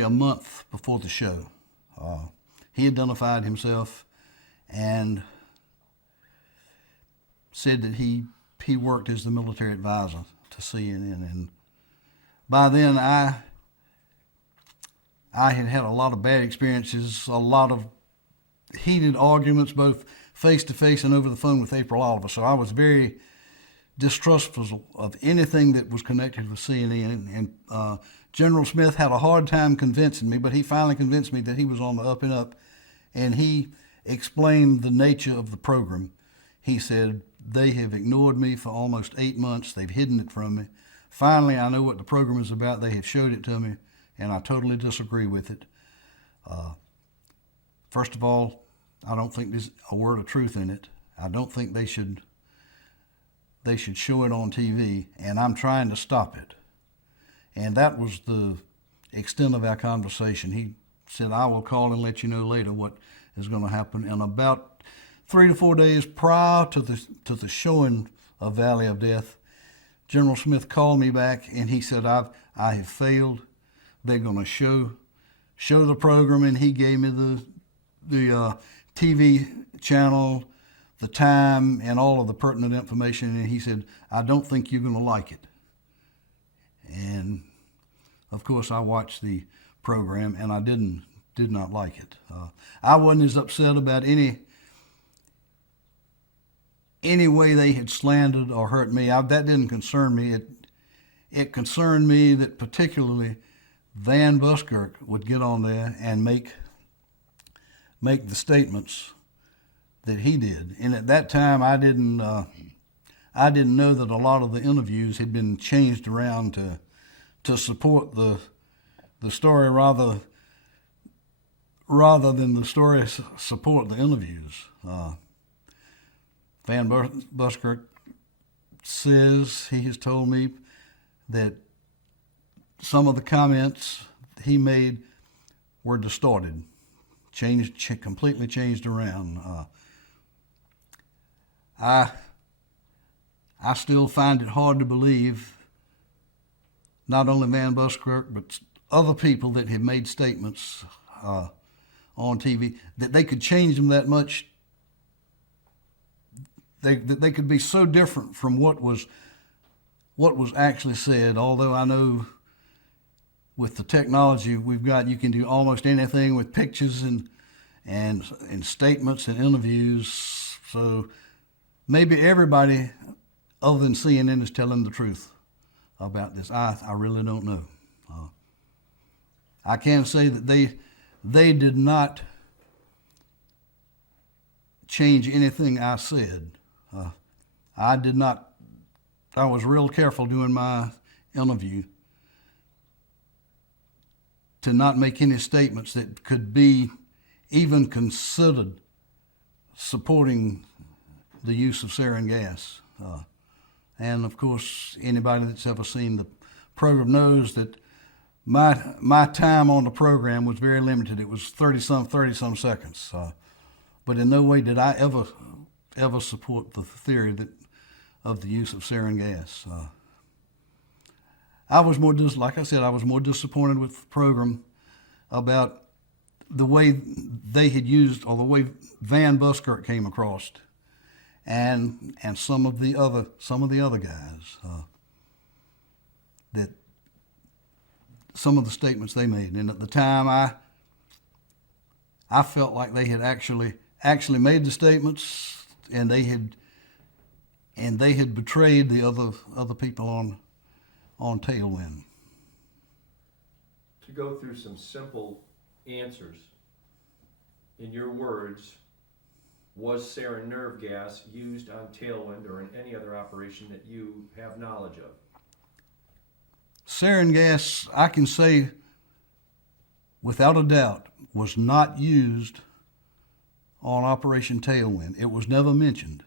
a month before the show. He identified himself and said that he worked as the military advisor to CNN, and by then I had a lot of bad experiences, a lot of heated arguments, both face-to-face and over the phone with April Oliver. So I was very distrustful of anything that was connected with CNN. And General Smith had a hard time convincing me, but he finally convinced me that he was on the up and up. And he explained the nature of the program. He said, they have ignored me for almost 8 months. They've hidden it from me. Finally, I know what the program is about. They have showed it to me, and I totally disagree with it. First of all, I don't think there's a word of truth in it. I don't think they should show it on TV, and I'm trying to stop it. And that was the extent of our conversation. He said, I will call and let you know later what is going to happen. And about 3 to 4 days prior to the showing of Valley of Death, General Smith called me back, and he said, I have failed. They're going to show the program, and he gave me the TV channel, the time, and all of the pertinent information, and he said, I don't think you're going to like it. And of course, I watched the program, and I did not like it. I wasn't as upset about any way they had slandered or hurt me. That didn't concern me. It concerned me that particularly Van Buskerk would get on there and make the statements that he did. And at that time, I didn't know that a lot of the interviews had been changed around to support the story rather than the story support the interviews. Van Buskerk says, he has told me that some of the comments he made were distorted, completely changed around. I still find it hard to believe not only Van Buskerk, but other people that have made statements on TV, that they could change them that much. They could be so different from what was actually said. Although I know with the technology we've got, you can do almost anything with pictures and statements and interviews. So maybe everybody other than CNN is telling the truth about this. I really don't know. I can say that they did not change anything I said. I was real careful doing my interview to not make any statements that could be even considered supporting the use of sarin gas. And of course, anybody that's ever seen the program knows that my time on the program was very limited. It was 30 some seconds. But in no way did I ever support the theory of the use of sarin gas. I was more disappointed with the program about the way they had used, or the way Van Buskerk came across, and some of the other guys, that some of the statements they made. And at the time, I felt like they had actually made the statements, and they had betrayed the other people on Tailwind. To go through some simple answers, in your words, was sarin nerve gas used on Tailwind or in any other operation that you have knowledge of? Sarin gas, I can say without a doubt, was not used on Operation Tailwind. It was never mentioned.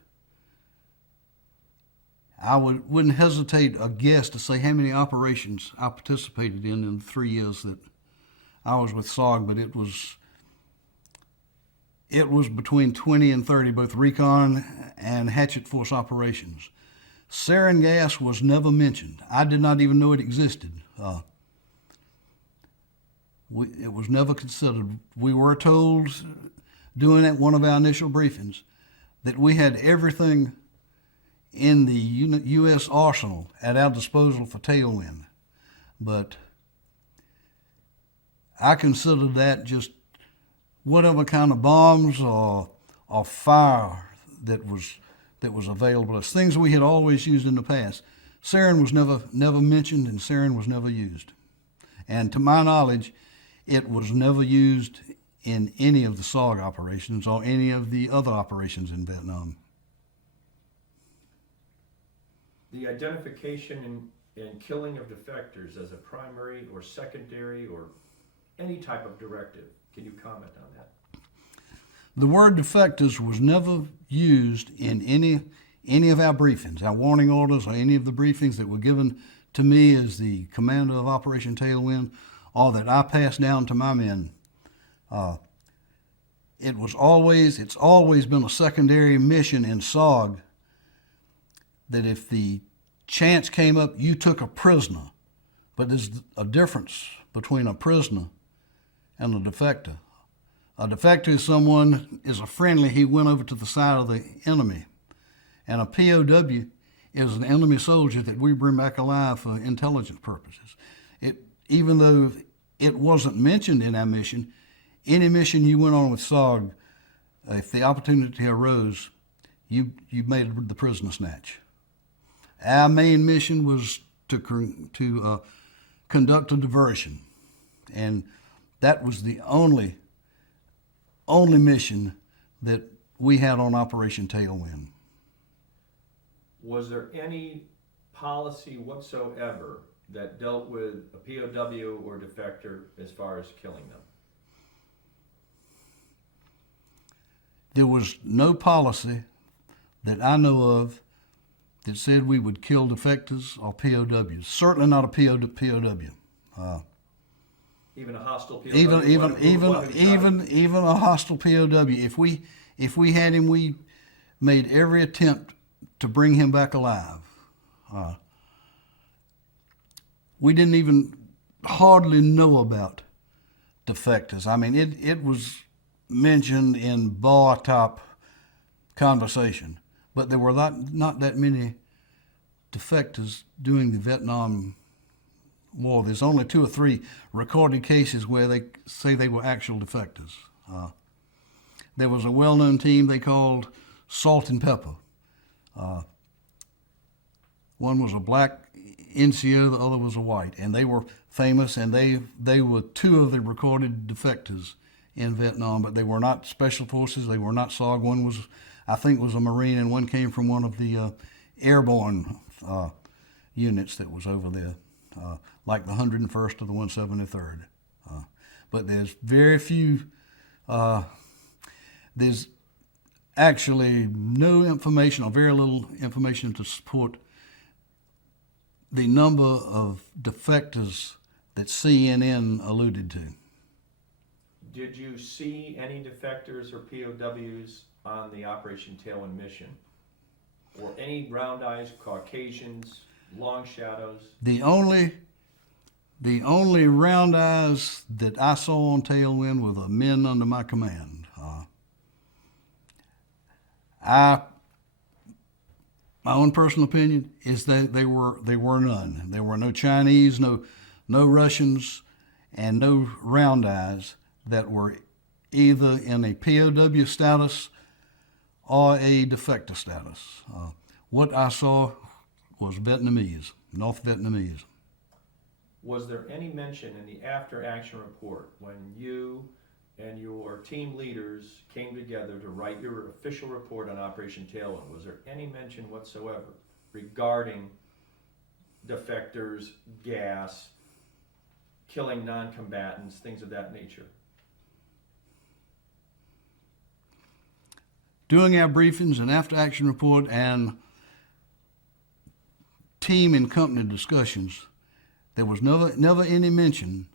I wouldn't hesitate a guess to say how many operations I participated in the 3 years that I was with SOG, but it was between 20 and 30, both recon and Hatchet Force operations. Sarin gas was never mentioned. I did not even know it existed. It was never considered. We were told during one of our initial briefings that we had everything in the U.S. arsenal at our disposal for Tailwind. But I considered that just whatever kind of bombs or fire that was available as things we had always used in the past. Sarin was never mentioned, and sarin was never used. And to my knowledge, it was never used in any of the SOG operations or any of the other operations in Vietnam. The identification and killing of defectors as a primary or secondary or any type of directive. Can you comment on that? The word defectors was never used in any of our briefings, our warning orders, or any of the briefings that were given to me as the commander of Operation Tailwind, or that I passed down to my men. It's always been a secondary mission in SOG that if the chance came up, you took a prisoner. But there's a difference between a prisoner and a defector. A defector is a friendly, he went over to the side of the enemy. And a POW is an enemy soldier that we bring back alive for intelligence purposes. Even though it wasn't mentioned in our mission. Any mission you went on with SOG, if the opportunity arose, you made the prisoner snatch. Our main mission was to conduct a diversion, and that was the only mission that we had on Operation Tailwind. Was there any policy whatsoever that dealt with a POW or defector as far as killing them? There was no policy that I know of that said we would kill defectors or POWs. Certainly not a POW. Even a hostile POW? Even a hostile POW. If we had him, we made every attempt to bring him back alive. We didn't even hardly know about defectors. I mean, it was mentioned in bar-top conversation, but there were not that many defectors during the Vietnam War. There's only 2 or 3 recorded cases where they say they were actual defectors. There was a well-known team they called Salt and Pepper. One was a black NCO, the other was a white, and they were famous, and they were 2 of the recorded defectors in Vietnam, but they were not special forces, they were not SOG. One was, I think, was a Marine, and one came from one of the airborne units that was over there, like the 101st or the 173rd. But there's very few, there's actually no information or very little information to support the number of defectors that CNN alluded to. Did you see any defectors or POWs on the Operation Tailwind mission? Or any round eyes, Caucasians, long shadows? The only round eyes that I saw on Tailwind were the men under my command. My own personal opinion is that there were none. There were no Chinese, no Russians, and no round eyes that were either in a POW status or a defector status. What I saw was Vietnamese, North Vietnamese. Was there any mention in the after-action report when you and your team leaders came together to write your official report on Operation Tailwind? Was there any mention whatsoever regarding defectors, gas, killing non-combatants, things of that nature? During our briefings and after-action report and team and company discussions, there was never any mention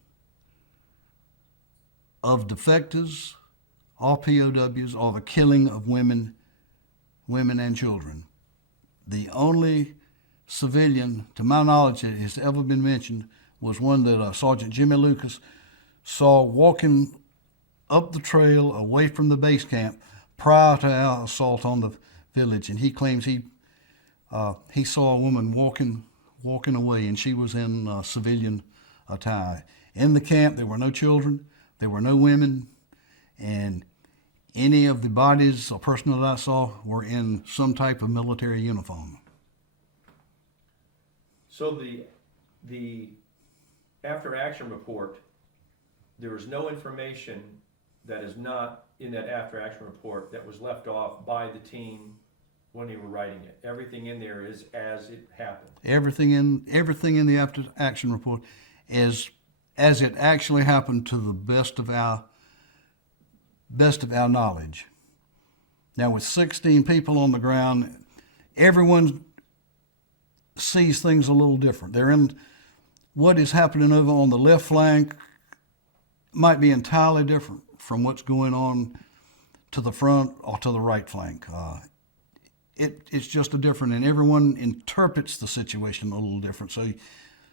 of defectors or POWs or the killing of women and children. The only civilian, to my knowledge, that has ever been mentioned was one that Sergeant Jimmy Lucas saw walking up the trail away from the base camp prior to our assault on the village, and he claims he saw a woman walking away, and she was in civilian attire. In the camp, there were no children, there were no women, and any of the bodies or personnel that I saw were in some type of military uniform. So the after-action report, there is no information that is not in that after-action report that was left off by the team when they were writing it. Everything in there is as it happened. Everything in the after-action report is as it actually happened to the best of our knowledge. Now, with 16 people on the ground, everyone sees things a little different. What is happening over on the left flank might be entirely different from what's going on to the front or to the right flank. It's just different, and everyone interprets the situation a little different. So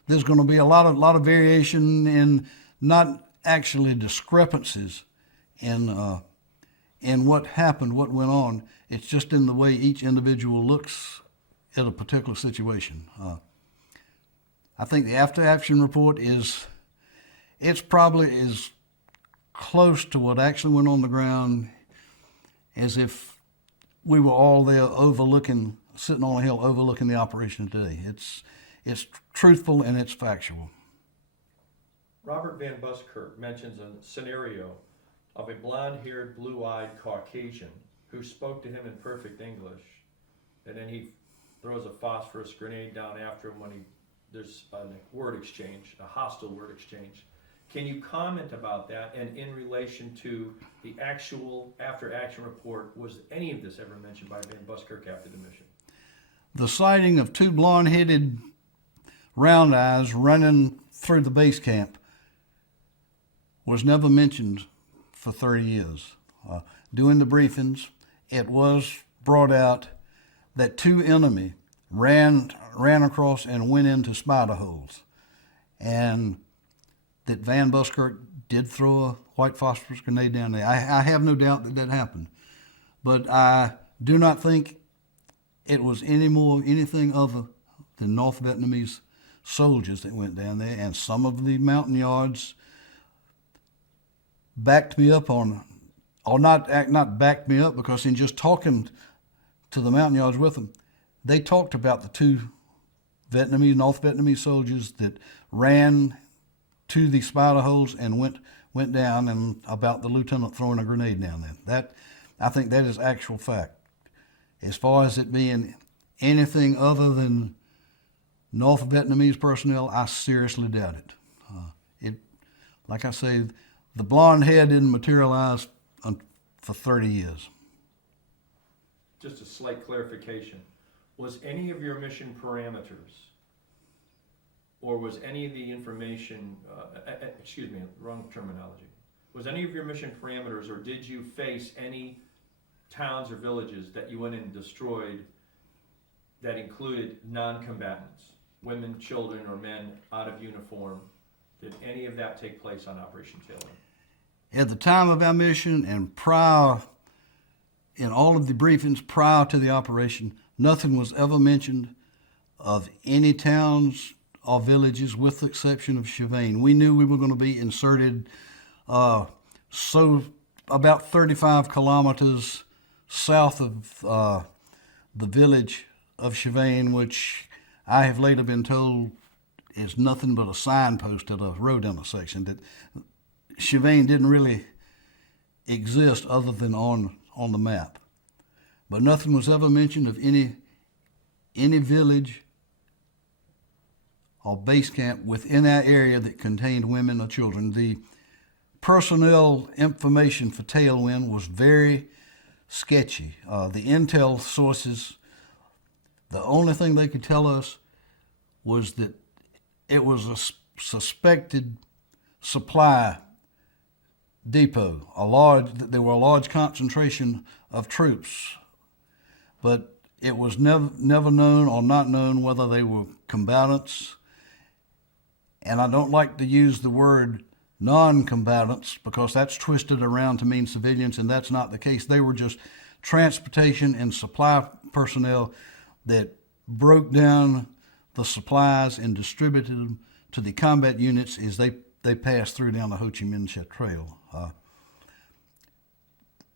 there's going to be a lot of variation in, not actually discrepancies in what happened, what went on. It's just in the way each individual looks at a particular situation. I think the after-action report is It's probably as close to what actually went on the ground as if we were all there overlooking, sitting on a hill overlooking the operation today. It's truthful and it's factual. Robert Van Buskerk mentions a scenario of a blonde-haired, blue-eyed Caucasian who spoke to him in perfect English, and then he throws a phosphorus grenade down after him when there's a word exchange, a hostile word exchange. Can you comment about that? And in relation to the actual after-action report, was any of this ever mentioned by Van Buskerk after the mission? The sighting of two blonde-headed round eyes running through the base camp was never mentioned for 30 years. During the briefings, it was brought out that two enemy ran across and went into spider holes, and that Van Buskerk did throw a white phosphorus grenade down there. I have no doubt that happened, but I do not think it was anything other than North Vietnamese soldiers that went down there, and some of the Montagnards backed me up on, or not backed me up, because in just talking to the Montagnards with them, they talked about the two North Vietnamese soldiers that ran to the spider holes and went down, and about the lieutenant throwing a grenade down there. I think that is actual fact. As far as it being anything other than North Vietnamese personnel, I seriously doubt it. Like I say, the blonde hair didn't materialize for 30 years. Just a slight clarification. Was any of your mission parameters, or was any of the information, excuse me, wrong terminology. Was any of your mission parameters, or did you face any towns or villages that you went in and destroyed that included non-combatants, women, children, or men out of uniform? Did any of that take place on Operation Tailwind? At the time of our mission and prior, in all of the briefings prior to the operation, nothing was ever mentioned of any towns or villages, with the exception of Chivane. We knew we were going to be inserted about 35 kilometers south of the village of Chivane, which I have later been told is nothing but a signpost at a road intersection, that Chivane didn't really exist other than on the map. But nothing was ever mentioned of any village or base camp within our area that contained women or children. The personnel information for Tailwind was very sketchy. The intel sources, the only thing they could tell us was that it was a suspected supply depot, there were a large concentration of troops, but it was never known or not known whether they were combatants. And I don't like to use the word non-combatants because that's twisted around to mean civilians, and that's not the case. They were just transportation and supply personnel that broke down the supplies and distributed them to the combat units as they passed through down the Ho Chi Minh Trail.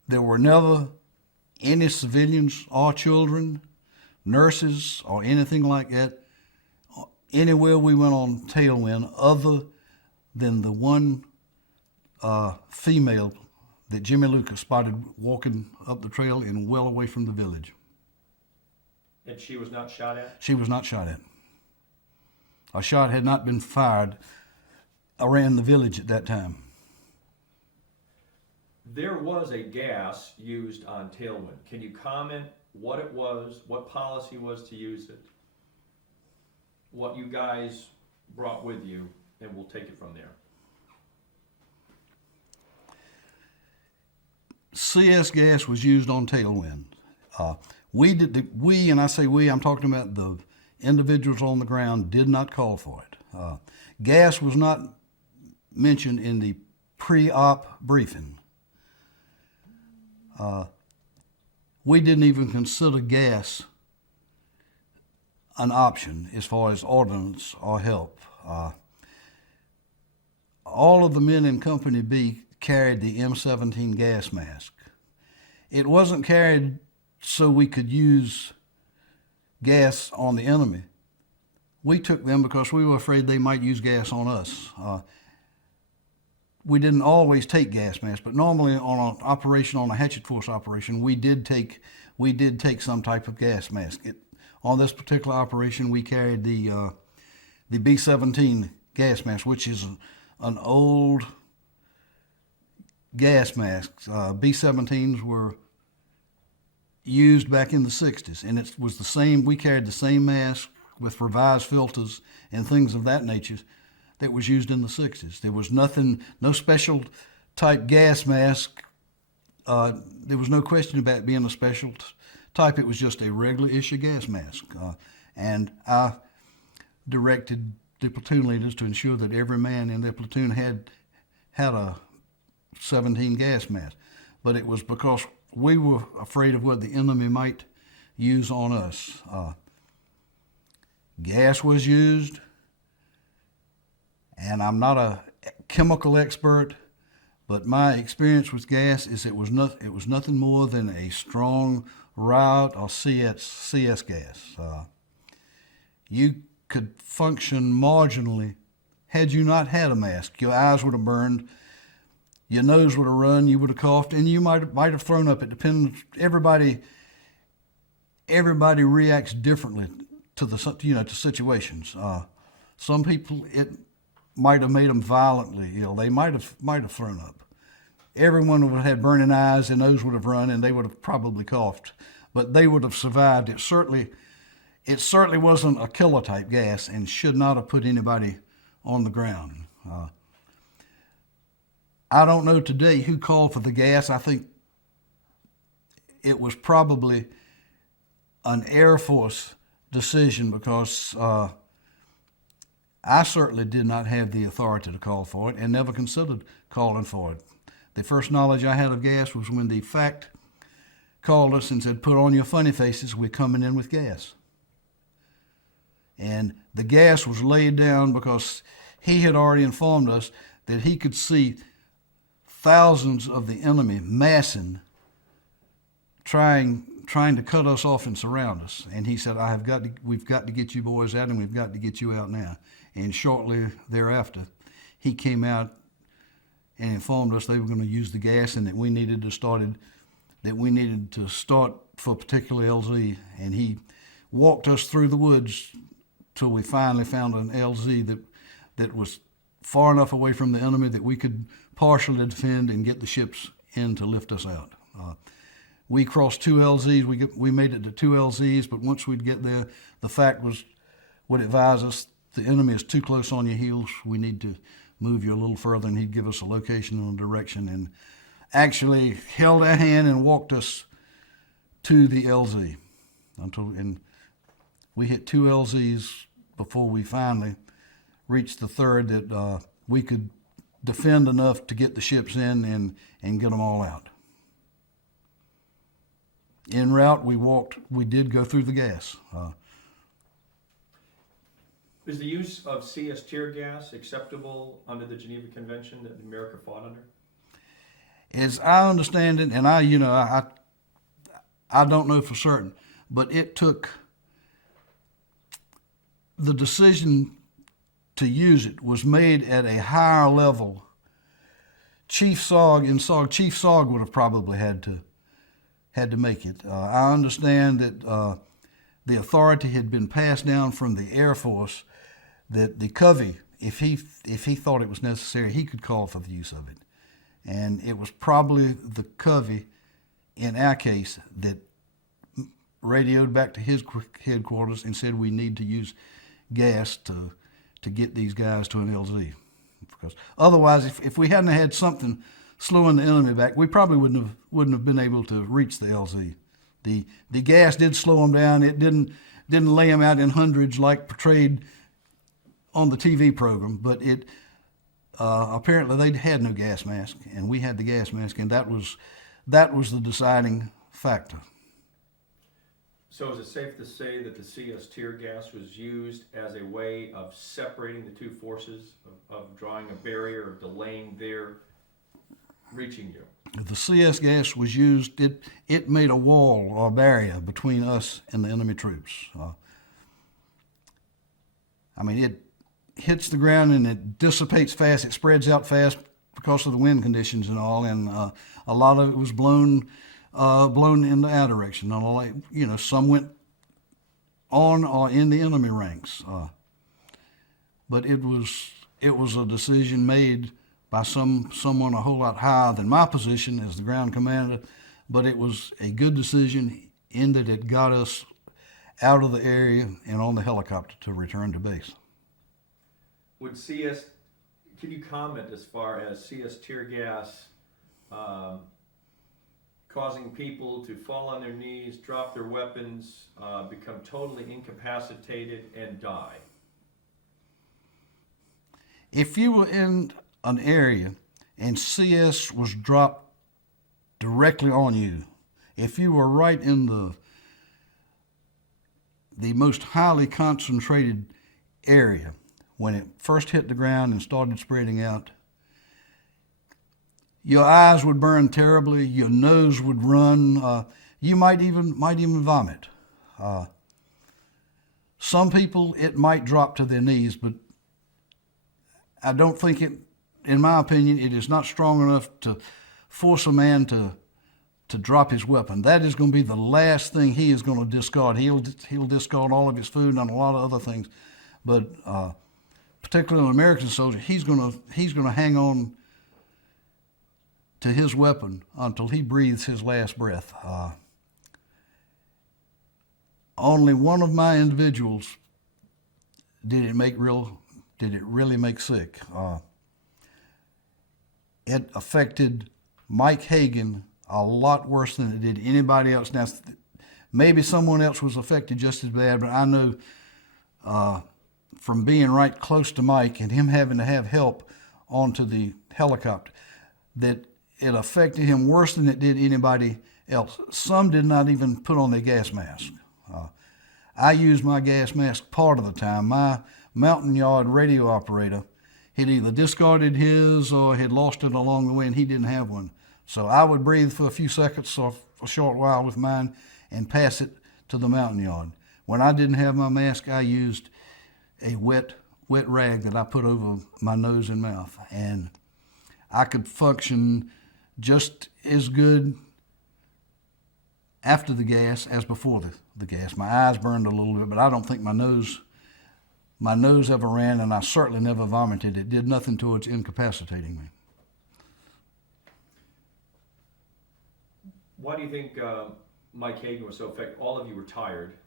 There were never any civilians or children, nurses, or anything like that anywhere we went on Tailwind other than the one female that Jimmy Lucas spotted walking up the trail and well away from the village. And she was not shot at? She was not shot at. A shot had not been fired around the village at that time. There was a gas used on Tailwind. Can you comment what it was, what policy was to use it, what you guys brought with you, and we'll take it from there. CS gas was used on Tailwind. And I say we, I'm talking about the individuals on the ground, did not call for it. Gas was not mentioned in the pre-op briefing. We didn't even consider gas an option as far as ordnance or help. all of the men in Company B carried the M17 gas mask. It wasn't carried so we could use gas on the enemy. We took them because we were afraid they might use gas on us. We didn't always take gas masks, but normally on an operation, on a Hatchet Force operation, we did take some type of gas mask. On this particular operation, we carried the B-17 gas mask, which is an old gas mask. B-17s were used back in the 60s, and it was the same. We carried the same mask with revised filters and things of that nature that was used in the 60s. There was nothing, no special type gas mask. There was no question about it being a special type. It was just a regular issue gas mask. And I directed the platoon leaders to ensure that every man in their platoon had a 17 gas mask. But it was because we were afraid of what the enemy might use on us. Gas was used, and I'm not a chemical expert, but my experience with gas is it was nothing more than a strong riot or CS gas. You could function marginally had you not had a mask. Your eyes would have burned, your nose would have run, you would have coughed, and you might have thrown up. It depends. Everybody reacts differently to to situations. Some people, it might have made them violently ill. They might have thrown up. Everyone would have had burning eyes, their nose would have run, and they would have probably coughed, but they would have survived. It certainly wasn't a killer type gas and should not have put anybody on the ground. I don't know today who called for the gas. I think it was probably an Air Force decision because I certainly did not have the authority to call for it and never considered calling for it. The first knowledge I had of gas was when the FACT called us and said, "Put on your funny faces, we're coming in with gas." And the gas was laid down because he had already informed us that he could see thousands of the enemy massing, trying to cut us off and surround us. And he said, we've got to get you boys out, and we've got to get you out now. And shortly thereafter, he came out and informed us they were going to use the gas and that we needed to start for a particular LZ. And he walked us through the woods till we finally found an LZ that was far enough away from the enemy that we could partially defend and get the ships in to lift us out. We crossed 2 LZs. We made it to 2 LZs, but once we'd get there, the fact would advise us the enemy is too close on your heels. We need to move you a little further, and he'd give us a location and a direction, and actually held our hand and walked us to the LZ. And we hit 2 LZs before we finally reached the third that we could defend enough to get the ships in and get them all out. En route, we did go through the gas. Is the use of CS tear gas acceptable under the Geneva Convention that America fought under? As I understand it, and I don't know for certain, but it took the decision to use it was made at a higher level. Chief SOG Chief SOG would have probably had to make it. I understand that the authority had been passed down from the Air Force that the Covey, if he thought it was necessary, he could call for the use of it. And it was probably the Covey, in our case, that radioed back to his headquarters and said we need to use gas to get these guys to an LZ. Because otherwise, if we hadn't had something slowing the enemy back, we probably wouldn't have been able to reach the LZ. The gas did slow them down. It didn't lay them out in hundreds like portrayed on the TV program, but it apparently they had no gas mask, and we had the gas mask, and that was the deciding factor. So is it safe to say that the CS tear gas was used as a way of separating the two forces, of drawing a barrier, of delaying their reaching you? The CS gas was used, it made a wall or a barrier between us and the enemy troops. It hits the ground and it dissipates fast, it spreads out fast because of the wind conditions and all, and a lot of it was blown in the our direction. Some went on or in the enemy ranks. But it was a decision made by someone a whole lot higher than my position as the ground commander, but it was a good decision in that it got us out of the area and on the helicopter to return to base. Can you comment as far as CS tear gas causing people to fall on their knees, drop their weapons, become totally incapacitated, and die? If you were in an area and CS was dropped directly on you, if you were right in the most highly concentrated area, when it first hit the ground and started spreading out, your eyes would burn terribly, your nose would run, you might even vomit. Some people, it might drop to their knees, but I don't think in my opinion, it is not strong enough to force a man to drop his weapon. That is going to be the last thing he is going to discard. He'll discard all of his food and a lot of other things, but particularly an American soldier, he's going to hang on to his weapon until he breathes his last breath. Only one of my individuals did it really make sick. It affected Mike Hagen a lot worse than it did anybody else. Now, maybe someone else was affected just as bad, but I know from being right close to Mike and him having to have help onto the helicopter that it affected him worse than it did anybody else. Some did not even put on their gas mask. I used my gas mask part of the time. My Montagnard radio operator had either discarded his or had lost it along the way, and he didn't have one. So I would breathe for a few seconds or a short while with mine and pass it to the Montagnard. When I didn't have my mask, I used a wet rag that I put over my nose and mouth, and I could function just as good after the gas as before the gas. My eyes burned a little bit, but I don't think my nose ever ran, and I certainly never vomited. It did nothing towards incapacitating me. Why do you think Mike Hagen was so affected? All of you were tired,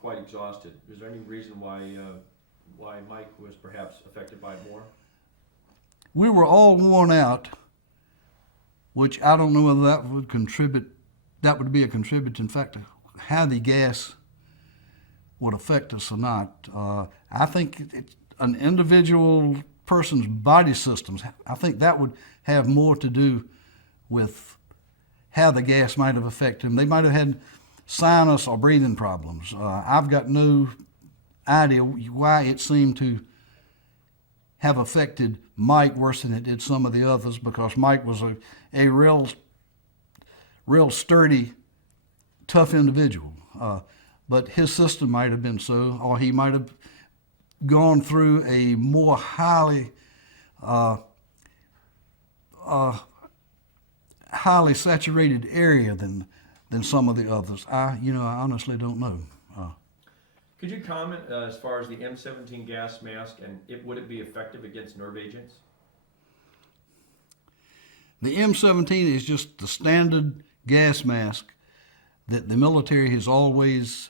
quite exhausted. Is there any reason why Mike was perhaps affected by it more? We were all worn out, which I don't know whether that would contribute. That would be a contributing factor. How the gas would affect us or not. I think it's an individual person's body systems. I think that would have more to do with how the gas might have affected them. They might have had sinus or breathing problems. I've got no idea why it seemed to have affected Mike worse than it did some of the others, because Mike was a real sturdy, tough individual. But his system might have been so, or he might have gone through a more highly saturated area than some of the others. I honestly don't know. Could you comment as far as the M17 gas mask, and would it be effective against nerve agents? The M17 is just the standard gas mask that the military has always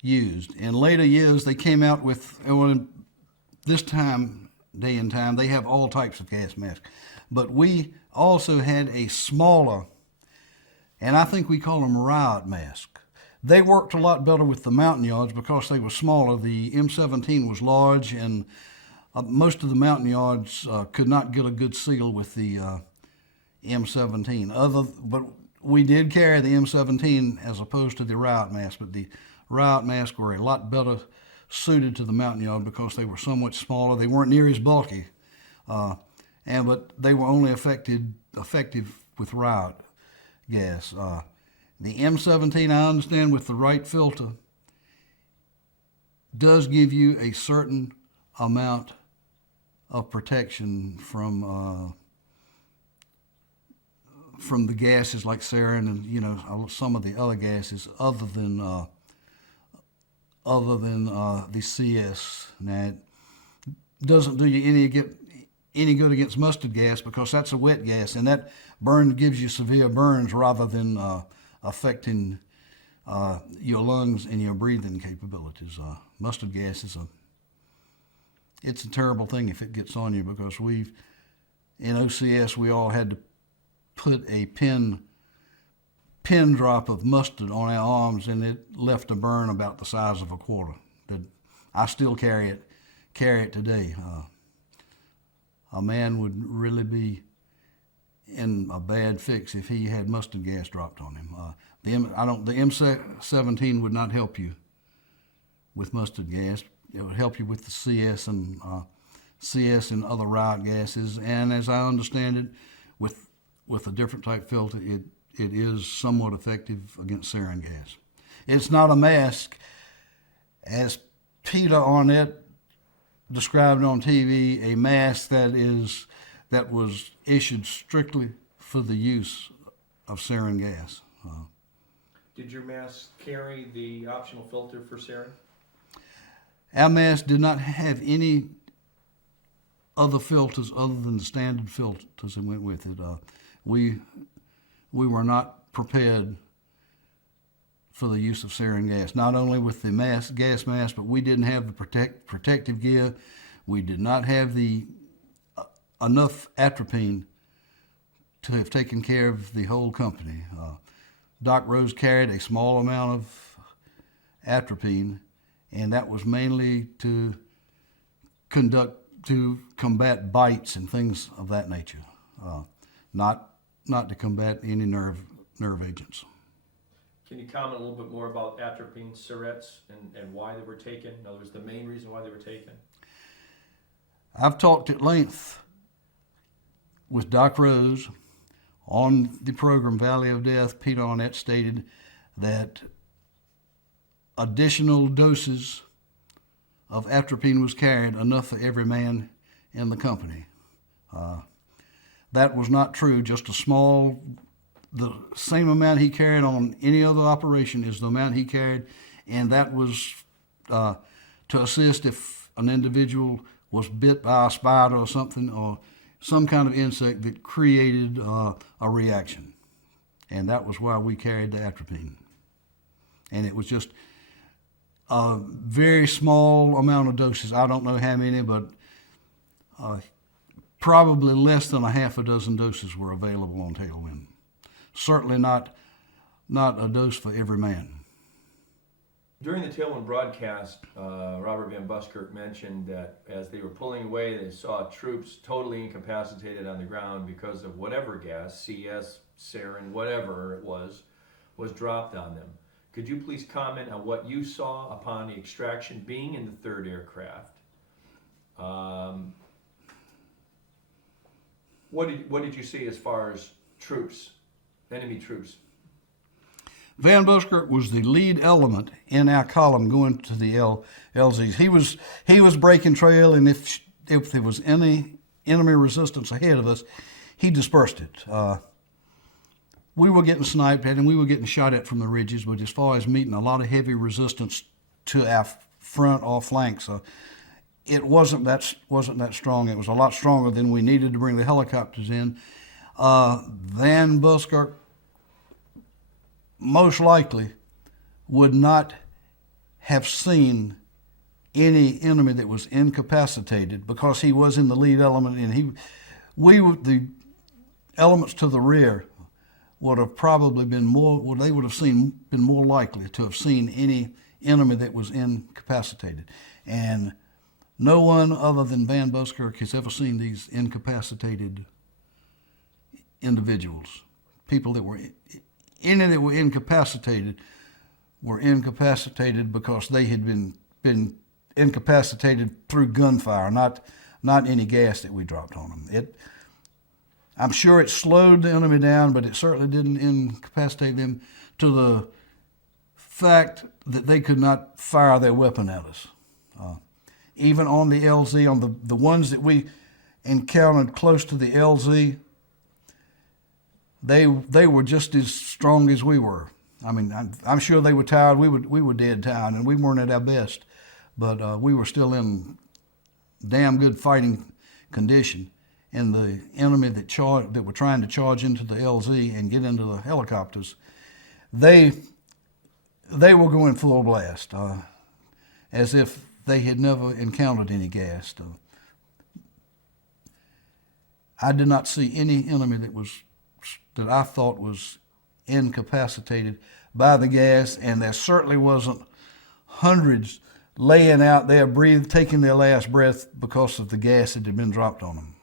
used. In later years, they came out with, this day and time, they have all types of gas masks. But we also had a smaller, and I think we call them riot mask. They worked a lot better with the Montagnards because they were smaller. The M17 was large, and most of the Montagnards could not get a good seal with the M17. But we did carry the M17 as opposed to the riot mask, but the riot masks were a lot better suited to the Montagnard because they were so much smaller. They weren't near as bulky, but they were only effective with riot gas. The M17, I understand, with the right filter, does give you a certain amount of protection from the gases like sarin and some of the other gases other than the CS. Now, it doesn't do you any good against mustard gas because that's a wet gas, and that burn gives you severe burns rather than affecting your lungs and your breathing capabilities. Mustard gas it's a terrible thing if it gets on you, because in OCS we all had to put a pin drop of mustard on our arms, and it left a burn about the size of a quarter. I still carry it today. A man would really be in a bad fix if he had mustard gas dropped on him. The M17 would not help you with mustard gas. It would help you with the CS and other riot gases. And as I understand it, with a different type filter, it is somewhat effective against sarin gas. It's not a mask, as Peter Arnett described on TV, a mask that was issued strictly for the use of sarin gas. Did your mask carry the optional filter for sarin? Our mask did not have any other filters other than the standard filters that went with it. We were not prepared for the use of sarin gas, not only with the gas mask, but we didn't have the protective gear. We did not have enough atropine to have taken care of the whole company. Doc Rose carried a small amount of atropine, and that was mainly to combat bites and things of that nature, not to combat any nerve agents. Can you comment a little bit more about atropine syrettes and why they were taken? In other words, the main reason why they were taken. I've talked at length with Doc Rose on the program Valley of Death. Peter Arnett stated that additional doses of atropine was carried, enough for every man in the company. That was not true. Just the same amount he carried on any other operation is the amount he carried, and that was to assist if an individual was bit by a spider or something, or some kind of insect that created a reaction. And that was why we carried the atropine. And it was just a very small amount of doses. I don't know how many, but probably less than a half a dozen doses were available on Tailwind. Certainly not a dose for every man. During the Tailwind broadcast, Robert Van Buskerk mentioned that as they were pulling away, they saw troops totally incapacitated on the ground because of whatever gas, CS, sarin, whatever it was dropped on them. Could you please comment on what you saw upon the extraction being in the third aircraft? What did you see as far as troops, enemy troops? Van Buskerk was the lead element in our column going to the LZs. He was breaking trail, and if there was any enemy resistance ahead of us, he dispersed it. We were getting sniped at and we were getting shot at from the ridges, but as far as meeting a lot of heavy resistance to our front or flanks, it wasn't that strong. It was a lot stronger than we needed to bring the helicopters in. Van Buskerk most likely would not have seen any enemy that was incapacitated because he was in the lead element, and the elements to the rear would have probably been been more likely to have seen any enemy that was incapacitated. And no one other than Van Buskerk has ever seen these incapacitated individuals, people that were any that were incapacitated because they had been incapacitated through gunfire, not any gas that we dropped on them. I'm sure it slowed the enemy down, but it certainly didn't incapacitate them to the fact that they could not fire their weapon at us. Even on the LZ, on the ones that we encountered close to the LZ, they were just as strong as we were. I mean, I'm sure they were tired. We were dead tired, and we weren't at our best, but we were still in damn good fighting condition. And the enemy that were trying to charge into the LZ and get into the helicopters, they were going full blast, as if they had never encountered any gas. I did not see any enemy that I thought was incapacitated by the gas, and there certainly wasn't hundreds laying out there, taking their last breath because of the gas that had been dropped on them.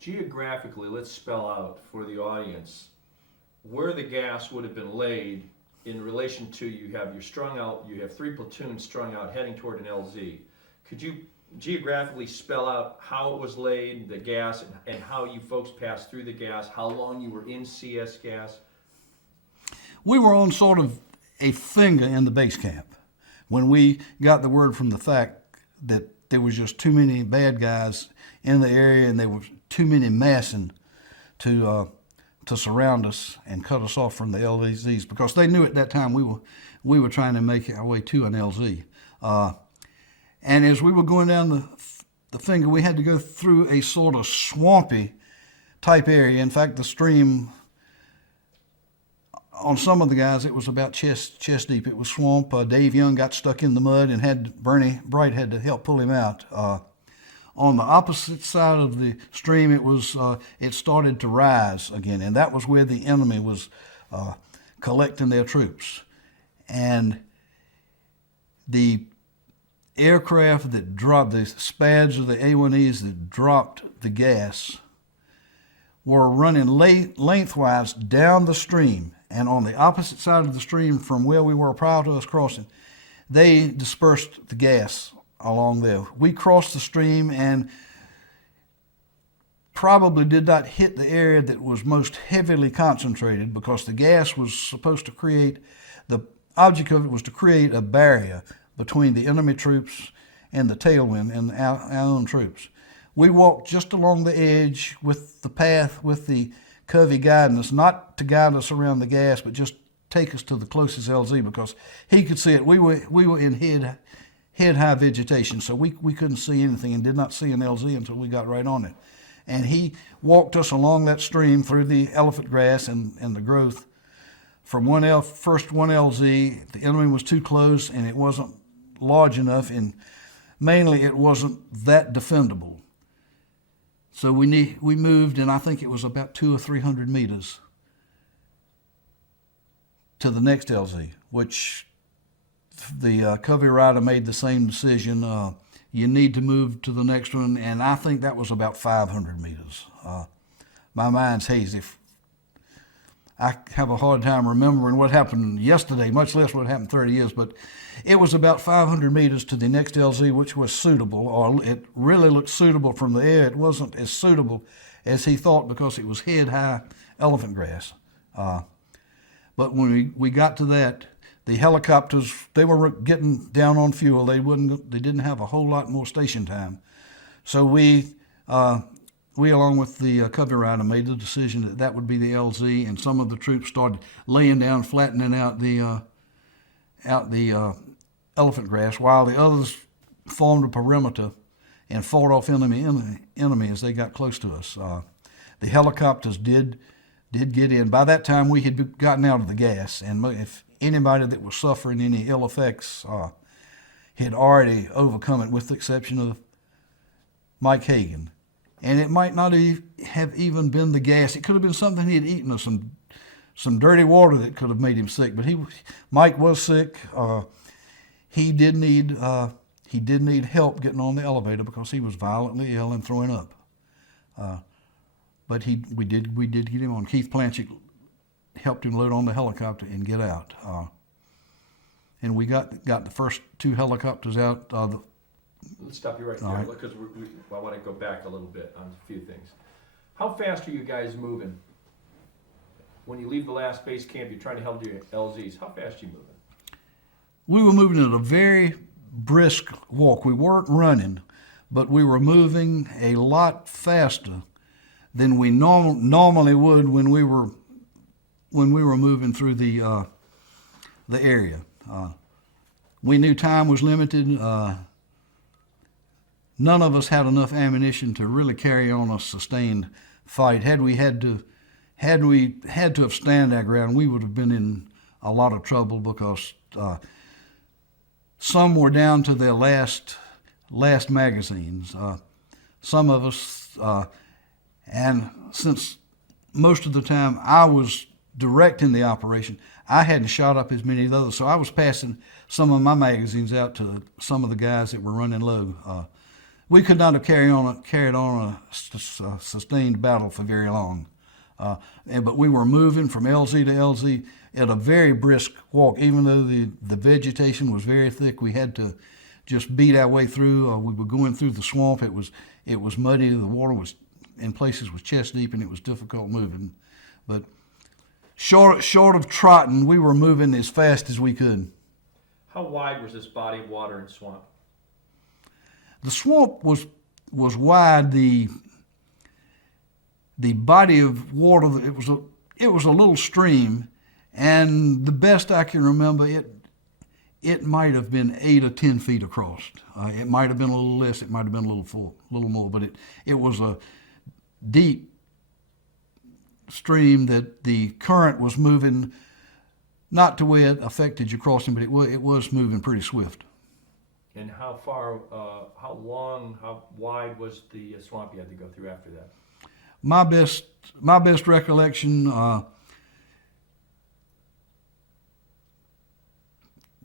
Geographically, let's spell out for the audience where the gas would have been laid in relation to you have 3 platoons strung out heading toward an LZ. Could you geographically spell out how it was laid, the gas, and how you folks passed through the gas, how long you were in CS gas? We were on sort of a finger in the base camp when we got the word from the fact that there was just too many bad guys in the area and there were too many massing to surround us and cut us off from the LZs, because they knew at that time we were trying to make our way to an LZ. And as we were going down the finger, we had to go through a sort of swampy type area. In fact, the stream, on some of the guys, it was about chest deep. It was swamp. Dave Young got stuck in the mud and Bernie Bright had to help pull him out. On the opposite side of the stream, it started to rise again, and that was where the enemy was collecting their troops. And the aircraft that dropped, the SPADs or the A1Es that dropped the gas, were running lengthwise down the stream. And on the opposite side of the stream from where we were prior to us crossing, they dispersed the gas along there. We crossed the stream and probably did not hit the area that was most heavily concentrated, because the gas was supposed to the object of it was to create a barrier between the enemy troops and the Tailwind and our own troops. We walked just along the edge with the path, with the Covey guiding us, not to guide us around the gas, but just take us to the closest LZ, because he could see it. We were in head-high vegetation, so we couldn't see anything and did not see an LZ until we got right on it. And he walked us along that stream through the elephant grass and the growth. From first one LZ, the enemy was too close and it wasn't large enough, and mainly it wasn't that defendable. So we moved, and I think it was about 200 or 300 meters to the next LZ, which the Covey rider made the same decision. You need to move to the next one, and I think that was about 500 meters. My mind's hazy. I have a hard time remembering what happened yesterday, much less what happened 30 years, but it was about 500 meters to the next LZ, which was suitable, or it really looked suitable from the air. It wasn't as suitable as he thought because it was head-high elephant grass. But when we got to that, the helicopters, they were getting down on fuel. They didn't have a whole lot more station time. So we along with the Covey rider, made the decision that would be the LZ, and some of the troops started laying down, flattening out the elephant grass, while the others formed a perimeter and fought off enemy as they got close to us. The helicopters did get in. By that time, we had gotten out of the gas, and if anybody that was suffering any ill effects had already overcome it, with the exception of Mike Hagen. And it might not have even been the gas. It could have been something he had eaten, or some dirty water that could have made him sick. But Mike was sick. He did need help getting on the elevator because he was violently ill and throwing up. But we did get him on. Keith Plancic helped him load on the helicopter and get out. And we got the first 2 helicopters out. Let's stop you right there, right. because I want to go back a little bit on a few things. How fast are you guys moving? When you leave the last base camp, you're trying to help your LZs. How fast are you moving? We were moving at a very brisk walk. We weren't running, but we were moving a lot faster than we normally would when we were moving through the area. We knew time was limited. None of us had enough ammunition to really carry on a sustained fight. Had we had to have stand our ground, we would have been in a lot of trouble, because some were down to their last magazines. Some of us, and since most of the time I was directing the operation, I hadn't shot up as many of those, so I was passing some of my magazines out to some of the guys that were running low. We could not have carried on a sustained battle for very long. But we were moving from LZ to LZ at a very brisk walk. Even though the vegetation was very thick, we had to just beat our way through. We were going through the swamp. It was muddy. The water was in places was chest deep, and it was difficult moving. But short of trotting, we were moving as fast as we could. How wide was this body of water and swamp? The swamp was wide. The body of water, it was a little stream, and the best I can remember, it might have been 8 or 10 feet across. It might have been a little less. It might have been a little more. But it was a deep stream that the current was moving, not to where it affected you crossing, but it was moving pretty swift. And how far, how long, how wide was the swamp you had to go through after that? My best recollection,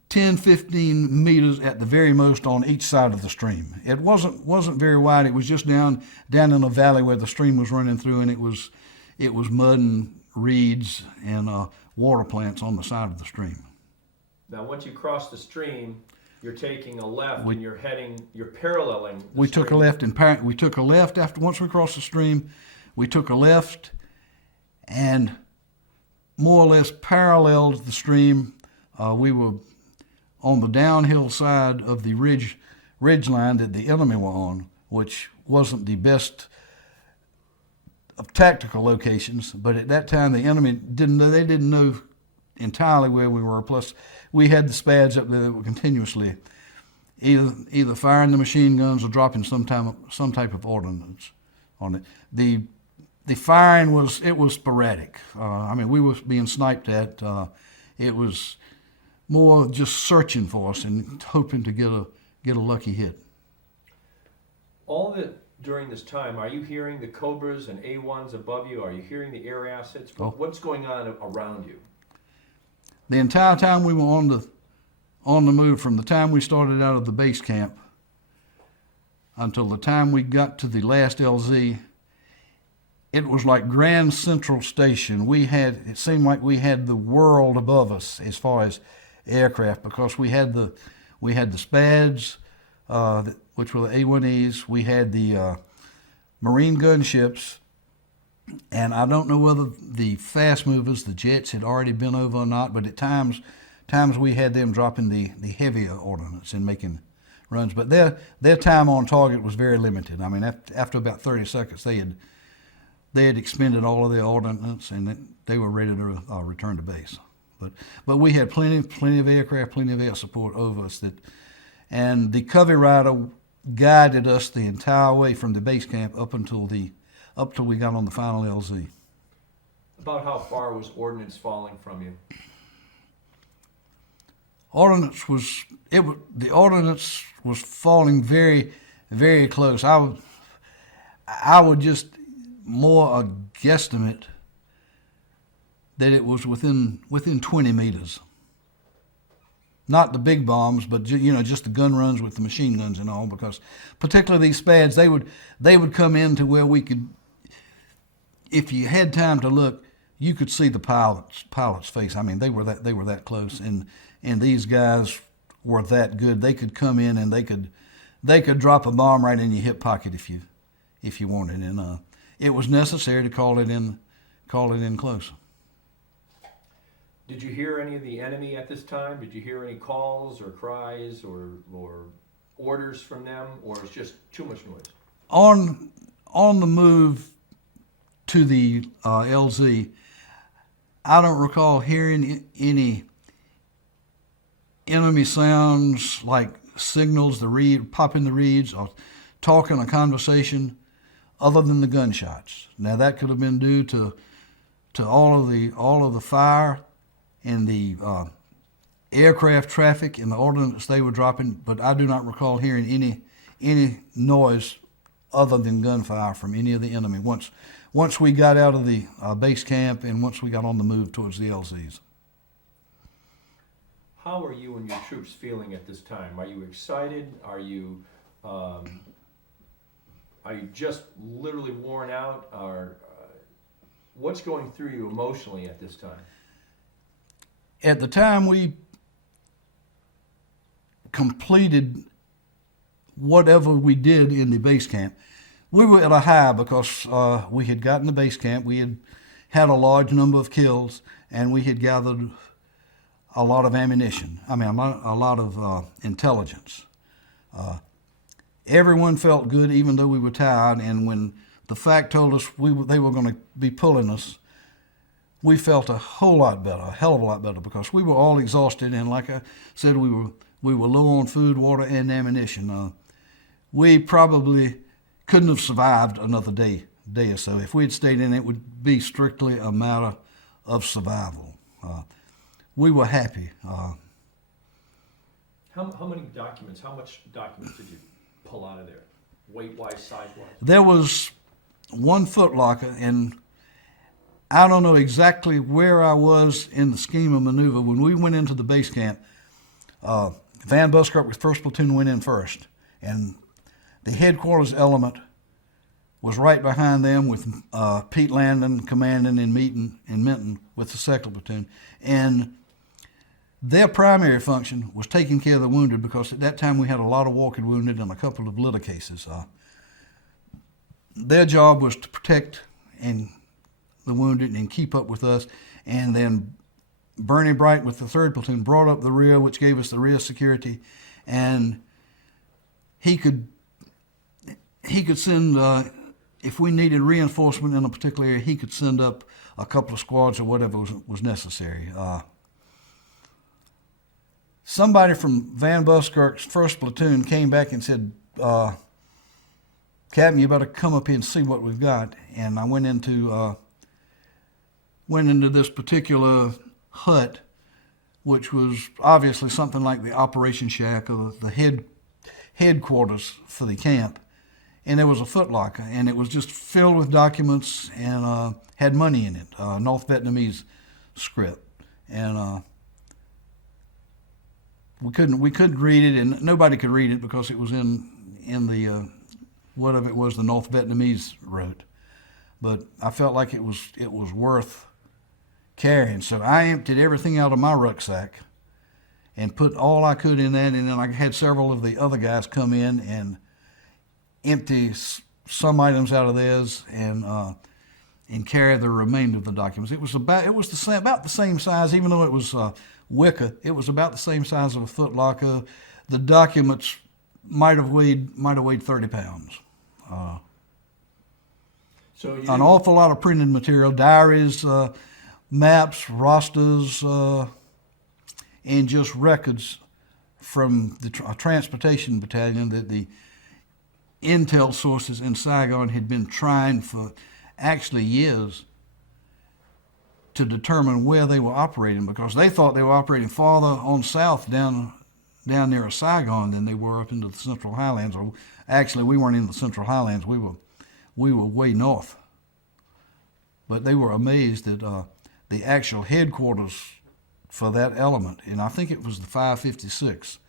10, 15 meters at the very most on each side of the stream. It wasn't very wide. It was just down in a valley where the stream was running through, and it was mud and reeds and water plants on the side of the stream. Now, once you cross the stream, you're taking a left and you're paralleling the We took a stream. left, and we took a left after once we crossed the stream. We took a left and more or less paralleled the stream. We were on the downhill side of the ridge line that the enemy were on, which wasn't the best of tactical locations. But at that time, the enemy didn't know entirely where we were. Plus, we had the SPADs up there that were continuously either firing the machine guns or dropping some type of ordnance on it. The firing was sporadic. We were being sniped at. It was more just searching for us and hoping to get a lucky hit. During this time, are you hearing the Cobras and A1s above you? Are you hearing the air assets? Oh. What's going on around you? The entire time we were on the move, from the time we started out of the base camp until the time we got to the last LZ, it was like Grand Central Station. It seemed like we had the world above us as far as aircraft, because we had the SPADs, which were the A1Es. We had the marine gunships, and I don't know whether the fast movers, the jets, had already been over or not, but at times we had them dropping the heavier ordnance and making runs. But their time on target was very limited. After about 30 seconds, they had expended all of their ordnance, and they were ready to return to base. But we had plenty of aircraft, plenty of air support over us, and the Covey Rider guided us the entire way from the base camp up till we got on the final LZ. About how far was ordnance falling from you? The ordnance was falling very, very close. I would just more a guesstimate that it was within 20 meters. Not the big bombs, but just the gun runs with the machine guns and all, because particularly these SPADs, they would come in to where we could, if you had time to look, you could see the pilot's face. I mean, they were that close, and these guys were that good. They could come in and they could drop a bomb right in your hip pocket if you wanted, and it was necessary to call it in close. Did you hear any of the enemy at this time? Did you hear any calls or cries or orders from them, or it's just too much noise? On the move to the LZ, I don't recall hearing any enemy sounds like signals, popping the reeds, or talking a conversation, other than the gunshots. Now that could have been due to all of the fire and the aircraft traffic and the ordnance they were dropping, but I do not recall hearing any noise other than gunfire from any of the enemy once we got out of the base camp and once we got on the move towards the LZs. How are you and your troops feeling at this time? Are you excited? Are you just literally worn out? Or what's going through you emotionally at this time? At the time we completed whatever we did in the base camp, we were at a high because we had gotten the base camp, we had a large number of kills, and we had gathered a lot of ammunition. I mean, a lot of intelligence. Everyone felt good, even though we were tired, and when the FAC told us they were going to be pulling us, we felt a whole lot better, a hell of a lot better, because we were all exhausted, and like I said, we were low on food, water, and ammunition. We probably couldn't have survived another day or so. If we had stayed in, it would be strictly a matter of survival. We were happy. How many documents, how much documents did you pull out of there, weight-wise, size-wise? There was one footlocker, and I don't know exactly where I was in the scheme of maneuver. When we went into the base camp, Van Buskerk with 1st Platoon went in first, and the headquarters element was right behind them with Pete Landon commanding in Minton with the 2nd Platoon. And their primary function was taking care of the wounded, because at that time we had a lot of walking wounded and a couple of litter cases. Their job was to protect the wounded and keep up with us. And then Bernie Bright with the 3rd Platoon brought up the rear, which gave us the rear security, and he could send, if we needed reinforcement in a particular area, he could send up a couple of squads or whatever was necessary. Somebody from Van Buskerk's 1st Platoon came back and said, Captain, you better come up here and see what we've got. And I went into this particular hut, which was obviously something like the operation shack or the headquarters for the camp. And there was a footlocker, and it was just filled with documents and had money in it, North Vietnamese script. And we couldn't read it, and nobody could read it because it was in the whatever it was the North Vietnamese wrote. But I felt like it was worth carrying, so I emptied everything out of my rucksack and put all I could in that, and then I had several of the other guys come in and empty some items out of theirs and carry the remainder of the documents. It was about the same size, even though it was wicker. It was about the same size of a footlocker. The documents might have weighed 30 pounds. So an awful lot of printed material, diaries, maps, rosters, and just records from the transportation battalion that the intel sources in Saigon had been trying for actually years to determine where they were operating, because they thought they were operating farther on south down near Saigon than they were up into the Central Highlands. Or actually, we weren't in the Central Highlands. We were way north. But they were amazed at the actual headquarters for that element, and I think it was the 556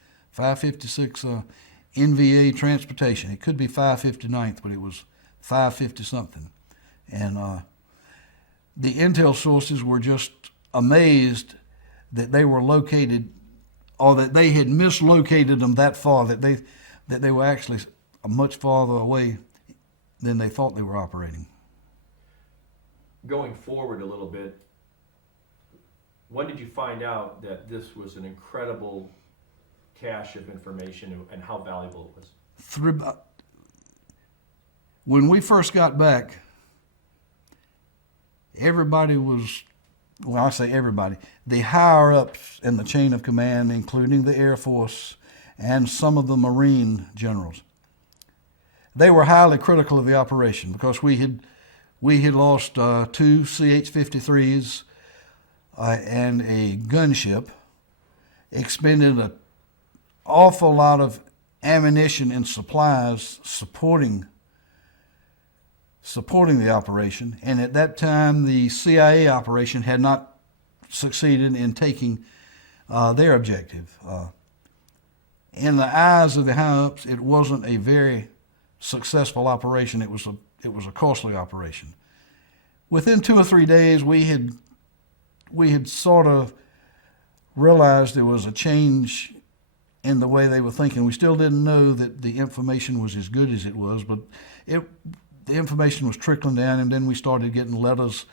NVA transportation. It could be 559th, but it was 550 something. And the intel sources were just amazed that they were located, or that they had mislocated them that far, that they were actually much farther away than they thought they were operating. Going forward a little bit, when did you find out that this was an incredible cache of information and how valuable it was? When we first got back, everybody was, well, I say everybody, the higher ups in the chain of command, including the Air Force and some of the Marine generals, they were highly critical of the operation because we had lost 2 CH-53s and a gunship, expended an awful lot of ammunition and supplies supporting the operation, and at that time the CIA operation had not succeeded in taking their objective. In the eyes of the high-ups, it wasn't a very successful operation. It was a costly operation. Within 2 or 3 days, we had sort of realized there was a change in the way they were thinking. We still didn't know that the information was as good as it was, but the information was trickling down, and then we started getting letters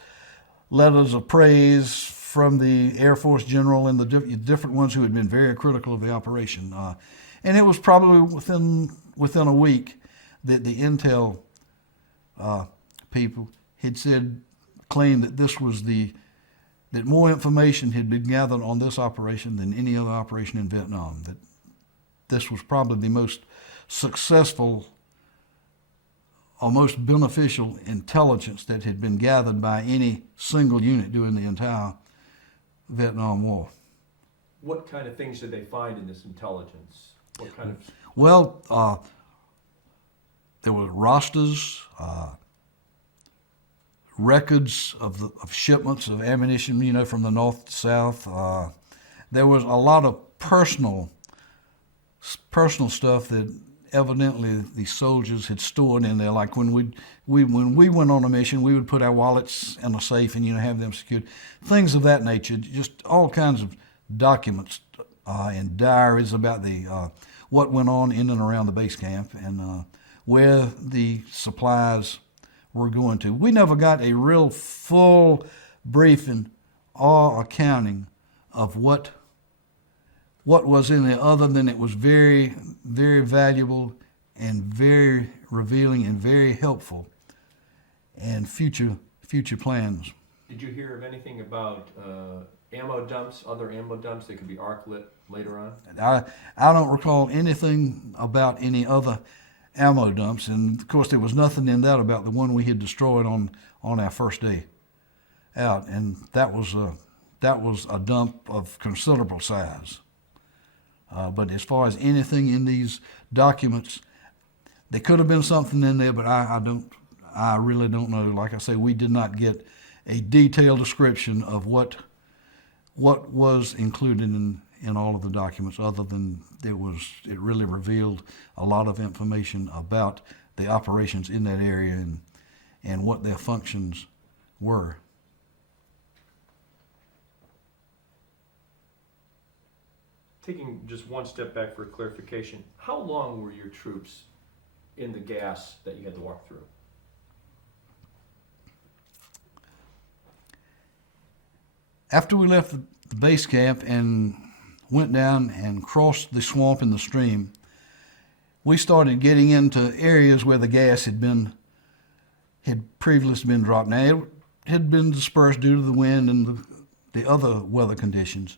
of praise from the Air Force general and the different ones who had been very critical of the operation. And it was probably within a week that the intel people had claimed that that more information had been gathered on this operation than any other operation in Vietnam. That this was probably the most successful or most beneficial intelligence that had been gathered by any single unit during the entire Vietnam War. What kind of things did they find in this intelligence? What kind of... Well, there were rosters, records of shipments of ammunition, from the north to south. There was a lot of personal stuff that evidently the soldiers had stored in there. Like when we went on a mission, we would put our wallets in a safe and have them secured. Things of that nature, just all kinds of documents and diaries about what went on in and around the base camp and where the supplies were going to. We never got a real full briefing or accounting of what was in there, other than it was very, very valuable and very revealing and very helpful and future plans. Did you hear of anything about ammo dumps, other ammo dumps that could be arc lit later on? I don't recall anything about any other ammo dumps, and of course there was nothing in that about the one we had destroyed on our first day out, and that was a dump of considerable size. But as far as anything in these documents, there could have been something in there, but I really don't know. Like I say, we did not get a detailed description of what was included in all of the documents, other than it really revealed a lot of information about the operations in that area and what their functions were. Taking just one step back for clarification, how long were your troops in the gas that you had to walk through? After we left the base camp and went down and crossed the swamp and the stream, we started getting into areas where the gas had previously been dropped. Now, it had been dispersed due to the wind and the other weather conditions.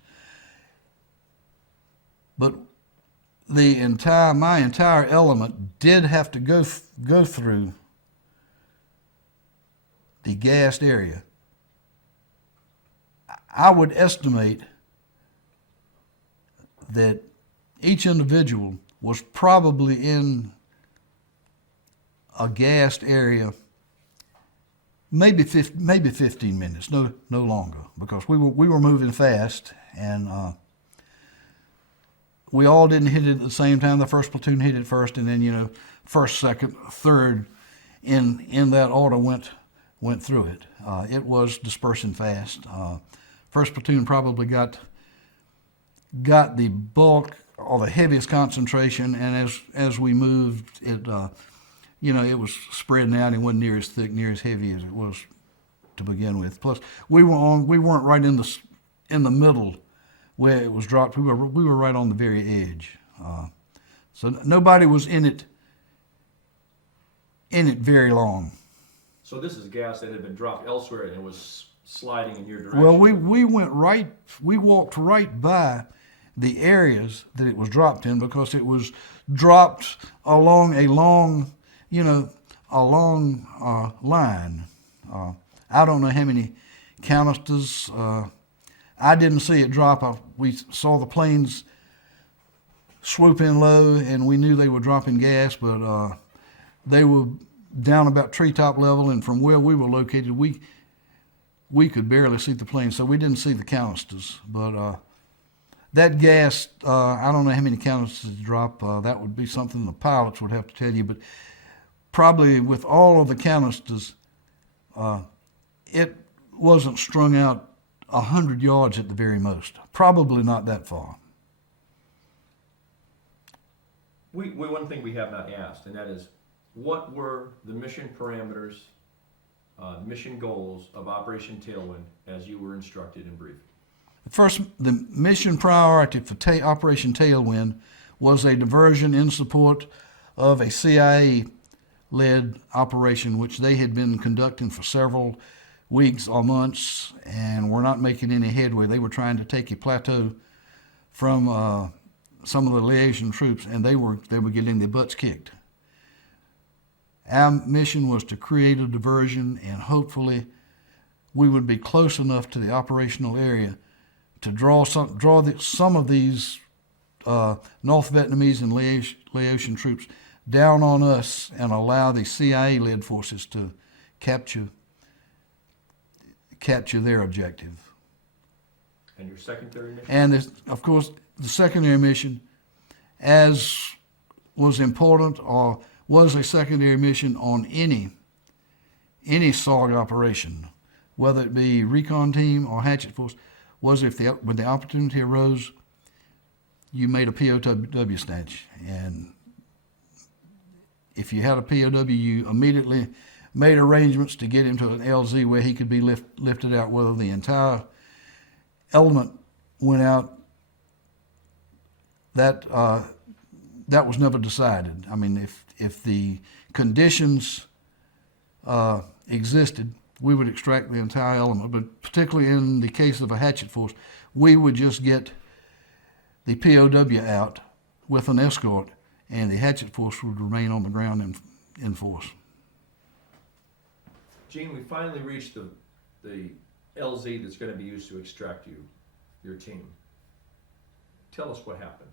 But my entire element did have to go through the gassed area. I would estimate that each individual was probably in a gassed area maybe 15 minutes, no longer, because we were moving fast, and we all didn't hit it at the same time. The first platoon hit it first, and then first, second, third, in that order went went through it. It was dispersing fast. First platoon probably got the bulk or the heaviest concentration, and as we moved, it it was spreading out. It wasn't near as thick, near as heavy as it was to begin with. Plus, we weren't right in the middle where it was dropped. We were right on the very edge. So nobody was in it very long. So this is gas that had been dropped elsewhere and it was sliding in your direction. Well, we walked right by the areas that it was dropped in, because it was dropped along a long line. I don't know how many canisters. I didn't see it drop. We saw the planes swoop in low, and we knew they were dropping gas, but they were down about treetop level, and from where we were located, we could barely see the planes, so we didn't see the canisters. But that gas, I don't know how many canisters it dropped. That would be something the pilots would have to tell you, but probably with all of the canisters, it wasn't strung out 100 yards at the very most. Probably not that far. One thing we have not asked, and that is, what were the mission parameters, mission goals of Operation Tailwind as you were instructed and briefed? First, the mission priority for Operation Tailwind was a diversion in support of a CIA-led operation, which they had been conducting for several weeks or months and were not making any headway. They were trying to take a plateau from some of the Laotian troops, and they were getting their butts kicked. Our mission was to create a diversion, and hopefully we would be close enough to the operational area to draw some of these North Vietnamese and Laotian troops down on us and allow the CIA-led forces to capture their objective. And your secondary mission? And of course, the secondary mission, as was important or was a secondary mission on any SOG operation, whether it be recon team or hatchet force, was when the opportunity arose, you made a POW snatch. And if you had a POW, you immediately made arrangements to get him to an LZ where he could be lifted out. Whether the entire element went out, that was never decided. I mean, if the conditions existed, we would extract the entire element. But particularly in the case of a hatchet force, we would just get the POW out with an escort, and the hatchet force would remain on the ground in force. Gene, we finally reached the LZ that's going to be used to extract your team. Tell us what happened.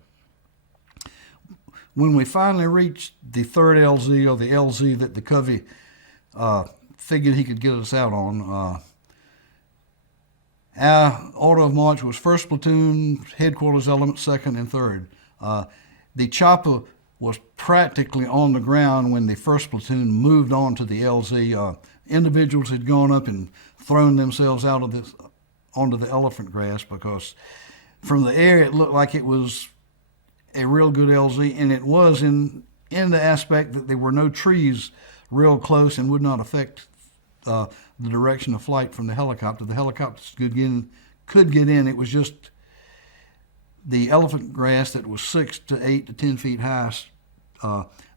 When we finally reached the third LZ, or the LZ that the Covey figured he could get us out on, our order of march was 1st Platoon, headquarters element, 2nd and 3rd. The chopper was practically on the ground when the 1st Platoon moved on to the LZ. Individuals had gone up and thrown themselves out of onto the elephant grass, because from the air it looked like it was a real good LZ, and it was in the aspect that there were no trees real close and would not affect the direction of flight from the helicopter. The helicopters could get in. It was just the elephant grass that was 6 to 8 to 10 feet high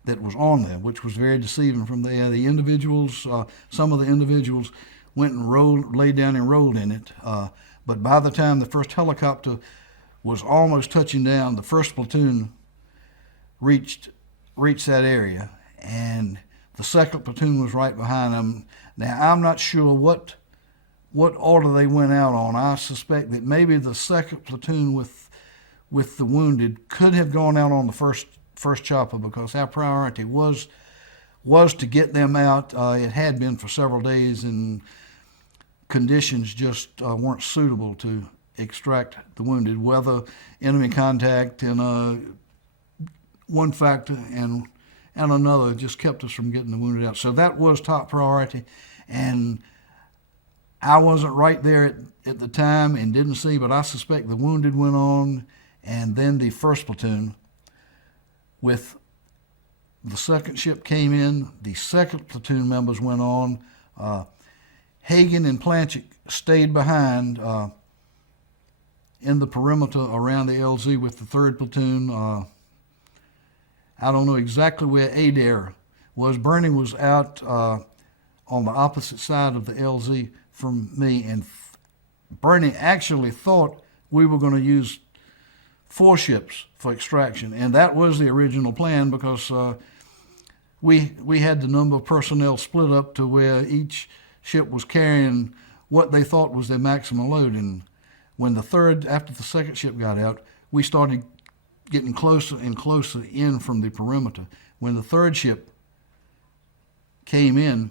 that was on there, which was very deceiving from the air. The individuals, some of the individuals went and laid down and rolled in it. But by the time the first helicopter was almost touching down, the 1st Platoon reached that area, and the 2nd Platoon was right behind them. Now, I'm not sure what order they went out on. I suspect that maybe the 2nd Platoon with the wounded could have gone out on the first chopper, because our priority was to get them out. It had been for several days, and conditions just weren't suitable to extract the wounded. Weather, enemy contact, and one factor and another just kept us from getting the wounded out. So that was top priority. And I wasn't right there at the time and didn't see, but I suspect the wounded went on, and then the first platoon with the second ship came in. The second platoon members went on. Hagen and Plancic stayed behind in the perimeter around the LZ with the third platoon. I don't know exactly where Adair was. Bernie was out on the opposite side of the LZ from me, and Bernie actually thought we were going to use 4 ships for extraction, and that was the original plan because we had the number of personnel split up to where each ship was carrying what they thought was their maximum load. And when after the second ship got out, we started getting closer and closer in from the perimeter. When the third ship came in,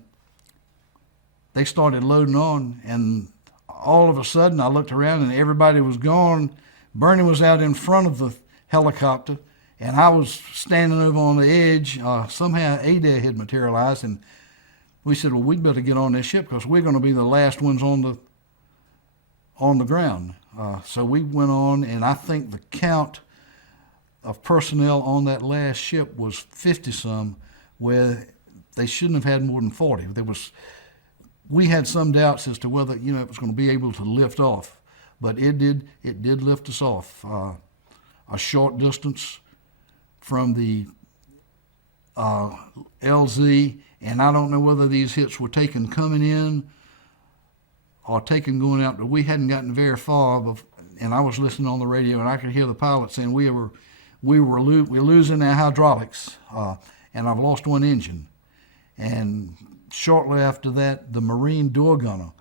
they started loading on, and all of a sudden I looked around and everybody was gone. Bernie was out in front of the helicopter, and I was standing over on the edge. Somehow Adair had materialized, and we said, well, we'd better get on this ship because we're going to be the last ones on the ground. So we went on, and I think the count of personnel on that last ship was 50-some, where they shouldn't have had more than 40. We had some doubts as to whether it was going to be able to lift off, but it did lift us off a short distance from the LZ, and I don't know whether these hits were taken coming in or taken going out, but we hadn't gotten very far, and I was listening on the radio, and I could hear the pilot saying we're losing our hydraulics, and I've lost one engine. And shortly after that, the Marine door gunner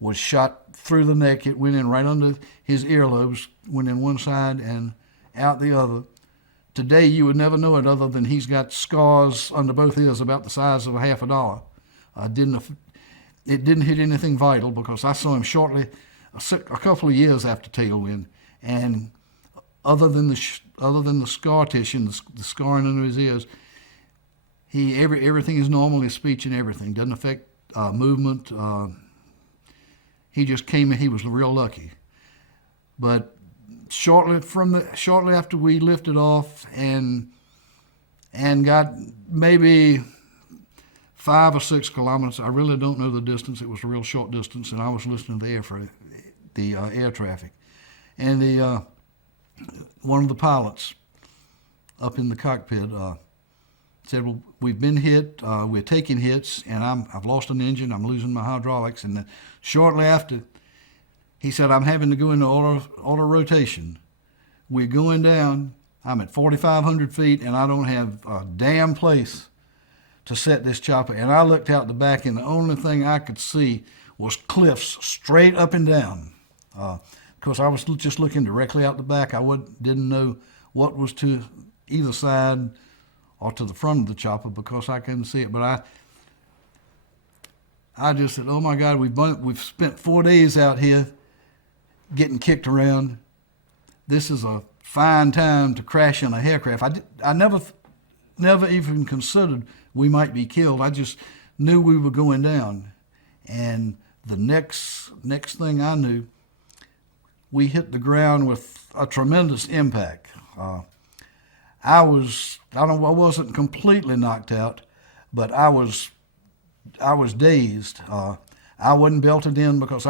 was shot through the neck. It went in right under his earlobes, went in one side and out the other. Today, you would never know it other than he's got scars under both ears about the size of $50. It didn't hit anything vital because I saw him shortly, a couple of years after Tailwind, and other than the scar tissue, the scarring under his ears, everything is normal, his speech and everything. Doesn't affect movement. He just came in, he was real lucky. But shortly after we lifted off and got maybe 5 or 6 kilometers, I really don't know the distance, it was a real short distance, and I was listening to the air traffic. And one of the pilots up in the cockpit said, well, we've been hit, we're taking hits, and I've lost an engine, I'm losing my hydraulics. And shortly after, he said, I'm having to go into auto rotation. We're going down, I'm at 4,500 feet, and I don't have a damn place to set this chopper. And I looked out the back, and the only thing I could see was cliffs straight up and down. Because I was just looking directly out the back. I didn't know what was to either side or to the front of the chopper because I couldn't see it. But I just said, oh my God, we've spent 4 days out here getting kicked around. This is a fine time to crash in a aircraft. I never even considered we might be killed. I just knew we were going down. And the next thing I knew, we hit the ground with a tremendous impact. I wasn't completely knocked out, but I was dazed. I wasn't belted in because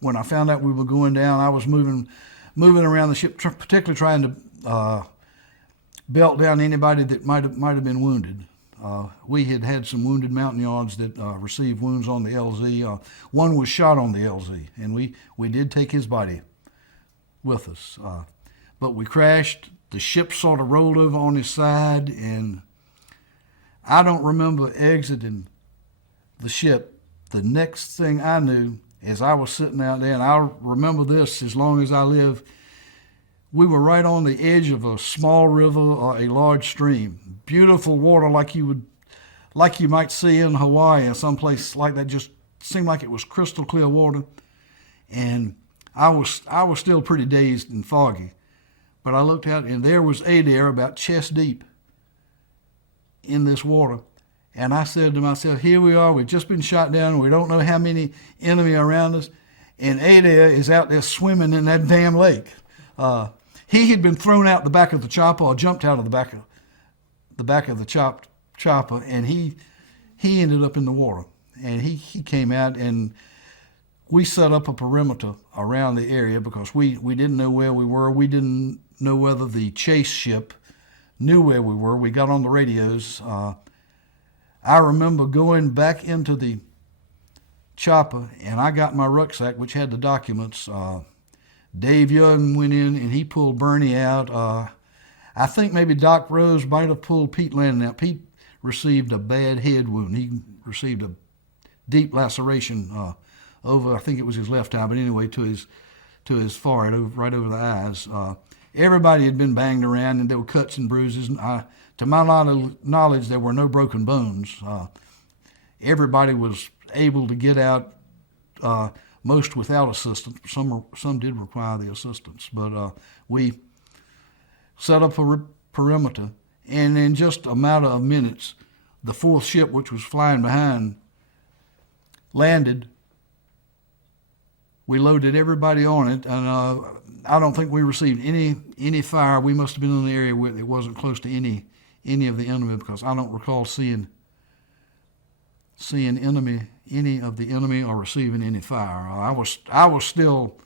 when I found out we were going down, I was moving around the ship, particularly trying to belt down anybody that might have been wounded. We had some wounded Montagnards that received wounds on the LZ. One was shot on the LZ, and we did take his body with us. But we crashed. The ship sort of rolled over on his side, and I don't remember exiting the ship. The next thing I knew is I was sitting out there, and I'll remember this as long as I live. We were right on the edge of a small river or a large stream. Beautiful water like you might see in Hawaii or someplace like that. Just seemed like it was crystal clear water. And I was still pretty dazed and foggy. But I looked out, and there was Adair about chest deep in this water. And I said to myself, here we are, we've just been shot down, we don't know how many enemy around us, and Ada is out there swimming in that damn lake. He had been thrown out the back of the chopper, or jumped out of the back of the chopper, and he ended up in the water. And he came out, and we set up a perimeter around the area because we didn't know where we were. We didn't know whether the chase ship knew where we were. We got on the radios. I remember going back into the chopper, and I got my rucksack, which had the documents. Dave Young went in, and he pulled Bernie out. I think maybe Doc Rose might have pulled Pete Landon out. Pete received a bad head wound. He received a deep laceration over, I think it was his left eye, but anyway, to his forehead, right over the eyes. Everybody had been banged around, and there were cuts and bruises. And to my knowledge, there were no broken bones. Everybody was able to get out, most without assistance. Some did require the assistance, but we set up a perimeter, and in just a matter of minutes, the fourth ship, which was flying behind, landed. We loaded everybody on it, and I don't think we received any fire. We must have been in an area where it wasn't close to any of the enemy, because I don't recall seeing any of the enemy or receiving any fire. I was still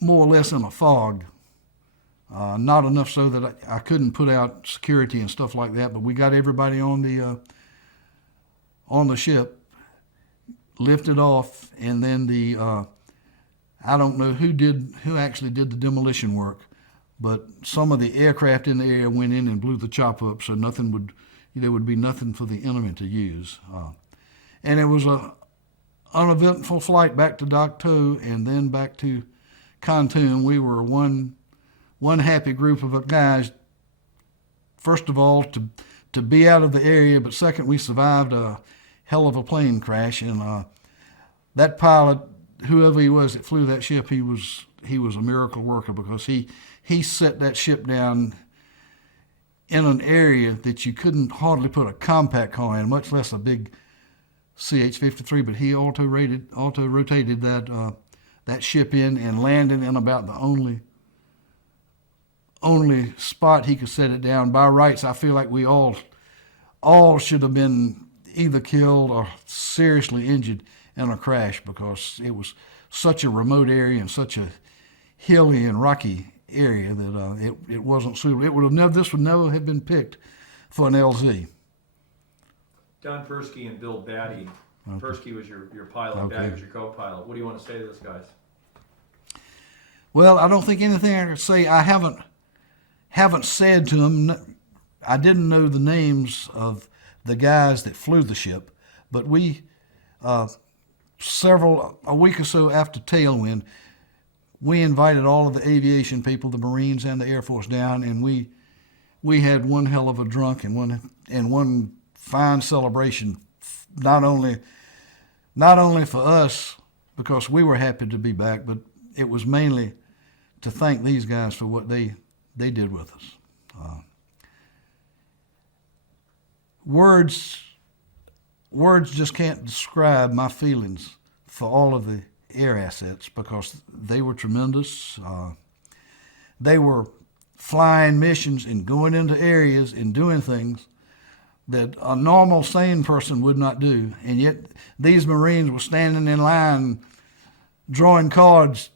more or less in a fog, not enough so that I couldn't put out security and stuff like that. But we got everybody on the ship, lifted off, and then I don't know who actually did the demolition work, but some of the aircraft in the area went in and blew the chopper up, so there would be nothing for the enemy to use. And it was an uneventful flight back to Dak To and then back to Kontum. We were one happy group of guys. First of all, to be out of the area, but second, we survived a hell of a plane crash. And that pilot, whoever he was that flew that ship, he was a miracle worker, because he set that ship down in an area that you couldn't hardly put a compact car in, much less a big CH-53. But he auto-rotated that ship in and landed in about the only spot he could set it down. By rights, I feel like we all should have been either killed or seriously injured in a crash, because it was such a remote area and such a hilly and rocky area that it wasn't suitable. This would never have been picked for an LZ. Don Persky and Bill Batty. Okay. Persky was your pilot, okay. Batty was your co-pilot. What do you want to say to those guys? Well, I don't think anything I can say. I haven't said to them. I didn't know the names of the guys that flew the ship, but we, a week or so after Tailwind, we invited all of the aviation people, the Marines and the Air Force, down, and we had one hell of a drunk and one fine celebration. Not only for us, because we were happy to be back, but it was mainly to thank these guys for what they did with us. Words just can't describe my feelings for all of the air assets, because they were tremendous. They were flying missions and going into areas and doing things that a normal, sane person would not do. And yet these Marines were standing in line, drawing cards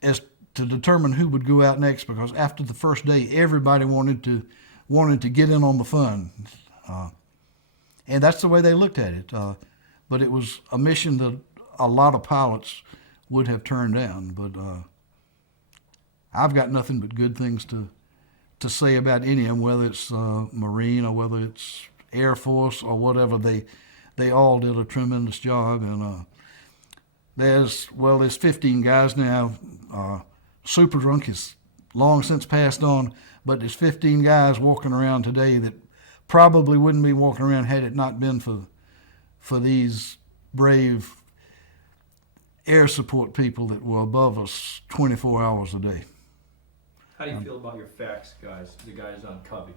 as to determine who would go out next, because after the first day, everybody wanted to get in on the fun. And that's the way they looked at it. But it was a mission that a lot of pilots would have turned down. But I've got nothing but good things to say about any of them, whether it's Marine or whether it's Air Force or whatever. They all did a tremendous job. And there's 15 guys now. Super Drunk is long since passed on, but there's 15 guys walking around today that probably wouldn't be walking around had it not been for these brave air support people that were above us 24 hours a day. How do you feel about your facts guys, the guys on Covey?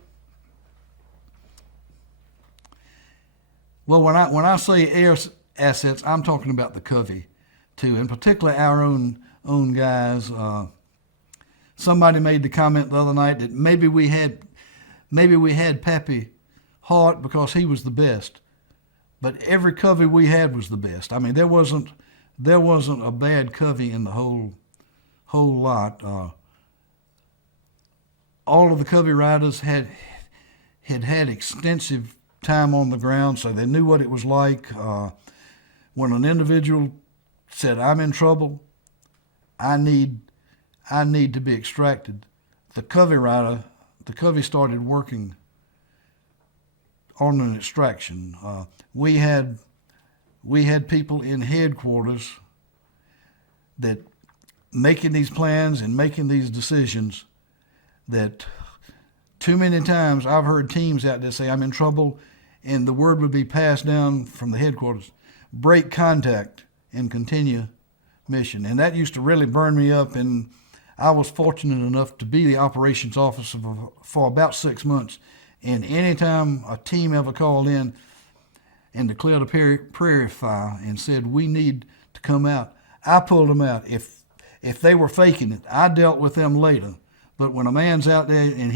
Well, when I say air assets, I'm talking about the covey, too, and particularly our own guys. Somebody made the comment the other night that maybe we had Pappy Hart because he was the best, but every covey we had was the best. I mean, there wasn't a bad covey in the whole lot. All of the covey riders had extensive time on the ground, so they knew what it was like. When an individual said, "I'm in trouble, I need to be extracted," the covey started working on an extraction. We had people in headquarters that making these plans and making these decisions that too many times I've heard teams out there say, "I'm in trouble," and the word would be passed down from the headquarters, "break contact and continue mission." And that used to really burn me up, and I was fortunate enough to be the operations officer for about 6 months. And anytime a team ever called in and declared a prairie fire and said, "We need to come out," I pulled them out. If they were faking it, I dealt with them later. But when a man's out there and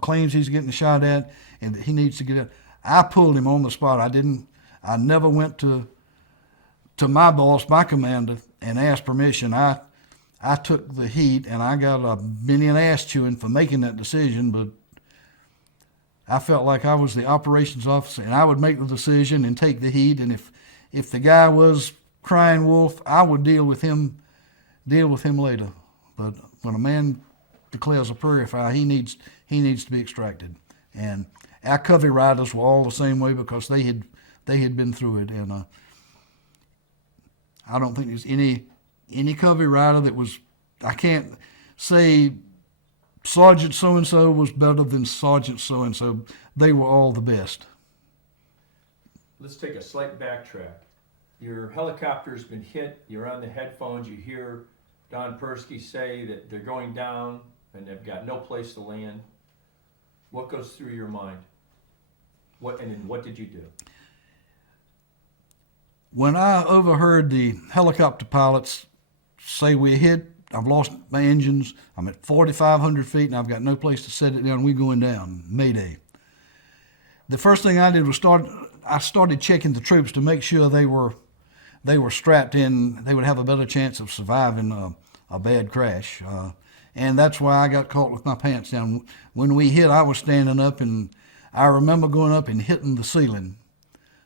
claims he's getting shot at and that he needs to get out, I pulled him on the spot. I never went to my boss, my commander, and asked permission. I took the heat, and I got a million ass chewing for making that decision, but I felt like I was the operations officer, and I would make the decision and take the heat. And if the guy was crying wolf, I would deal with him later. But when a man declares a prairie fire, he needs to be extracted. And our covey riders were all the same way because they had been through it. And I don't think there's any covey rider that was, I can't say Sergeant so-and-so was better than Sergeant so-and-so. They were all the best. Let's take a slight backtrack. Your helicopter's been hit, you're on the headphones, you hear Don Persky say that they're going down and they've got no place to land. What goes through your mind? What did you do? When I overheard the helicopter pilots say we're hit, I've lost my engines, I'm at 4,500 feet and I've got no place to set it down, we're going down, Mayday. The first thing I did was I started checking the troops to make sure they were strapped in, they would have a better chance of surviving a bad crash. And that's why I got caught with my pants down. When we hit, I was standing up, and I remember going up and hitting the ceiling.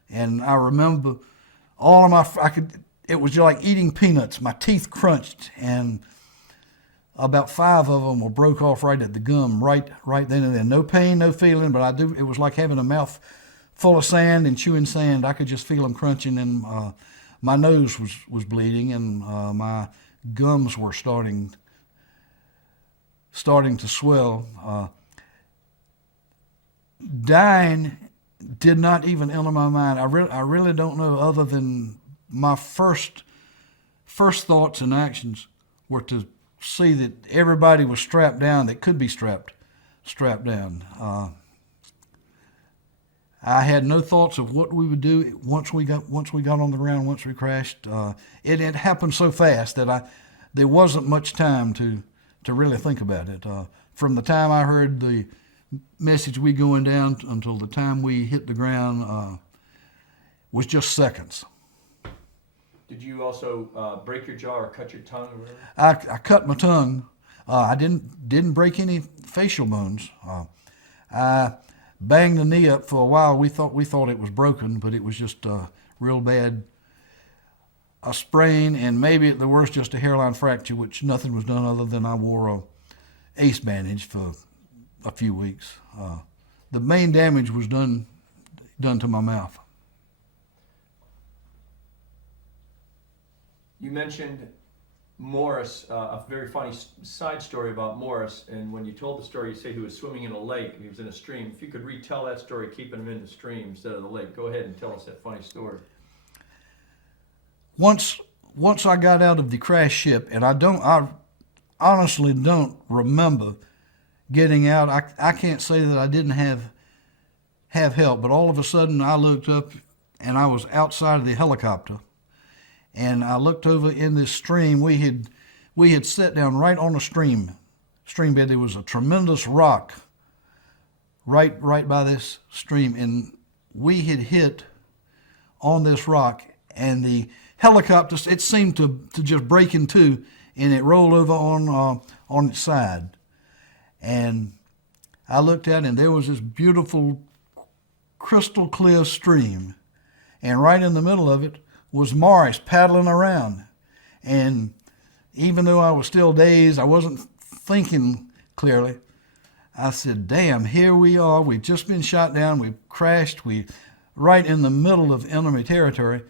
And I remember all of it was just like eating peanuts. My teeth crunched, and about 5 of them were broke off right at the gum, right then and there. No pain, no feeling, but it was like having a mouth full of sand and chewing sand. I could just feel them crunching, and my nose was bleeding, and my gums were starting to swell. Dying did not even enter my mind. I really don't know, other than my first thoughts and actions were to see that everybody was strapped down that could be strapped down. I had no thoughts of what we would do once we got on the ground, once we crashed. It had happened so fast that there wasn't much time to really think about it. From the time I heard the message we going down until the time we hit the ground was just seconds. Did you also break your jaw or cut your tongue or whatever? I cut my tongue. I didn't break any facial bones. I banged the knee up for a while. We thought it was broken, but it was just real bad. A sprain, and maybe at the worst just a hairline fracture, which nothing was done other than I wore a ace bandage for a few weeks. The main damage was done to my mouth. You mentioned Morris, a very funny side story about Morris, and when you told the story, you said he was swimming in a lake, he was in a stream. If you could retell that story, keeping him in the stream instead of the lake, go ahead and tell us that funny story. Once I got out of the crash ship, and I honestly don't remember getting out. I can't say that I didn't have help, but all of a sudden I looked up and I was outside of the helicopter, and I looked over in this stream. We had sat down right on a stream bed. There was a tremendous rock right by this stream, and we had hit on this rock, and the helicopter, it seemed to just break in two, and it rolled over on its side. And I looked at it, and there was this beautiful crystal clear stream, and right in the middle of it was Morris paddling around. And even though I was still dazed, I wasn't thinking clearly, I said, damn, here we are. We've just been shot down. We've crashed. We right in the middle of enemy territory.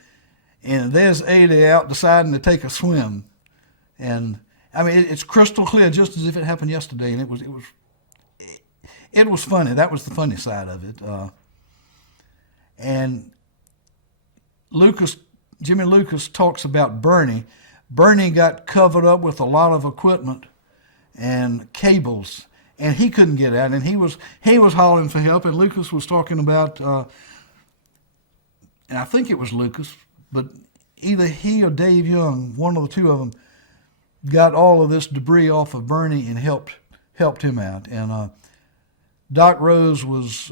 And there's Ada out deciding to take a swim. And I mean, it's crystal clear, just as if it happened yesterday. And it was funny. That was the funny side of it. And Jimmy Lucas talks about Bernie. Bernie got covered up with a lot of equipment and cables, and he couldn't get out, and he was hollering for help. And Lucas was talking about, and I think it was Lucas, but either he or Dave Young, one of the two of them, got all of this debris off of Bernie and helped him out. And Doc Rose was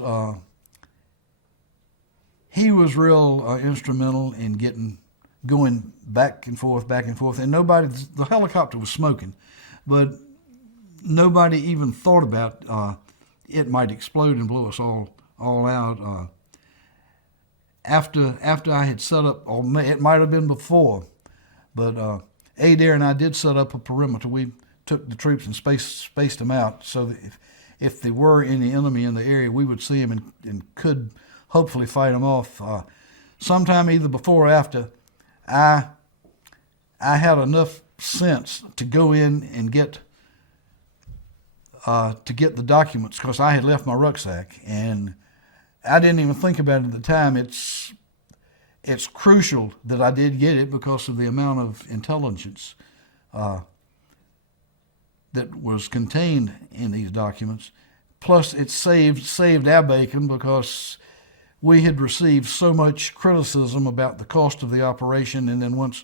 he was real instrumental in going back and forth, and the helicopter was smoking, but nobody even thought about it might explode and blow us all out. After I had set up, or it might have been before, but Adair and I did set up a perimeter. We took the troops and spaced them out so that if there were any enemy in the area, we would see them and could hopefully fight them off. Sometime either before or after, I had enough sense to go in and get the documents, because I had left my rucksack, and I didn't even think about it at the time. It's crucial that I did get it because of the amount of intelligence that was contained in these documents. Plus, it saved our bacon, because we had received so much criticism about the cost of the operation, and then once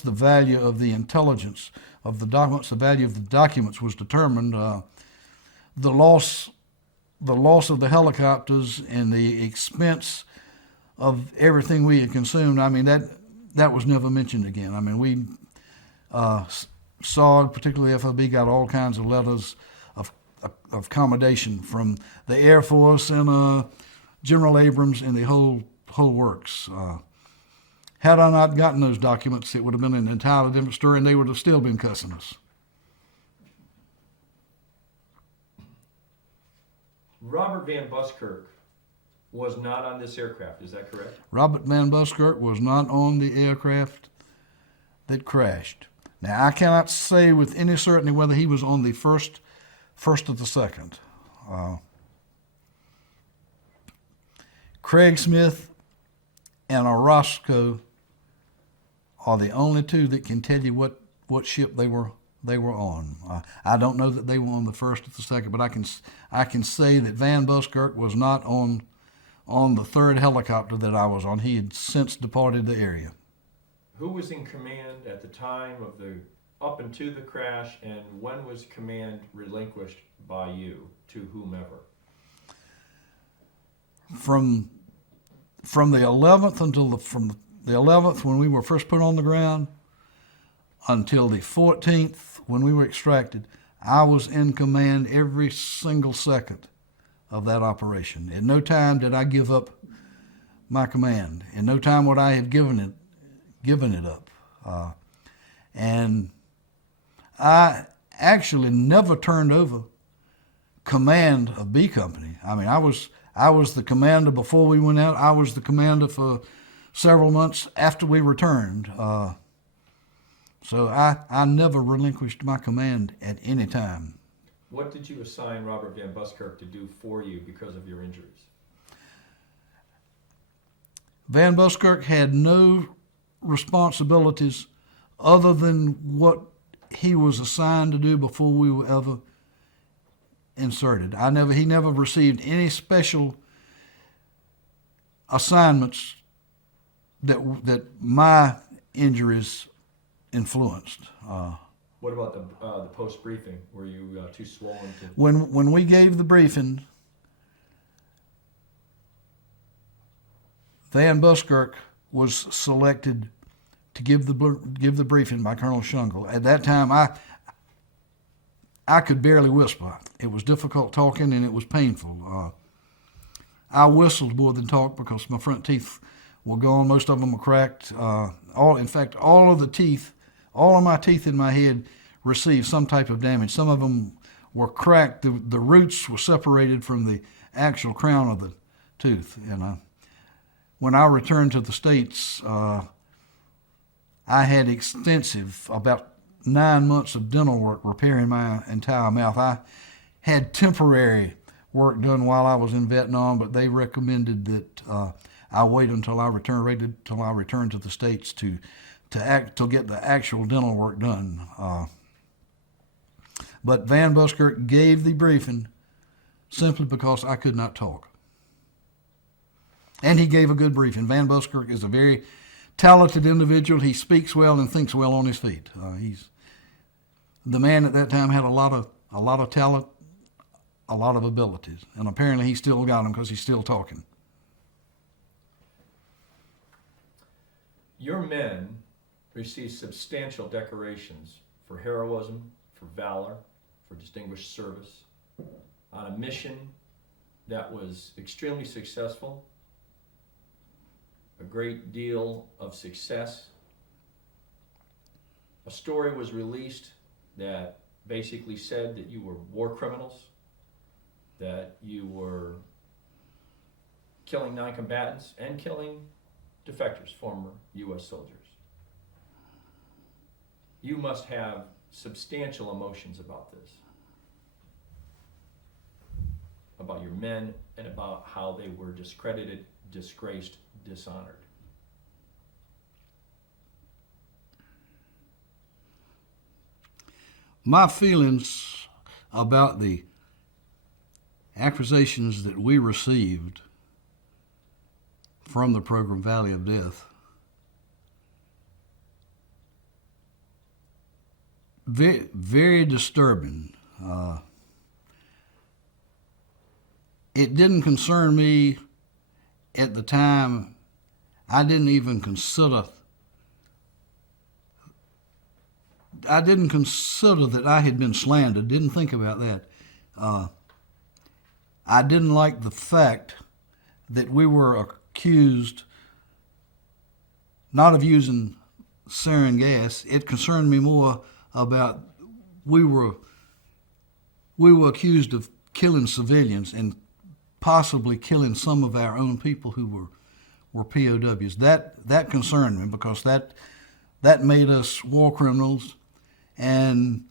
the value of the intelligence of the documents, the value of the documents was determined, the loss of the helicopters and the expense of everything we had consumed, I mean, that was never mentioned again. I mean, we SOG, particularly FOB, got all kinds of letters of commendation from the Air Force and General Abrams and the whole works. Had I not gotten those documents, it would have been an entirely different story, and they would have still been cussing us. Robert Van Buskerk was not on this aircraft, is that correct? Robert Van Buskerk was not on the aircraft that crashed. Now, I cannot say with any certainty whether he was on the first or the second. Craig Smith and Orozco are the only two that can tell you what ship they were on. I don't know that they were on the first or the second, but I can say that Van Buskerk was not on the third helicopter that I was on. He had since departed the area. Who was in command at the time of up into the crash, and when was command relinquished by you to whomever? From the 11th until from the 11th when we were first put on the ground until the 14th when we were extracted, I was in command every single second of that operation. In no time did I give up my command. In no time would I have given it up. And I actually never turned over command of B Company. I mean, I was the commander before we went out. I was the commander for several months after we returned. So I never relinquished my command at any time. What did you assign Robert Van Buskerk to do for you because of your injuries? Van Buskerk had no responsibilities other than what he was assigned to do before we were ever inserted. He never received any special assignments that my injuries influenced. What about the post briefing? Were you too swollen to? When we gave the briefing, Van Buskerk was selected to give the briefing by Colonel Shungle. At that time, I could barely whisper. It was difficult talking and it was painful. I whistled more than talked because my front teeth were gone. Most of them were cracked. In fact, all of my teeth in my head received some type of damage. Some of them were cracked. The roots were separated from the actual crown of the tooth. And when I returned to the States, I had extensive, about 9 months of dental work repairing my entire mouth. I had temporary work done while I was in Vietnam, but they recommended that I wait until I returned to the States to get the actual dental work done. But Van Buskerk gave the briefing simply because I could not talk. And he gave a good briefing. Van Buskerk is a very talented individual. He speaks well and thinks well on his feet. He's the man at that time had a lot of talent, a lot of abilities, and apparently he still got them because he's still talking. Your men received substantial decorations for heroism, for valor, for distinguished service on a mission that was extremely successful, a great deal of success. A story was released that basically said that you were war criminals, that you were killing non-combatants and killing defectors, former U.S. soldiers. You must have substantial emotions about this, about your men and about how they were discredited, disgraced, dishonored. My feelings about the accusations that we received from the program Valley of Death, very, very disturbing. It didn't concern me at the time. I didn't consider that I had been slandered, didn't think about that. I didn't like the fact that we were accused not of using sarin gas. It concerned me more about we were accused of killing civilians and possibly killing some of our own people who were POWs. That concerned me because that made us war criminals, and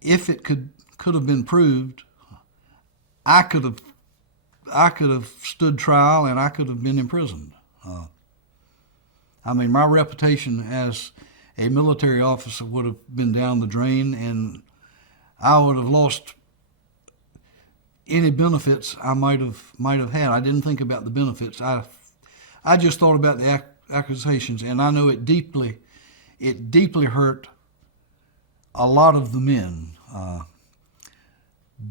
if it could have been proved, I could have stood trial and I could have been imprisoned. My reputation as a military officer would have been down the drain, and I would have lost any benefits I might have had. I didn't think about the benefits. I just thought about the accusations, and I know it deeply hurt a lot of the men.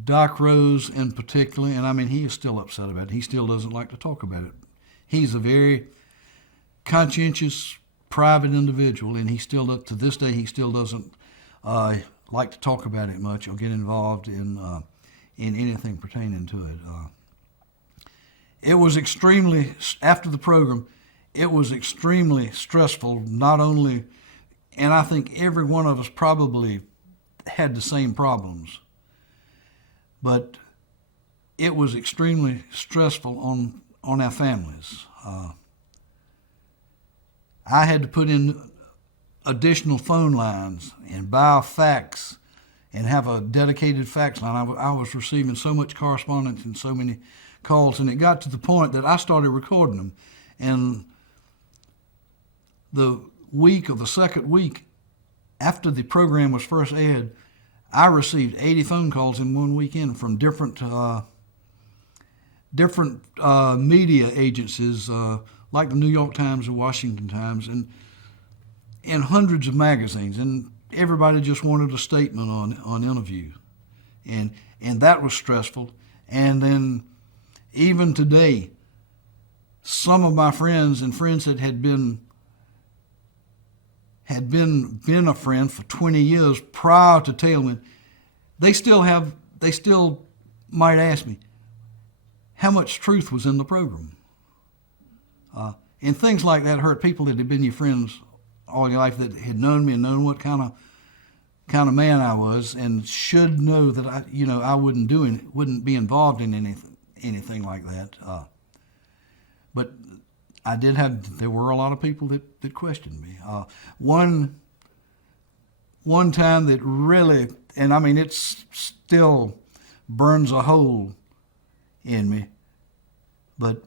Doc Rose in particular, and he is still upset about it. He still doesn't like to talk about it. He's a very conscientious, private individual, and he still, up to this day, he still doesn't like to talk about it much or get involved in anything pertaining to it. It was extremely, after the program, it was extremely stressful, not only, and I think every one of us probably had the same problems, but it was extremely stressful on our families. I had to put in additional phone lines and buy a fax and have a dedicated fax line. I was receiving so much correspondence and so many calls, and it got to the point that I started recording them. And the second week after the program was first aired, I received 80 phone calls in one weekend from different media agencies, like the New York Times or Washington Times, and hundreds of magazines, and everybody just wanted a statement on interview, and that was stressful. And then even today, some of my friends and friends that had been a friend for 20 years prior to Tailwind, they still might ask me, how much truth was in the program? And things like that hurt. People that had been your friends all your life, that had known me and known what kind of man I was, and should know that I wouldn't be involved in anything like that. But there were a lot of people that questioned me. One time that really, and I mean, it still burns a hole in me, but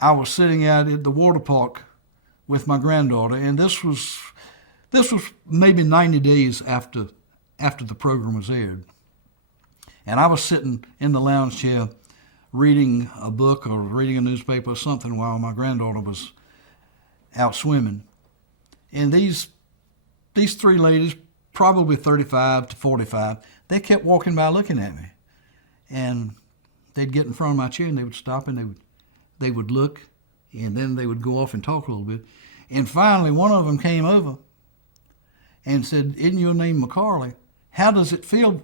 I was sitting out at the water park with my granddaughter, and this was maybe 90 days after the program was aired. And I was sitting in the lounge chair reading a book or reading a newspaper or something while my granddaughter was out swimming. And these three ladies, probably 35 to 45, they kept walking by looking at me. And they'd get in front of my chair and they would stop and they would look, and then they would go off and talk a little bit. And finally, one of them came over and said, "Isn't your name McCarley? How does it feel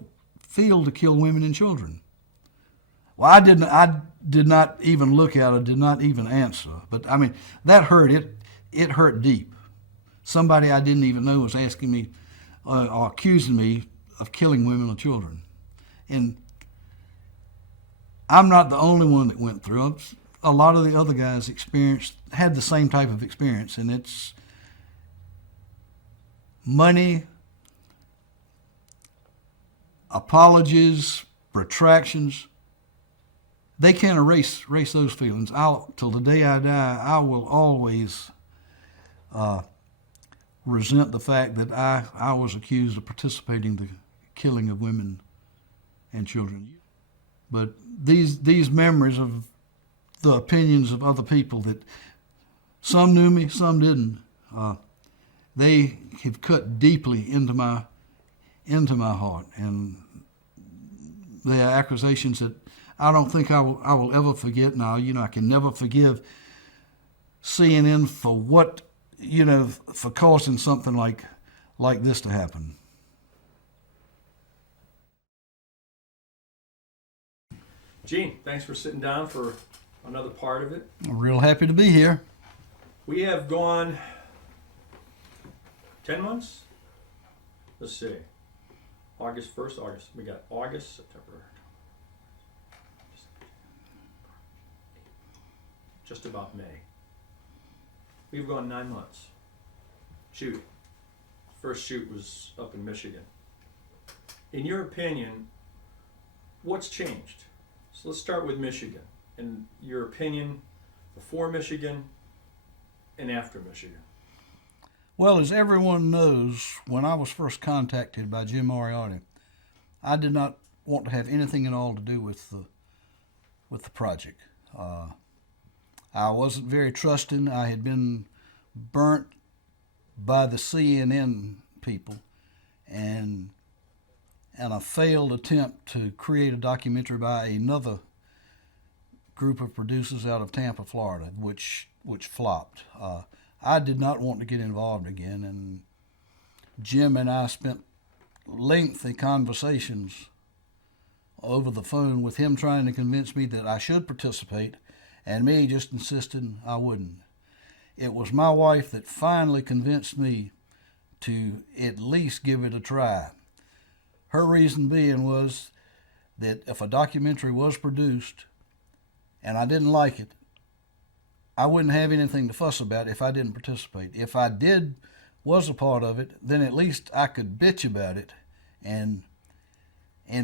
to kill women and children?" Well, I did not even look at her, did not even answer. But I mean, that hurt. It hurt deep. Somebody I didn't even know was asking me or accusing me of killing women or children. And I'm not the only one that went through it. A lot of the other guys had the same type of experience, and it's money, apologies, retractions. They can't erase those feelings. Till the day I die, I will always resent the fact that I was accused of participating in the killing of women and children. But these memories of the opinions of other people, that some knew me, some didn't, they have cut deeply into my heart, and they are accusations that I don't think I will ever forget. Now, I can never forgive CNN for for causing something like this to happen. Gene, thanks for sitting down for another part of it. I'm real happy to be here. We have gone 10 months. Let's see. August 1st, we got August, September. Just about May. We've gone 9 months. Shoot. First shoot was up in Michigan. In your opinion, what's changed? So let's start with Michigan. In your opinion, before Michigan and after Michigan. Well, as everyone knows, when I was first contacted by Jim Moriarty, I did not want to have anything at all to do with the project. I wasn't very trusting. I had been burnt by the CNN people, and a failed attempt to create a documentary by another group of producers out of Tampa, Florida, which flopped. I did not want to get involved again, and Jim and I spent lengthy conversations over the phone with him trying to convince me that I should participate, and me just insisting I wouldn't. It was my wife that finally convinced me to at least give it a try. Her reason being was that if a documentary was produced and I didn't like it, I wouldn't have anything to fuss about if I didn't participate. If I was a part of it, then at least I could bitch about it and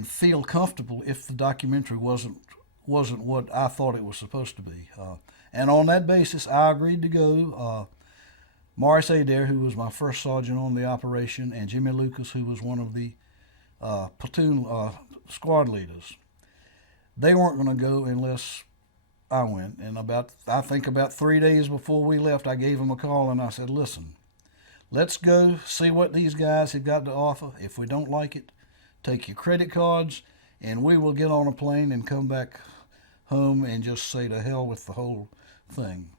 feel comfortable if the documentary wasn't what I thought it was supposed to be. And on that basis, I agreed to go. Morris Adair, who was my first sergeant on the operation, and Jimmy Lucas, who was one of the platoon squad leaders, they weren't going to go unless I went. And I think about 3 days before we left, I gave him a call and I said, listen, let's go see what these guys have got to offer. If we don't like it, take your credit cards and we will get on a plane and come back home and just say to hell with the whole thing.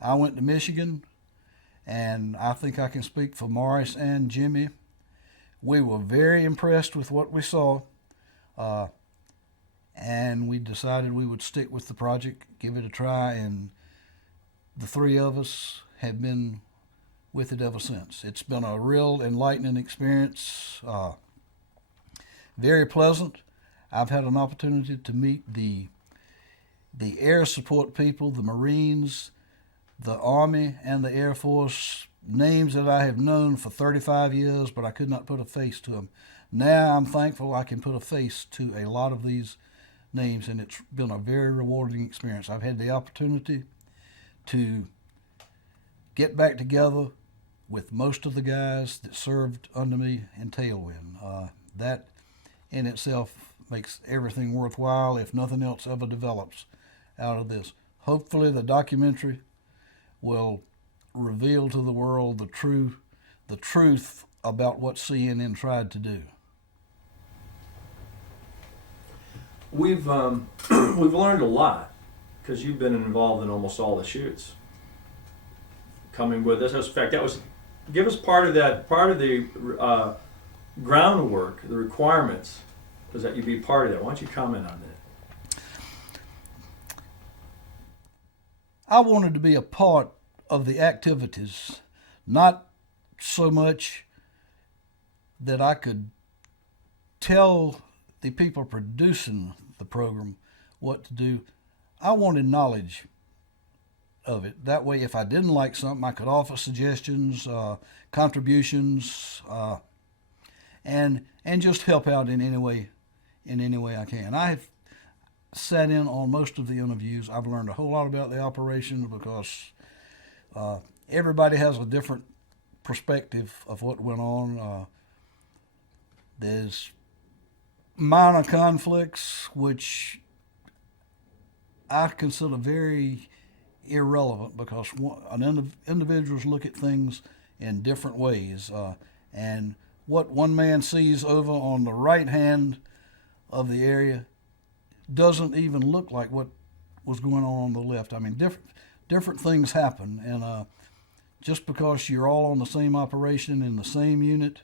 I went to Michigan, and I think I can speak for Morris and Jimmy. We were very impressed with what we saw, and we decided we would stick with the project, give it a try, and the three of us have been with it ever since. It's been a real enlightening experience, very pleasant. I've had an opportunity to meet the air support people, the Marines, the Army, and the Air Force, names that I have known for 35 years, but I could not put a face to them. Now I'm thankful I can put a face to a lot of these names, and it's been a very rewarding experience. I've had the opportunity to get back together with most of the guys that served under me in Tailwind. That in itself makes everything worthwhile if nothing else ever develops out of this. Hopefully the documentary will reveal to the world the truth about what CNN tried to do. We've learned a lot because you've been involved in almost all the shoots. Coming with us, in fact, give us part of the groundwork, the requirements, was that you be part of that. Why don't you comment on that? I wanted to be a part of the activities, not so much that I could tell the people producing the program what to do. I wanted knowledge of it. That way, if I didn't like something, I could offer suggestions, contributions, and just help out in any way I can. I have sat in on most of the interviews. I've learned a whole lot about the operation because everybody has a different perspective of what went on. There's minor conflicts, which I consider very irrelevant because individuals look at things in different ways. And what one man sees over on the right hand of the area doesn't even look like what was going on the left. I mean, different things happen, and just because you're all on the same operation in the same unit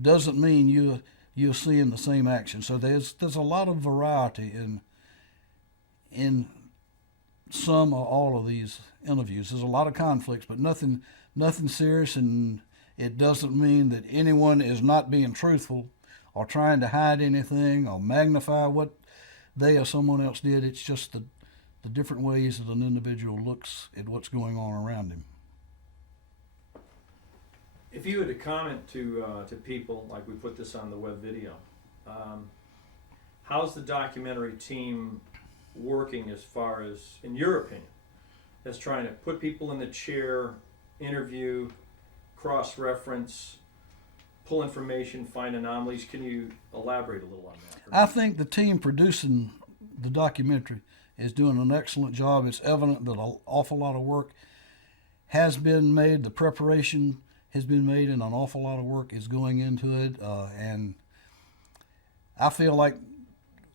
doesn't mean you're seeing the same action. So there's a lot of variety in some or all of these interviews. There's a lot of conflicts, but nothing serious, and it doesn't mean that anyone is not being truthful or trying to hide anything or magnify what they or someone else did. It's just the different ways that an individual looks at what's going on around him. If you were to comment to people, like we put this on the web video, how's the documentary team working as far as, in your opinion, as trying to put people in the chair, interview, cross-reference, pull information, find anomalies? Can you elaborate a little on that? I think the team producing the documentary is doing an excellent job. It's evident that an awful lot of work has been made. The preparation has been made, and an awful lot of work is going into it. And I feel like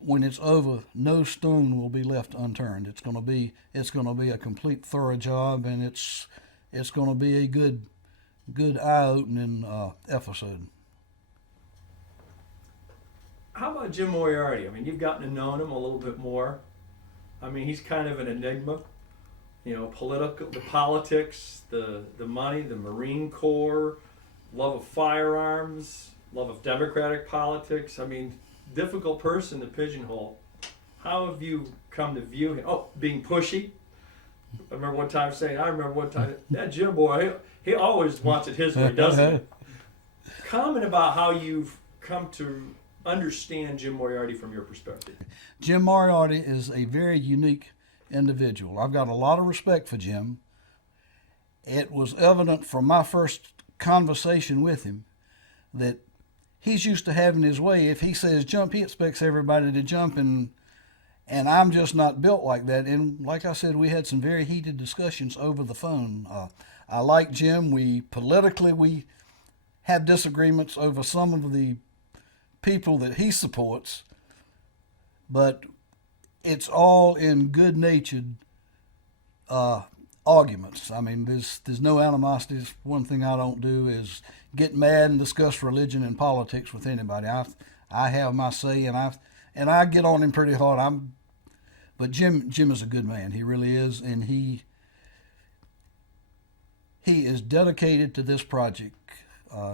when it's over, no stone will be left unturned. It's going to be a complete thorough job, and it's going to be a good eye-opening episode. How about Jim Moriarty? I mean, you've gotten to know him a little bit more. I mean, he's kind of an enigma. You know, the politics, the money, the Marine Corps, love of firearms, love of democratic politics. I mean, difficult person to pigeonhole. How have you come to view him? Oh, being pushy. I remember one time, that Jim boy, he always wants it his way, doesn't he? Comment about how you've come to understand Jim Moriarty from your perspective. Jim Moriarty is a very unique individual. I've got a lot of respect for Jim. It was evident from my first conversation with him that he's used to having his way. If he says jump, he expects everybody to jump, and And I'm just not built like that. And like I said, we had some very heated discussions over the phone. I like Jim. We have disagreements over some of the people that he supports, but it's all in good-natured arguments. I mean, there's no animosities. One thing I don't do is get mad and discuss religion and politics with anybody. I have my say, and I get on him pretty hard. But Jim is a good man. He really is, and he is dedicated to this project.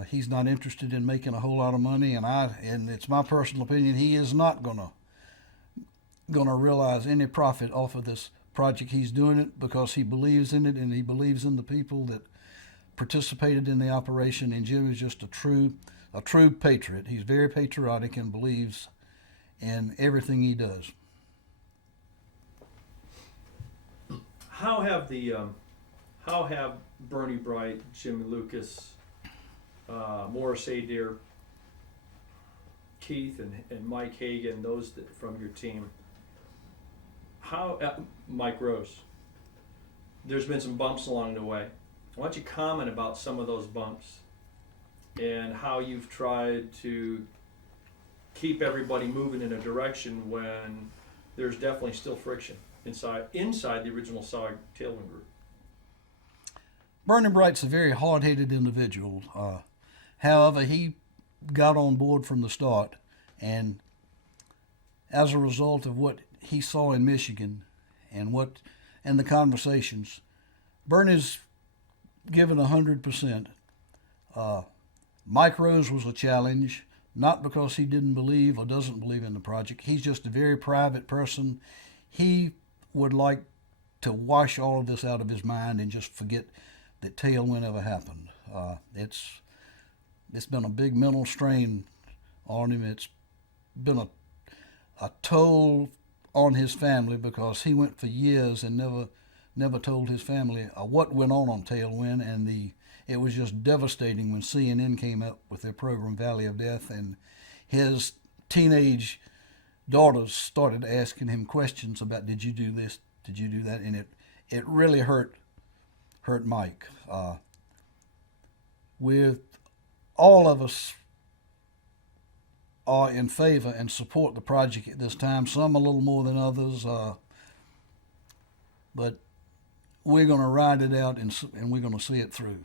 He's not interested in making a whole lot of money, and it's my personal opinion, he is not gonna realize any profit off of this project. He's doing it because he believes in it, and he believes in the people that participated in the operation. And Jim is just a true patriot. He's very patriotic and believes in everything he does. How have Bernie Bright, Jimmy Lucas, Morris Adair, Keith, and Mike Hagen, those from your team, Mike Rose, there's been some bumps along the way. Why don't you comment about some of those bumps and how you've tried to keep everybody moving in a direction when there's definitely still friction inside the original SOG Tailwind group? Bernie Bright's a very hard-headed individual. However, he got on board from the start, and as a result of what he saw in Michigan and the conversations, Bernie's given 100%. Mike Rose was a challenge, not because he didn't believe or doesn't believe in the project. He's just a very private person. He would like to wash all of this out of his mind and just forget that Tailwind ever happened. It's been a big mental strain on him. It's been a toll on his family because he went for years and never told his family what went on Tailwind, and it was just devastating when CNN came up with their program Valley of Death, and his teenage daughters started asking him questions about, did you do this, did you do that, and it really hurt Mike. With all of us are in favor and support the project at this time, some a little more than others, but we're going to ride it out and we're going to see it through.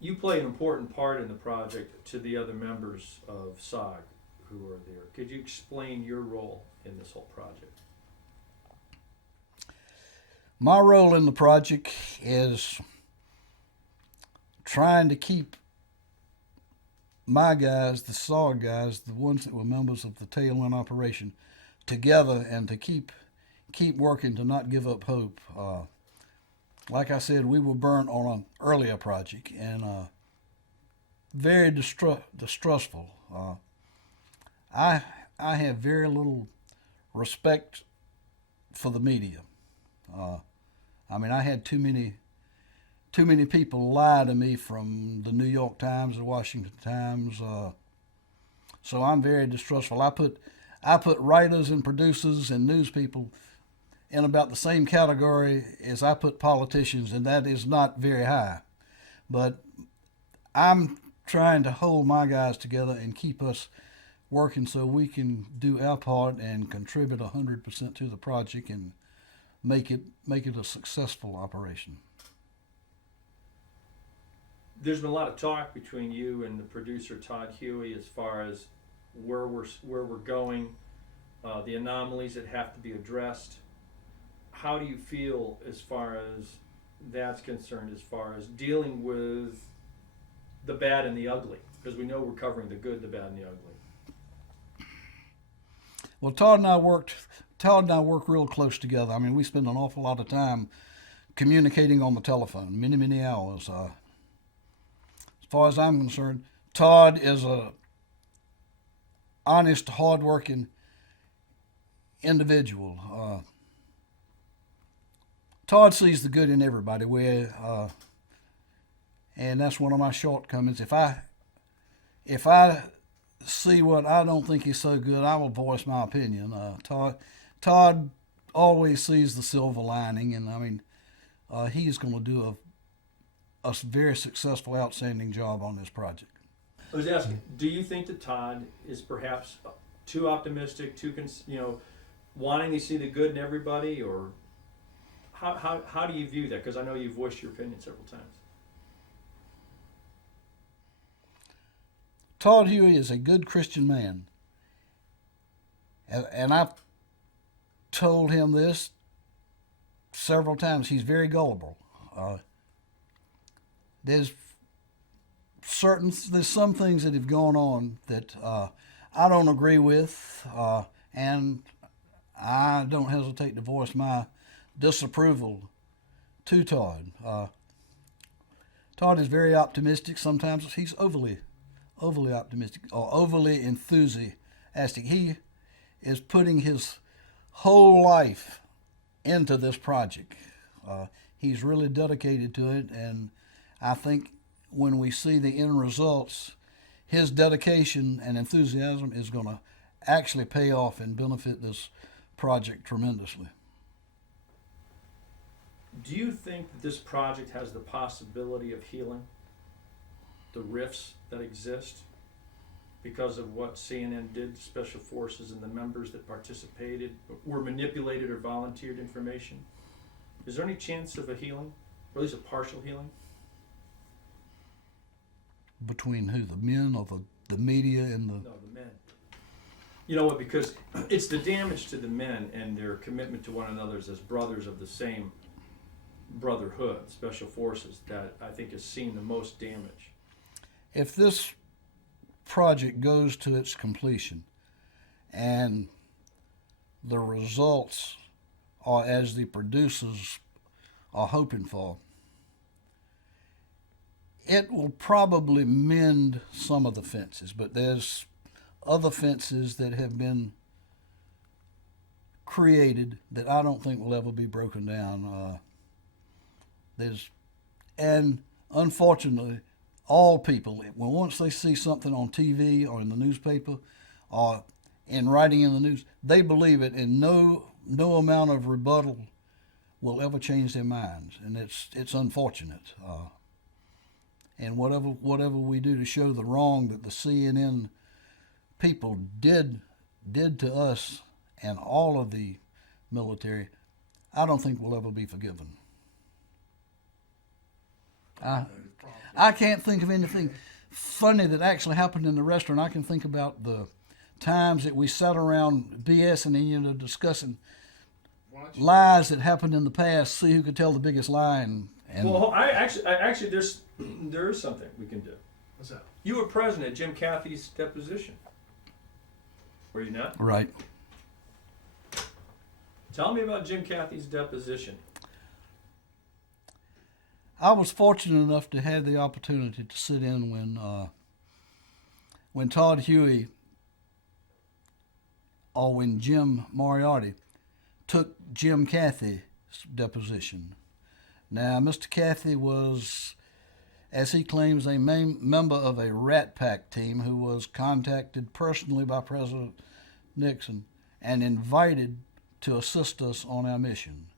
You play an important part in the project to the other members of SOG who are there. Could you explain your role in this whole project? My role in the project is trying to keep my guys, the SOG guys, the ones that were members of the Tailwind operation, together and to keep working to not give up hope. Like I said, we were burnt on an earlier project and very distrustful. I have very little respect for the media. I had too many people lie to me, from the New York Times, the Washington Times. So I'm very distrustful. I put writers and producers and news people in about the same category as I put politicians, and that is not very high. But I'm trying to hold my guys together and keep us working so we can do our part and contribute 100% to the project and make it a successful operation. There's been a lot of talk between you and the producer Todd Huey as far as where we're going, the anomalies that have to be addressed. How do you feel as far as that's concerned, as far as dealing with the bad and the ugly? Because we know we're covering the good, the bad, and the ugly. Well, Todd and I work real close together. We spend an awful lot of time communicating on the telephone, many hours. As far as I'm concerned, Todd is a honest, hard-working individual. Todd sees the good in everybody, and that's one of my shortcomings. If I see what I don't think is so good, I will voice my opinion. Todd always sees the silver lining, and I mean, he's going to do a very successful, outstanding job on this project. I was asking, do you think that Todd is perhaps too optimistic, wanting to see the good in everybody, or how do you view that? Because I know you've voiced your opinion several times. Todd Huey is a good Christian man, and I've told him this several times. He's very gullible. There's some things that have gone on that I don't agree with, and I don't hesitate to voice my disapproval to Todd. Todd is very optimistic. Sometimes he's overly optimistic or overly enthusiastic. He is putting his whole life into this project. He's really dedicated to it, and I think when we see the end results, his dedication and enthusiasm is going to actually pay off and benefit this project tremendously. Do you think that this project has the possibility of healing the rifts that exist because of what CNN did to Special Forces and the members that participated, were manipulated or volunteered information? Is there any chance of a healing, or at least a partial healing? Between who, the men or the media and the... No, the men. You know what, because it's the damage to the men and their commitment to one another as brothers of the same brotherhood, Special Forces, that I think has seen the most damage. If this project goes to its completion and the results are as the producers are hoping for, it will probably mend some of the fences, but there's other fences that have been created that I don't think will ever be broken down. And unfortunately, all people, once they see something on TV or in the newspaper or in writing in the news, they believe it, and no amount of rebuttal will ever change their minds, and it's unfortunate. And whatever we do to show the wrong that the CNN people did to us and all of the military, I don't think will ever be forgiven. I can't think of anything funny that actually happened in the restaurant. I can think about the times that we sat around BSing, discussing lies that happened in the past, see who could tell the biggest lie. And well, I actually, there is something we can do. What's that? You were present at Jim Cathy's deposition. Were you not? Right. Tell me about Jim Cathy's deposition. I was fortunate enough to have the opportunity to sit in when Todd Huey or when Jim Moriarty took Jim Cathy's deposition. Now, Mr. Cathy was, as he claims, a member of a Rat Pack team who was contacted personally by President Nixon and invited to assist us on our mission.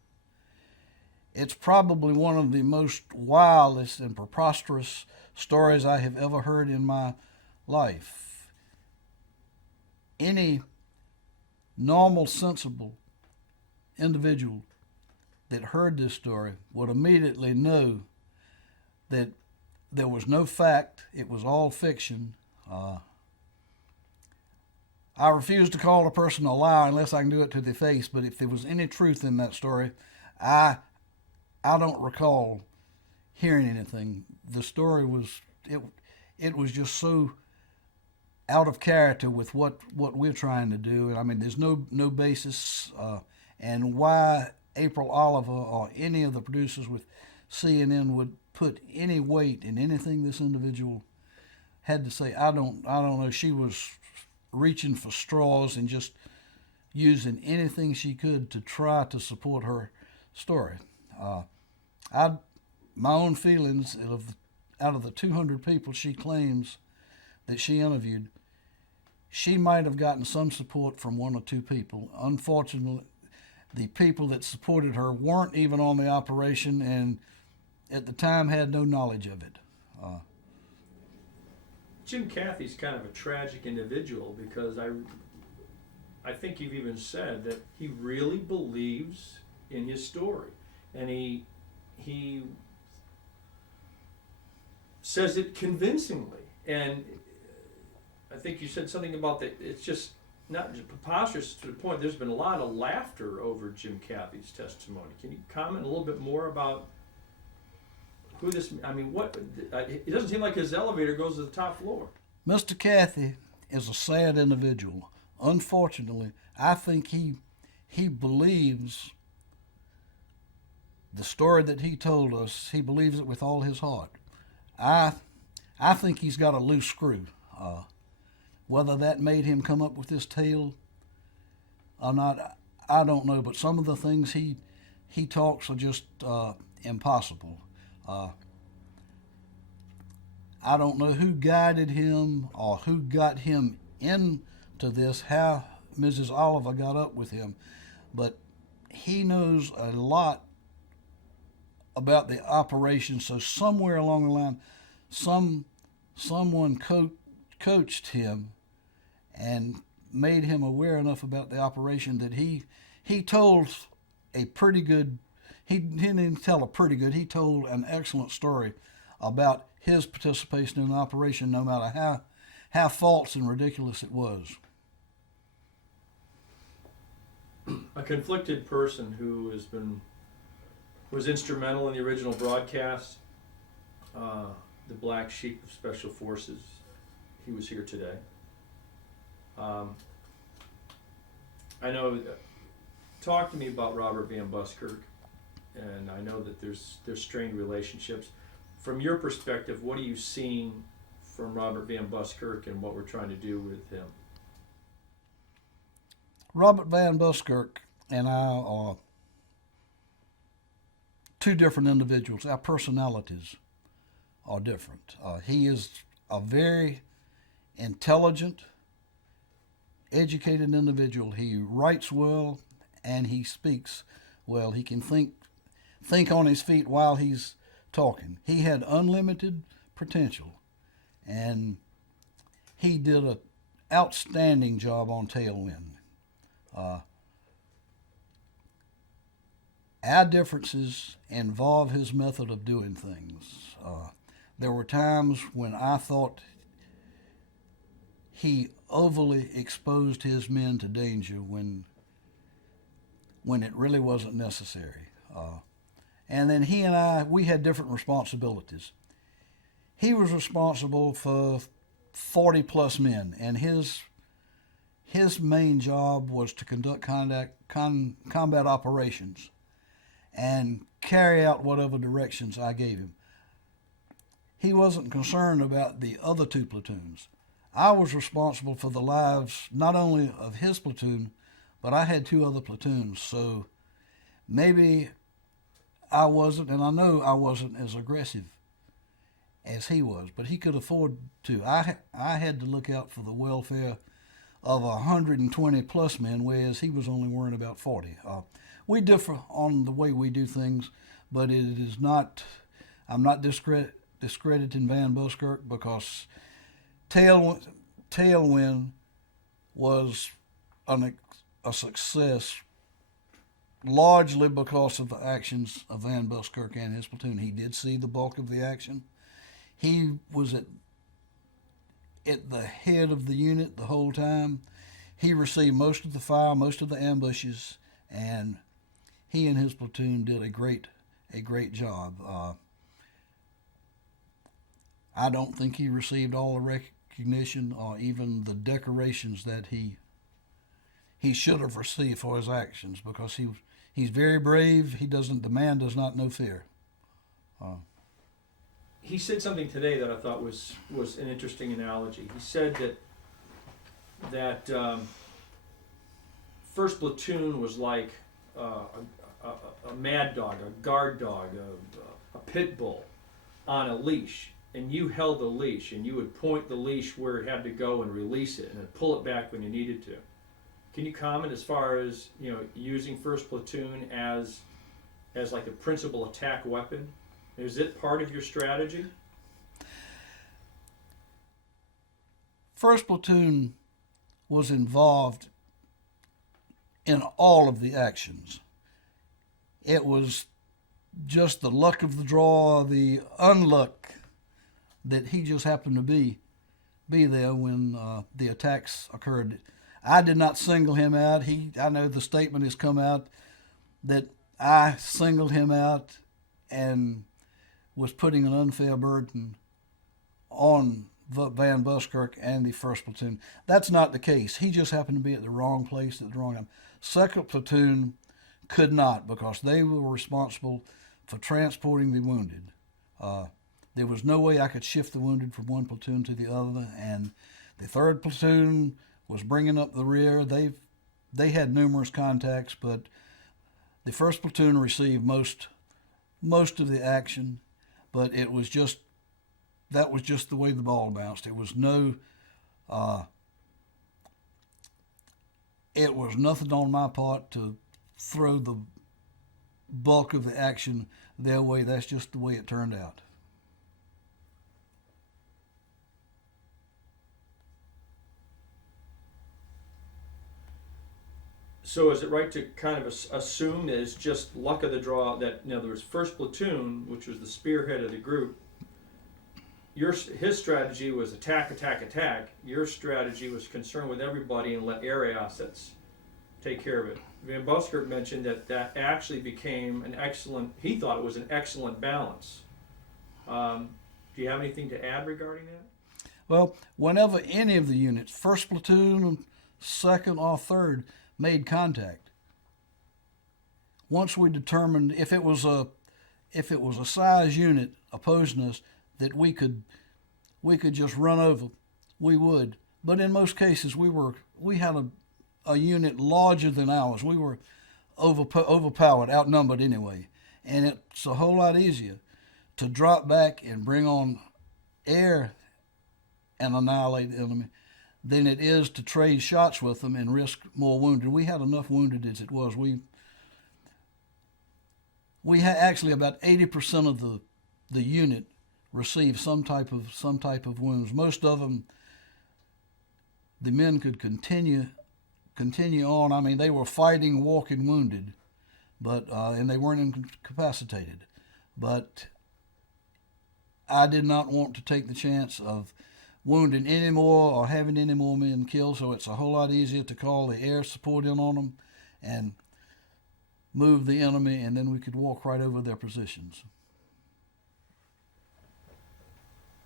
It's probably one of the most wildest and preposterous stories I have ever heard in my life. Any normal, sensible individual that heard this story would immediately know that there was no fact, it was all fiction. I refuse to call a person a liar unless I can do it to their face, but if there was any truth in that story, I don't recall hearing anything. The story was, it was just so out of character with what we're trying to do. And I mean, there's no basis, and why April Oliver or any of the producers with CNN would put any weight in anything this individual had to say, I don't know. She was reaching for straws and just using anything she could to try to support her story. My own feelings out of the 200 people she claims that she interviewed, she might have gotten some support from one or two people. Unfortunately, the people that supported her weren't even on the operation and at the time had no knowledge of it. Jim Cathy's kind of a tragic individual because I think you've even said that he really believes in his story, and he says it convincingly. And I think you said something about that. It's just not just preposterous to the point. There's been a lot of laughter over Jim Cathy's testimony. Can you comment a little bit more about who this? I mean, what? It doesn't seem like his elevator goes to the top floor. Mr. Cathy is a sad individual. Unfortunately, I think he believes the story that he told us. He believes it with all his heart. I think he's got a loose screw. Whether that made him come up with this tale or not, I don't know. But some of the things he talks are just impossible. I don't know who guided him or who got him into this, how Mrs. Oliver got up with him, but he knows a lot about the operation. So somewhere along the line, someone coached him and made him aware enough about the operation that he told a pretty good. He didn't tell a pretty good. He told an excellent story about his participation in the operation, no matter how false and ridiculous it was. A conflicted person who was instrumental in the original broadcast, the black sheep of Special Forces. He was here today. I know. Talk to me about Robert Van Buskerk, and I know that there's strained relationships. From your perspective, what are you seeing from Robert Van Buskerk and what we're trying to do with him? Robert Van Buskerk and I are two different individuals. Our personalities are different. He is a very intelligent, educated individual. He writes well and he speaks well. He can think on his feet while he's talking. He had unlimited potential, and he did an outstanding job on Tailwind. Our differences involve his method of doing things. There were times when I thought he overly exposed his men to danger when it really wasn't necessary. And then he and I, we had different responsibilities. He was responsible for 40 plus men, and his main job was to conduct combat operations and carry out whatever directions I gave him. He wasn't concerned about the other two platoons. I was responsible for the lives not only of his platoon, but I had two other platoons, so maybe I wasn't, and I know I wasn't as aggressive as he was, but he could afford to. I had to look out for the welfare of 120 plus men, whereas he was only worrying about 40. We differ on the way we do things, but it is not, I'm not discrediting Van Buskerk because Tailwind was a success largely because of the actions of Van Buskerk and his platoon. He did see the bulk of the action. He was at the head of the unit the whole time. He received most of the fire, most of the ambushes, and he and his platoon did a great job. I don't think he received all the recognition or even the decorations that he should have received for his actions, because he's very brave. The man does not know fear. He said something today that I thought was an interesting analogy. He said that first platoon was like a mad dog, a guard dog, a pit bull on a leash, and you held the leash, and you would point the leash where it had to go and release it, and then pull it back when you needed to. Can you comment as far as, you know, using first platoon as like a principal attack weapon? Is it part of your strategy? First platoon was involved in all of the actions. It was just the luck of the draw, the unluck that he just happened to be there when the attacks occurred. I did not single him out. I know the statement has come out that I singled him out and was putting an unfair burden on Van Buskerk and the first platoon. That's not the case. He just happened to be at the wrong place at the wrong time. Second platoon could not, because they were responsible for transporting the wounded. There was no way I could shift the wounded from one platoon to the other, and the third platoon was bringing up the rear. They had numerous contacts, but the first platoon received most of the action. But that was just the way the ball bounced. It was nothing on my part to throw the bulk of the action their way. That's just the way it turned out. So is it right to kind of assume that it's just luck of the draw, that, you know, there was first platoon, which was the spearhead of the group. His strategy was attack, attack, attack. Your strategy was concerned with everybody and let area assets take care of it. Van Buskerk mentioned that actually became he thought it was an excellent balance. Do you have anything to add regarding that? Well, whenever any of the units, first platoon, second or third, made contact, once we determined if it was a size unit opposing us that we could just run over, we would. But in most cases, we had a unit larger than ours. We were overpowered, outnumbered anyway, and it's a whole lot easier to drop back and bring on air and annihilate the enemy than it is to trade shots with them and risk more wounded. We had enough wounded as it was. We had actually about 80% of the unit received some type of wounds. Most of them, the men could continue on. I mean, they were fighting, walking wounded, but and they weren't incapacitated. But I did not want to take the chance of wounding any more or having any more men killed, so it's a whole lot easier to call the air support in on them and move the enemy, and then we could walk right over their positions.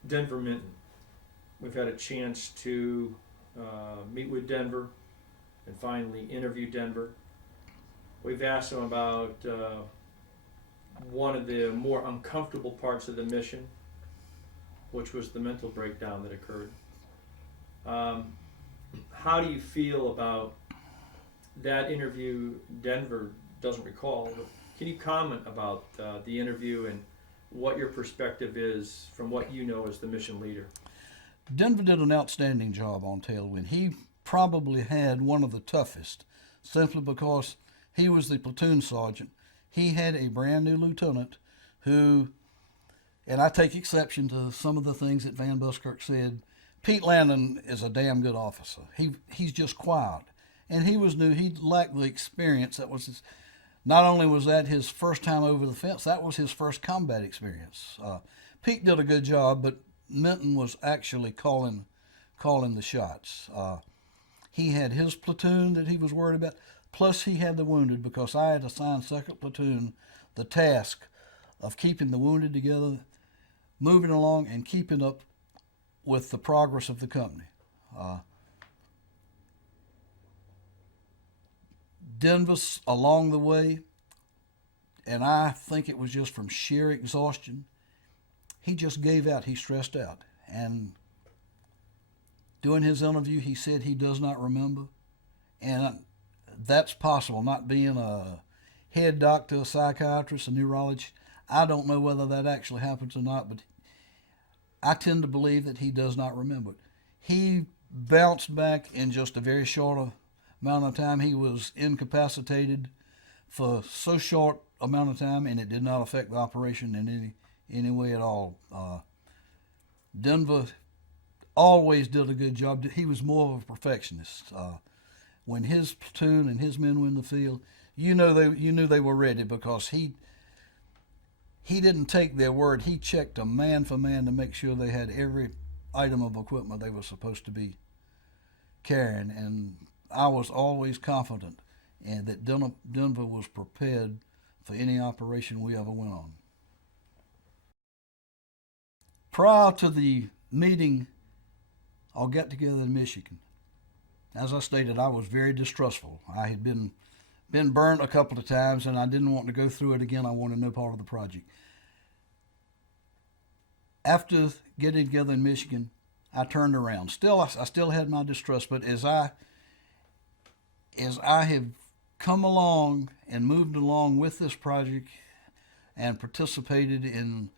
Denver Minton. We've had a chance to meet with Denver and finally interview Denver. We've asked him about one of the more uncomfortable parts of the mission, which was the mental breakdown that occurred. How do you feel about that interview? Denver doesn't recall, but can you comment about the interview and what your perspective is from what you know as the mission leader? Denver did an outstanding job on Tailwind. He probably had one of the toughest, simply because he was the platoon sergeant. He had a brand new lieutenant who, and I take exception to some of the things that Van Buskerk said, Pete Landon is a damn good officer. He's just quiet. And he was new. He lacked the experience. That was not only was that his first time over the fence, that was his first combat experience. Pete did a good job, but Minton was actually calling the shots. He had his platoon that he was worried about, plus he had the wounded, because I had assigned second platoon the task of keeping the wounded together, moving along, and keeping up with the progress of the company. Denvis along the way, and I think it was just from sheer exhaustion, he just gave out. He stressed out. And during his interview, he said he does not remember. And that's possible, not being a head doctor, a psychiatrist, a neurologist. I don't know whether that actually happens or not, but I tend to believe that he does not remember it. He bounced back in just a very short amount of time. He was incapacitated for so short amount of time, and it did not affect the operation in any way at all. Denver always did a good job. He was more of a perfectionist. When his platoon and his men were in the field, you knew they were ready, because he didn't take their word. He checked a man for man to make sure they had every item of equipment they were supposed to be carrying, and I was always confident and that Denver was prepared for any operation we ever went on. Prior to the meeting or get together in Michigan, as I stated, I was very distrustful. I had been burnt a couple of times, and I didn't want to go through it again. I wanted no part of the project. After getting together in Michigan, I turned around. I still had my distrust, but as I have come along and moved along with this project and participated in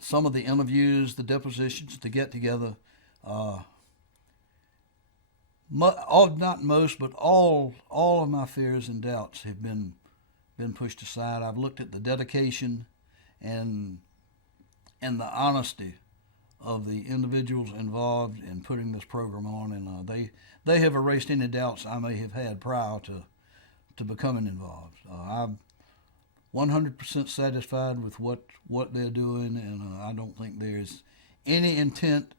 some of the interviews, the depositions, to get together, not most, but all of my fears and doubts have been pushed aside. I've looked at the dedication and the honesty of the individuals involved in putting this program on, and they have erased any doubts I may have had prior to becoming involved. I'm 100% satisfied with what they're doing, and I don't think there's any intent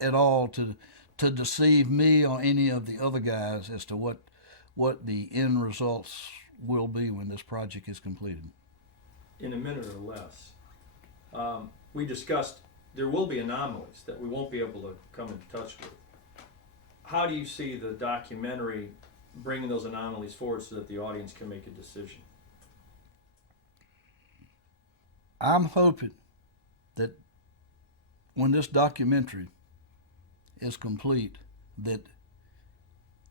at all to deceive me or any of the other guys as to what the end results will be when this project is completed. In a minute or less, we discussed there will be anomalies that we won't be able to come into touch with. How do you see the documentary bringing those anomalies forward so that the audience can make a decision? I'm hoping that when this documentary is complete, that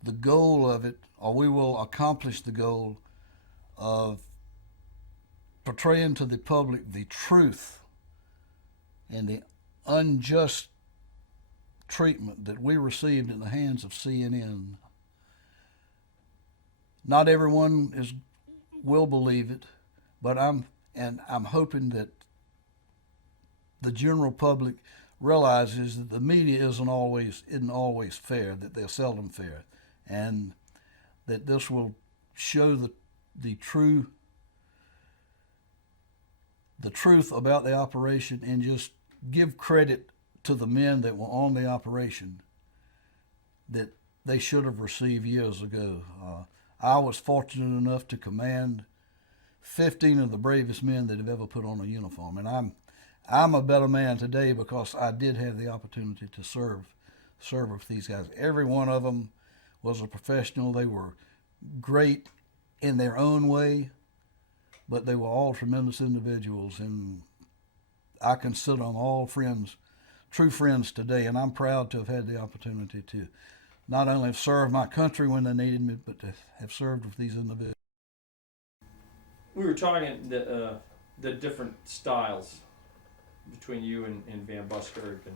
the goal of it, or we will accomplish the goal of portraying to the public the truth and the unjust treatment that we received in the hands of CNN. Not everyone will believe it, but I'm hoping that the general public realizes that the media isn't always fair, that they're seldom fair, and that this will show the truth about the operation, and just give credit to the men that were on the operation that they should have received years ago. I was fortunate enough to command 15 of the bravest men that have ever put on a uniform, and I'm a better man today because I did have the opportunity to serve with these guys. Every one of them was a professional. They were great in their own way, but they were all tremendous individuals, and I consider them all friends, true friends today, and I'm proud to have had the opportunity to not only have served my country when they needed me, but to have served with these individuals. We were talking the different styles between you and Van Buskerk, and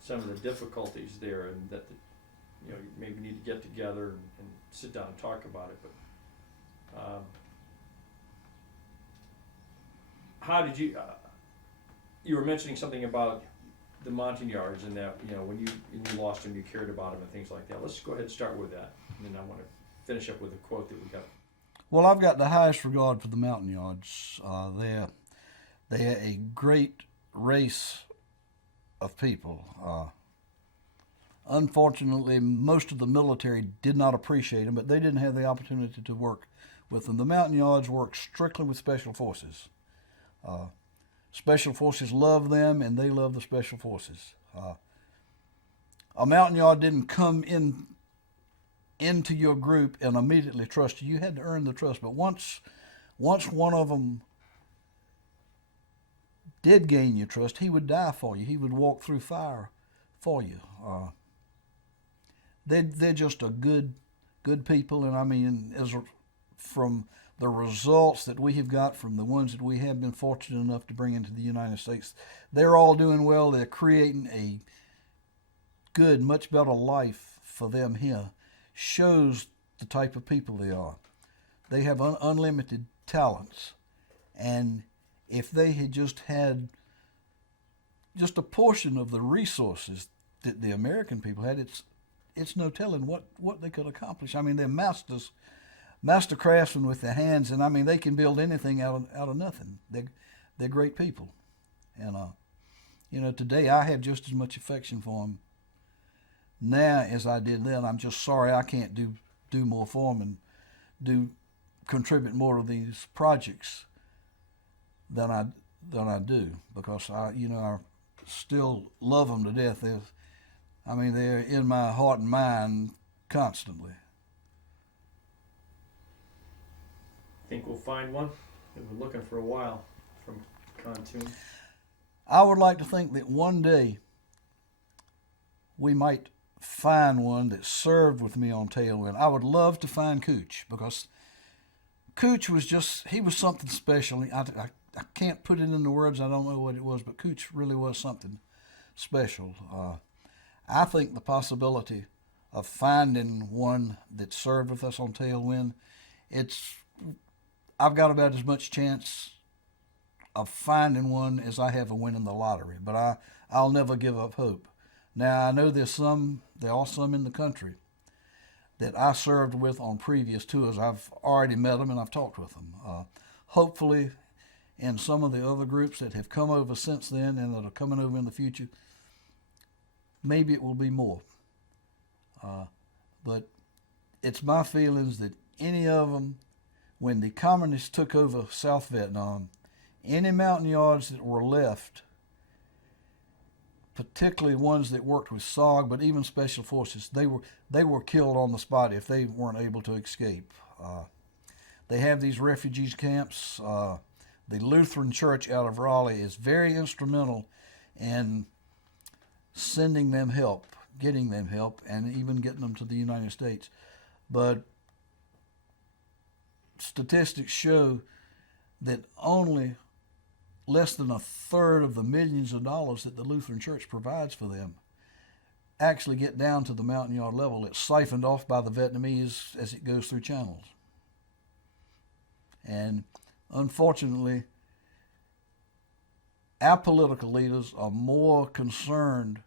some of the difficulties there, and that you maybe need to get together and sit down and talk about it. But how did you? You were mentioning something about the Montagnards, and that when you lost them, you cared about them and things like that. Let's go ahead and start with that, and then I want to finish up with a quote that we got. Well, I've got the highest regard for the Montagnards. They're a great race of people. Unfortunately, most of the military did not appreciate them, but they didn't have the opportunity to work with them. The Montagnards work strictly with Special Forces. Special Forces love them, and they love the Special Forces. A Montagnard didn't come into your group and immediately trust you. You had to earn the trust. But once one of them did gain your trust, he would die for you. He would walk through fire for you. They're just a good people, and I mean, from the results that we have got from the ones that we have been fortunate enough to bring into the United States, they're all doing well. They're creating a good, much better life for them here. Shows the type of people they are. They have unlimited talents. And if they had just had just a portion of the resources that the American people had, it's no telling what they could accomplish. I mean, they're master craftsmen with their hands, and I mean, they can build anything out of nothing. They're great people. And, today I have just as much affection for them now as I did then. I'm just sorry I can't do more for them and contribute more to these projects than I do, because I still love them to death. They're in my heart and mind constantly. Think we'll find one? We've been looking for a while from Pontoon. I would like to think that one day we might find one that served with me on Tailwind. I would love to find Cooch, because Cooch was something special. I can't put it into words. I don't know what it was, but Cooch really was something special. I think the possibility of finding one that served with us on Tailwind, I've got about as much chance of finding one as I have of winning the lottery, but I'll never give up hope. Now, I know there are some in the country that I served with on previous tours. I've already met them and I've talked with them. Hopefully, in some of the other groups that have come over since then and that are coming over in the future, maybe it will be more. But it's my feelings that any of them, when the communists took over South Vietnam, any mountain yards that were left, particularly ones that worked with SOG, but even special forces, they were killed on the spot if they weren't able to escape. They have these refugees camps. The Lutheran Church out of Raleigh is very instrumental in sending them help, getting them help, and even getting them to the United States. But statistics show that only less than a third of the millions of dollars that the Lutheran Church provides for them actually get down to the mountain yard level. It's siphoned off by the Vietnamese as it goes through channels. And unfortunately, our political leaders are more concerned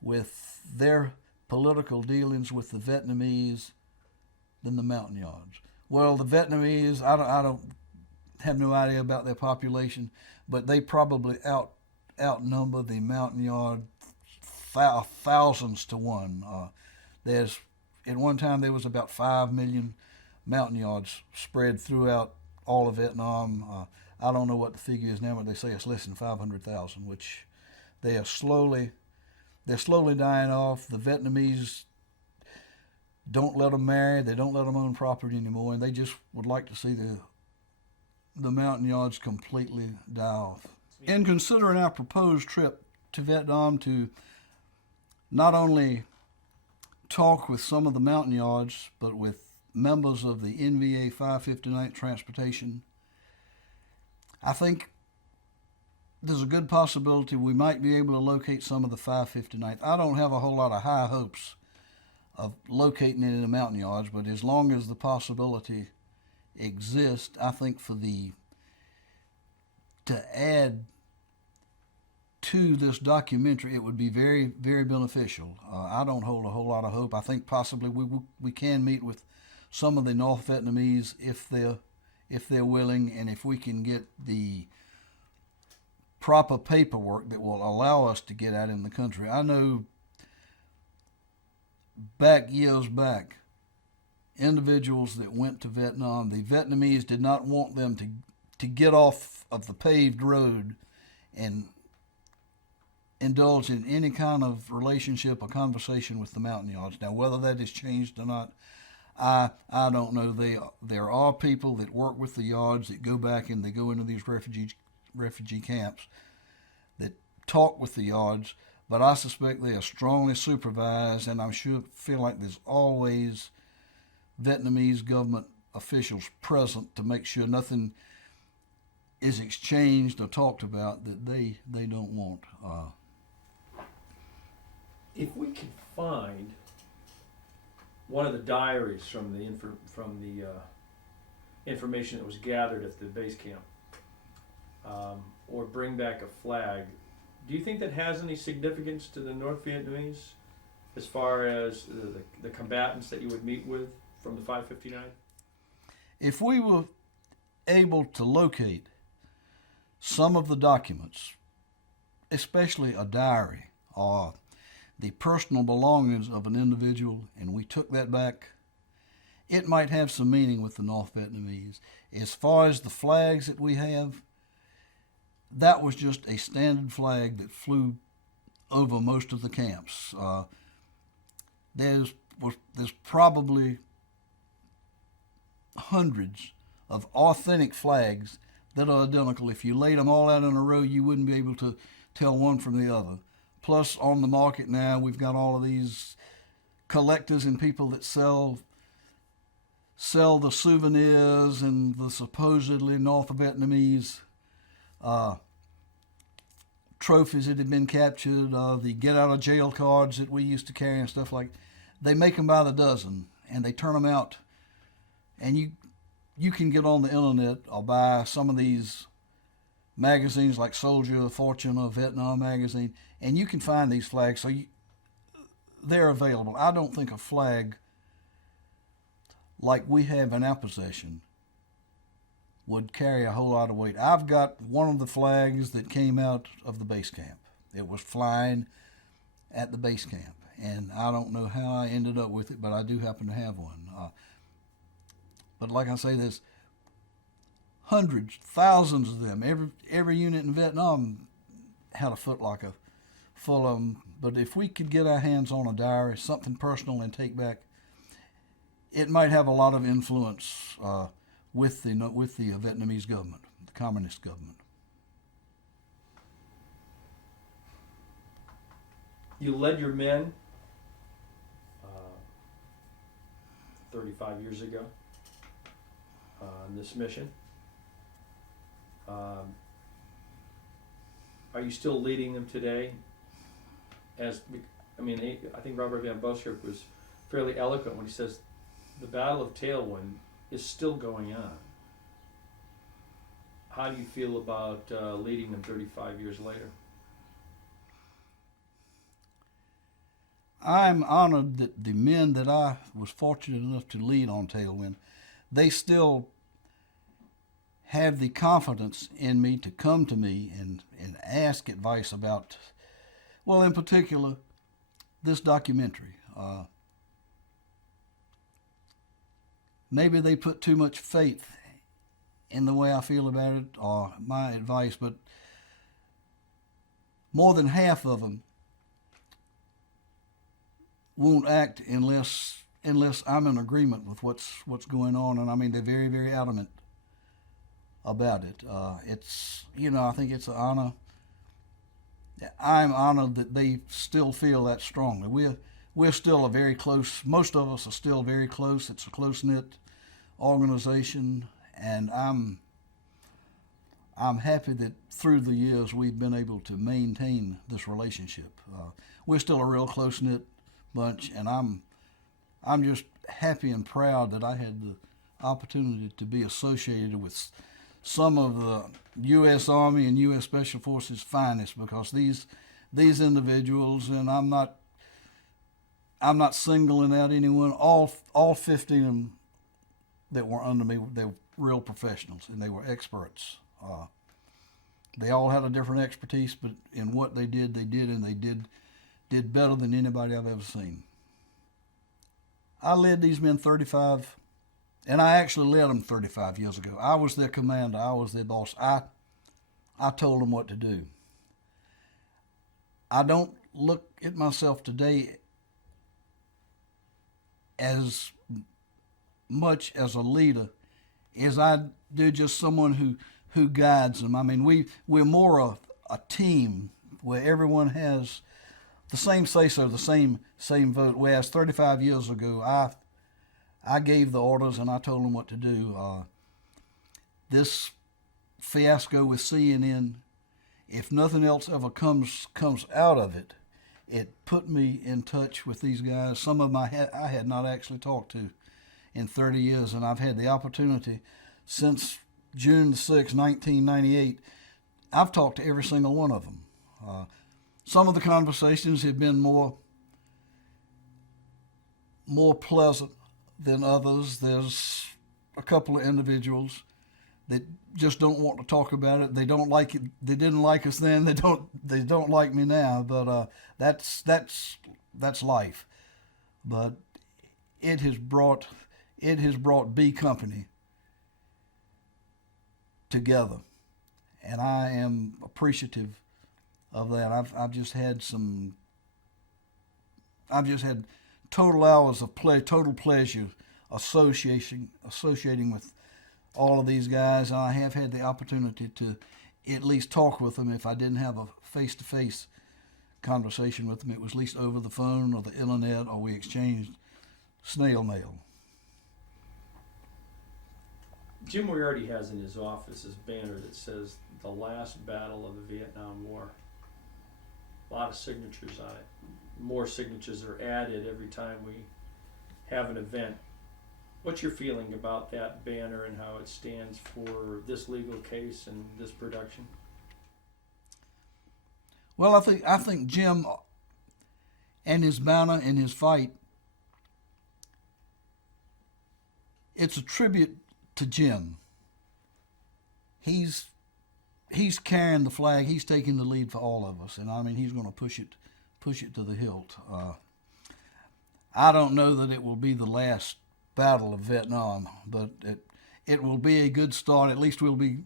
with their political dealings with the Vietnamese than the mountain yards. Well, the Vietnamese, I don't have no idea about their population, but they probably outnumber the mountain yard thousands to one. At one time there was about 5 million mountain yards spread throughout all of Vietnam. I don't know what the figure is now, but they say it's less than 500,000, which they're slowly dying off. The Vietnamese don't let them marry. They don't let them own property anymore, and they just would like to see the mountain yards completely die off. In considering our proposed trip to Vietnam to not only talk with some of the mountain yards, but with members of the NVA 559th Transportation, I think there's a good possibility we might be able to locate some of the 559th. I don't have a whole lot of high hopes of locating it in the mountain yards, but as long as the possibility exists, I think to add to this documentary, it would be very, very beneficial. I don't hold a whole lot of hope. I think possibly we can meet with some of the North Vietnamese if they're willing, and if we can get the proper paperwork that will allow us to get out in the country. I know years back, individuals that went to Vietnam, the Vietnamese did not want them to get off of the paved road and indulge in any kind of relationship or conversation with the mountain yards. Now, whether that has changed or not, I don't know. There are people that work with the yards that go back and they go into these refugee camps that talk with the yards, but I suspect they are strongly supervised, and feel like there's always Vietnamese government officials present to make sure nothing is exchanged or talked about that they don't want. If we could find one of the diaries from the information that was gathered at the base camp, or bring back a flag, do you think that has any significance to the North Vietnamese as far as the combatants that you would meet with from the 559? If we were able to locate some of the documents, especially a diary or the personal belongings of an individual, and we took that back, it might have some meaning with the North Vietnamese. As far as the flags that we have, that was just a standard flag that flew over most of the camps. There's probably hundreds of authentic flags that are identical. If you laid them all out in a row, you wouldn't be able to tell one from the other. Plus, on the market now, we've got all of these collectors and people that sell the souvenirs and the supposedly North Vietnamese trophies that had been captured, the get-out-of-jail cards that we used to carry and stuff like that. They make them by the dozen, and they turn them out, and you can get on the internet or buy some of these magazines like Soldier of Fortune or Vietnam magazine, and you can find these flags, so they're available. I don't think a flag like we have in our possession would carry a whole lot of weight. I've got one of the flags that came out of the base camp. It was flying at the base camp, and I don't know how I ended up with it, but I do happen to have one. But like I say, there's hundreds, thousands of them. Every unit in Vietnam had a footlocker full of them. But if we could get our hands on a diary, something personal, and take back, it might have a lot of influence with the Vietnamese government, the communist government. You led your men 35 years ago on this mission. Are you still leading them today? I think Robert Van Buskerk was fairly eloquent when he says the Battle of Tailwind is still going on. How do you feel about leading them 35 years later? I'm honored that the men that I was fortunate enough to lead on Tailwind, they still have the confidence in me to come to me and ask advice about, well, in particular, this documentary. Maybe they put too much faith in the way I feel about it or my advice, but more than half of them won't act unless I'm in agreement with what's going on, and I mean they're very, very adamant about it. I think it's an honor. I'm honored that they still feel that strongly. We're still a very close. Most of us are still very close. It's a close-knit organization, and I'm happy that through the years we've been able to maintain this relationship. We're still a real close-knit bunch, and I'm just happy and proud that I had the opportunity to be associated with some of the U.S. Army and U.S. Special Forces finest, because these individuals, and I'm not singling out anyone, all 50 of them that were under me, they were real professionals and they were experts. They all had a different expertise, but in what they did, and they did better than anybody I've ever seen. I led these men 35, and I actually led them 35 years ago. I was their commander. I was their boss. I told them what to do. I don't look at myself today as much as a leader as I do just someone who guides them. I mean, we're more a team where everyone has the same say-so, the same vote. Whereas 35 years ago, I gave the orders and I told them what to do. This fiasco with CNN, if nothing else ever comes out of it, it put me in touch with these guys. Some of them I had not actually talked to in 30 years, and I've had the opportunity since June 6, 1998. I've talked to every single one of them. Some of the conversations have been more pleasant than others. There's a couple of individuals that just don't want to talk about it. They don't like it. They didn't like us then. They don't like me now. But that's life. But it has brought B Company together, and I am appreciative of that. I've just had total hours of total pleasure associating with all of these guys. I have had the opportunity to at least talk with them. If I didn't have a face-to-face conversation with them, it was at least over the phone or the internet, or we exchanged snail mail. Jim Moriarty has in his office his banner that says "The Last Battle of the Vietnam War." A lot of signatures on it. More signatures are added every time we have an event. What's your feeling about that banner and how it stands for this legal case and this production? Well, I think Jim and his banner and his fight, it's a tribute to Jim. He's carrying the flag. He's taking the lead for all of us, and I mean he's going to push it to the hilt. I don't know that it will be the last battle of Vietnam, but it will be a good start. At least we'll be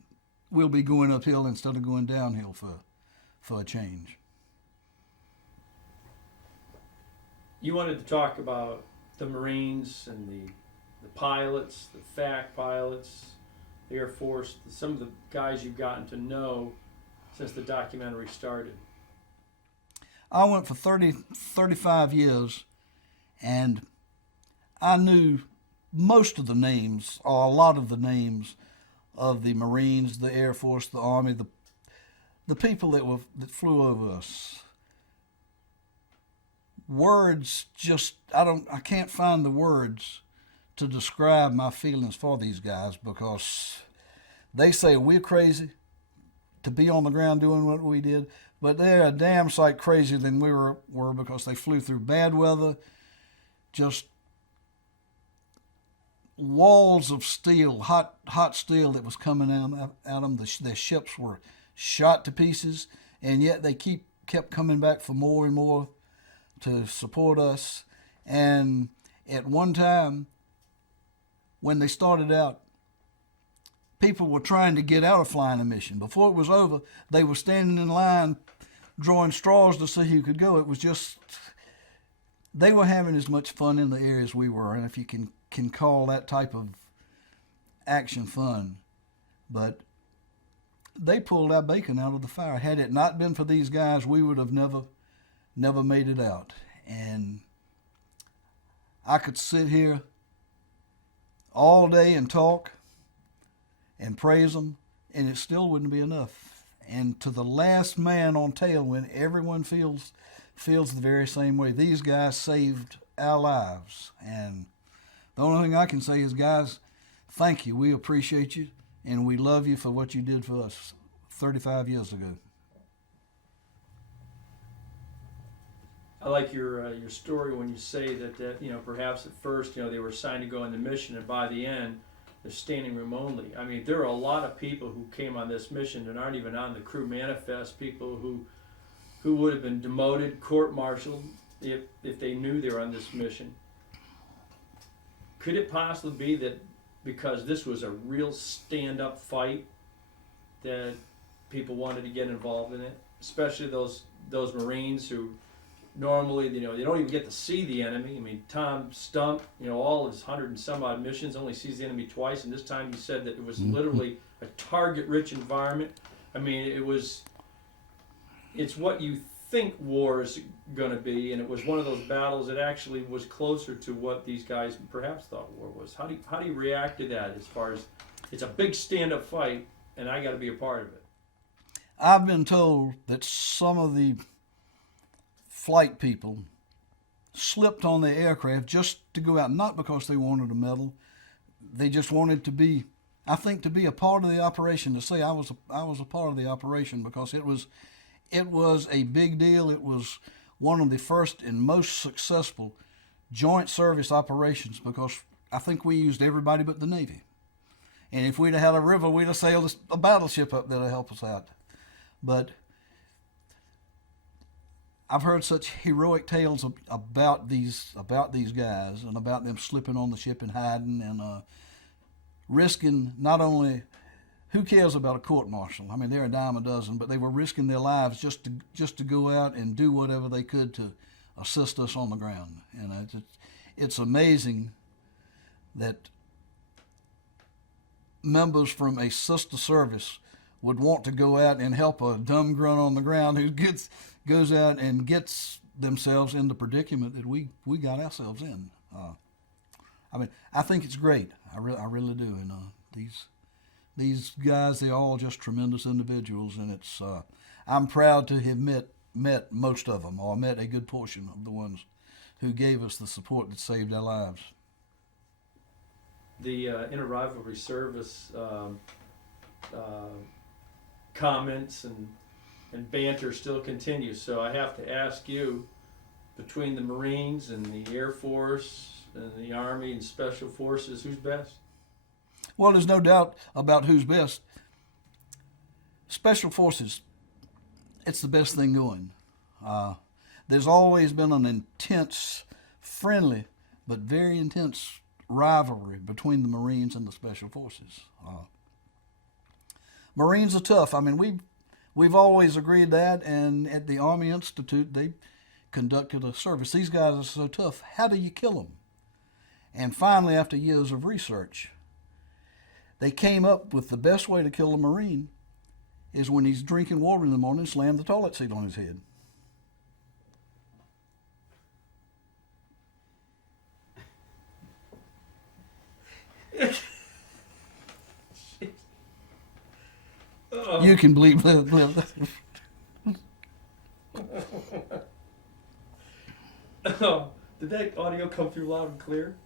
going uphill instead of going downhill for a change. You wanted to talk about the Marines and the pilots, the FAC pilots, the Air Force, some of the guys you've gotten to know since the documentary started. I went for 35 years, and I knew most of the names, or a lot of the names, of the Marines, the Air Force, the Army, the people that flew over us. Words I can't find the words to describe my feelings for these guys, because they say we're crazy to be on the ground doing what we did, but they're a damn sight crazier than we were, because they flew through bad weather, just walls of steel, hot steel that was coming at them. Their ships were shot to pieces, and yet they kept coming back for more and more to support us. And at one time, when they started out, people were trying to get out of flying a mission. Before it was over, they were standing in line drawing straws to see who could go. It was just, they were having as much fun in the air as we were, and if you can call that type of action fun. But they pulled our bacon out of the fire. Had it not been for these guys, we would have never made it out. And I could sit here all day and talk and praise them, and it still wouldn't be enough. And to the last man on Tailwind, everyone feels the very same way. These guys saved our lives, and the only thing I can say is, guys, thank you. We appreciate you, and we love you for what you did for us 35 years ago. I like your story when you say that perhaps at first they were assigned to go on the mission, and by the end they're standing room only. I mean, there are a lot of people who came on this mission and aren't even on the crew manifest. People who would have been demoted, court-martialed if they knew they were on this mission. Could it possibly be that because this was a real stand-up fight that people wanted to get involved in it, especially those Marines who normally, they don't even get to see the enemy. I mean, Tom Stump, all his 100 and some odd missions, only sees the enemy twice, and this time he said that it was literally a target-rich environment. I mean, it's what you think war is going to be, and it was one of those battles that actually was closer to what these guys perhaps thought war was. How do you react to that? As far as it's a big stand-up fight, and I got to be a part of it. I've been told that some of the flight people slipped on the aircraft just to go out, not because they wanted a medal. They just wanted to be, I think, to be a part of the operation, to say I was a part of the operation, because it was a big deal. It was one of the first and most successful joint service operations, because I think we used everybody but the Navy. And if we'd have had a river, we'd have sailed a battleship up there to help us out. But I've heard such heroic tales about these guys, and about them slipping on the ship and hiding, and risking not only, who cares about a court-martial? I mean, they're a dime a dozen, but they were risking their lives just to go out and do whatever they could to assist us on the ground. And it's amazing that members from a sister service would want to go out and help a dumb grunt on the ground who goes out and gets themselves in the predicament that we got ourselves in. I mean, I think it's great. I really do. And these guys, they're all just tremendous individuals, and it's I'm proud to have met most of them, or met a good portion of the ones who gave us the support that saved our lives. The inter-rivalry service comments and banter still continues. So I have to ask you, between the Marines and the Air Force and the Army and Special Forces, who's best? Well, there's no doubt about who's best. Special Forces, it's the best thing going. There's always been an intense, friendly, but very intense rivalry between the Marines and the Special Forces. Marines are tough. I mean, we've always agreed that, and at the Army Institute, they conducted a service. These guys are so tough. How do you kill them? And finally, after years of research, they came up with the best way to kill a Marine is when he's drinking water in the morning, slam the toilet seat on his head. You can bleep. Did that audio come through loud and clear?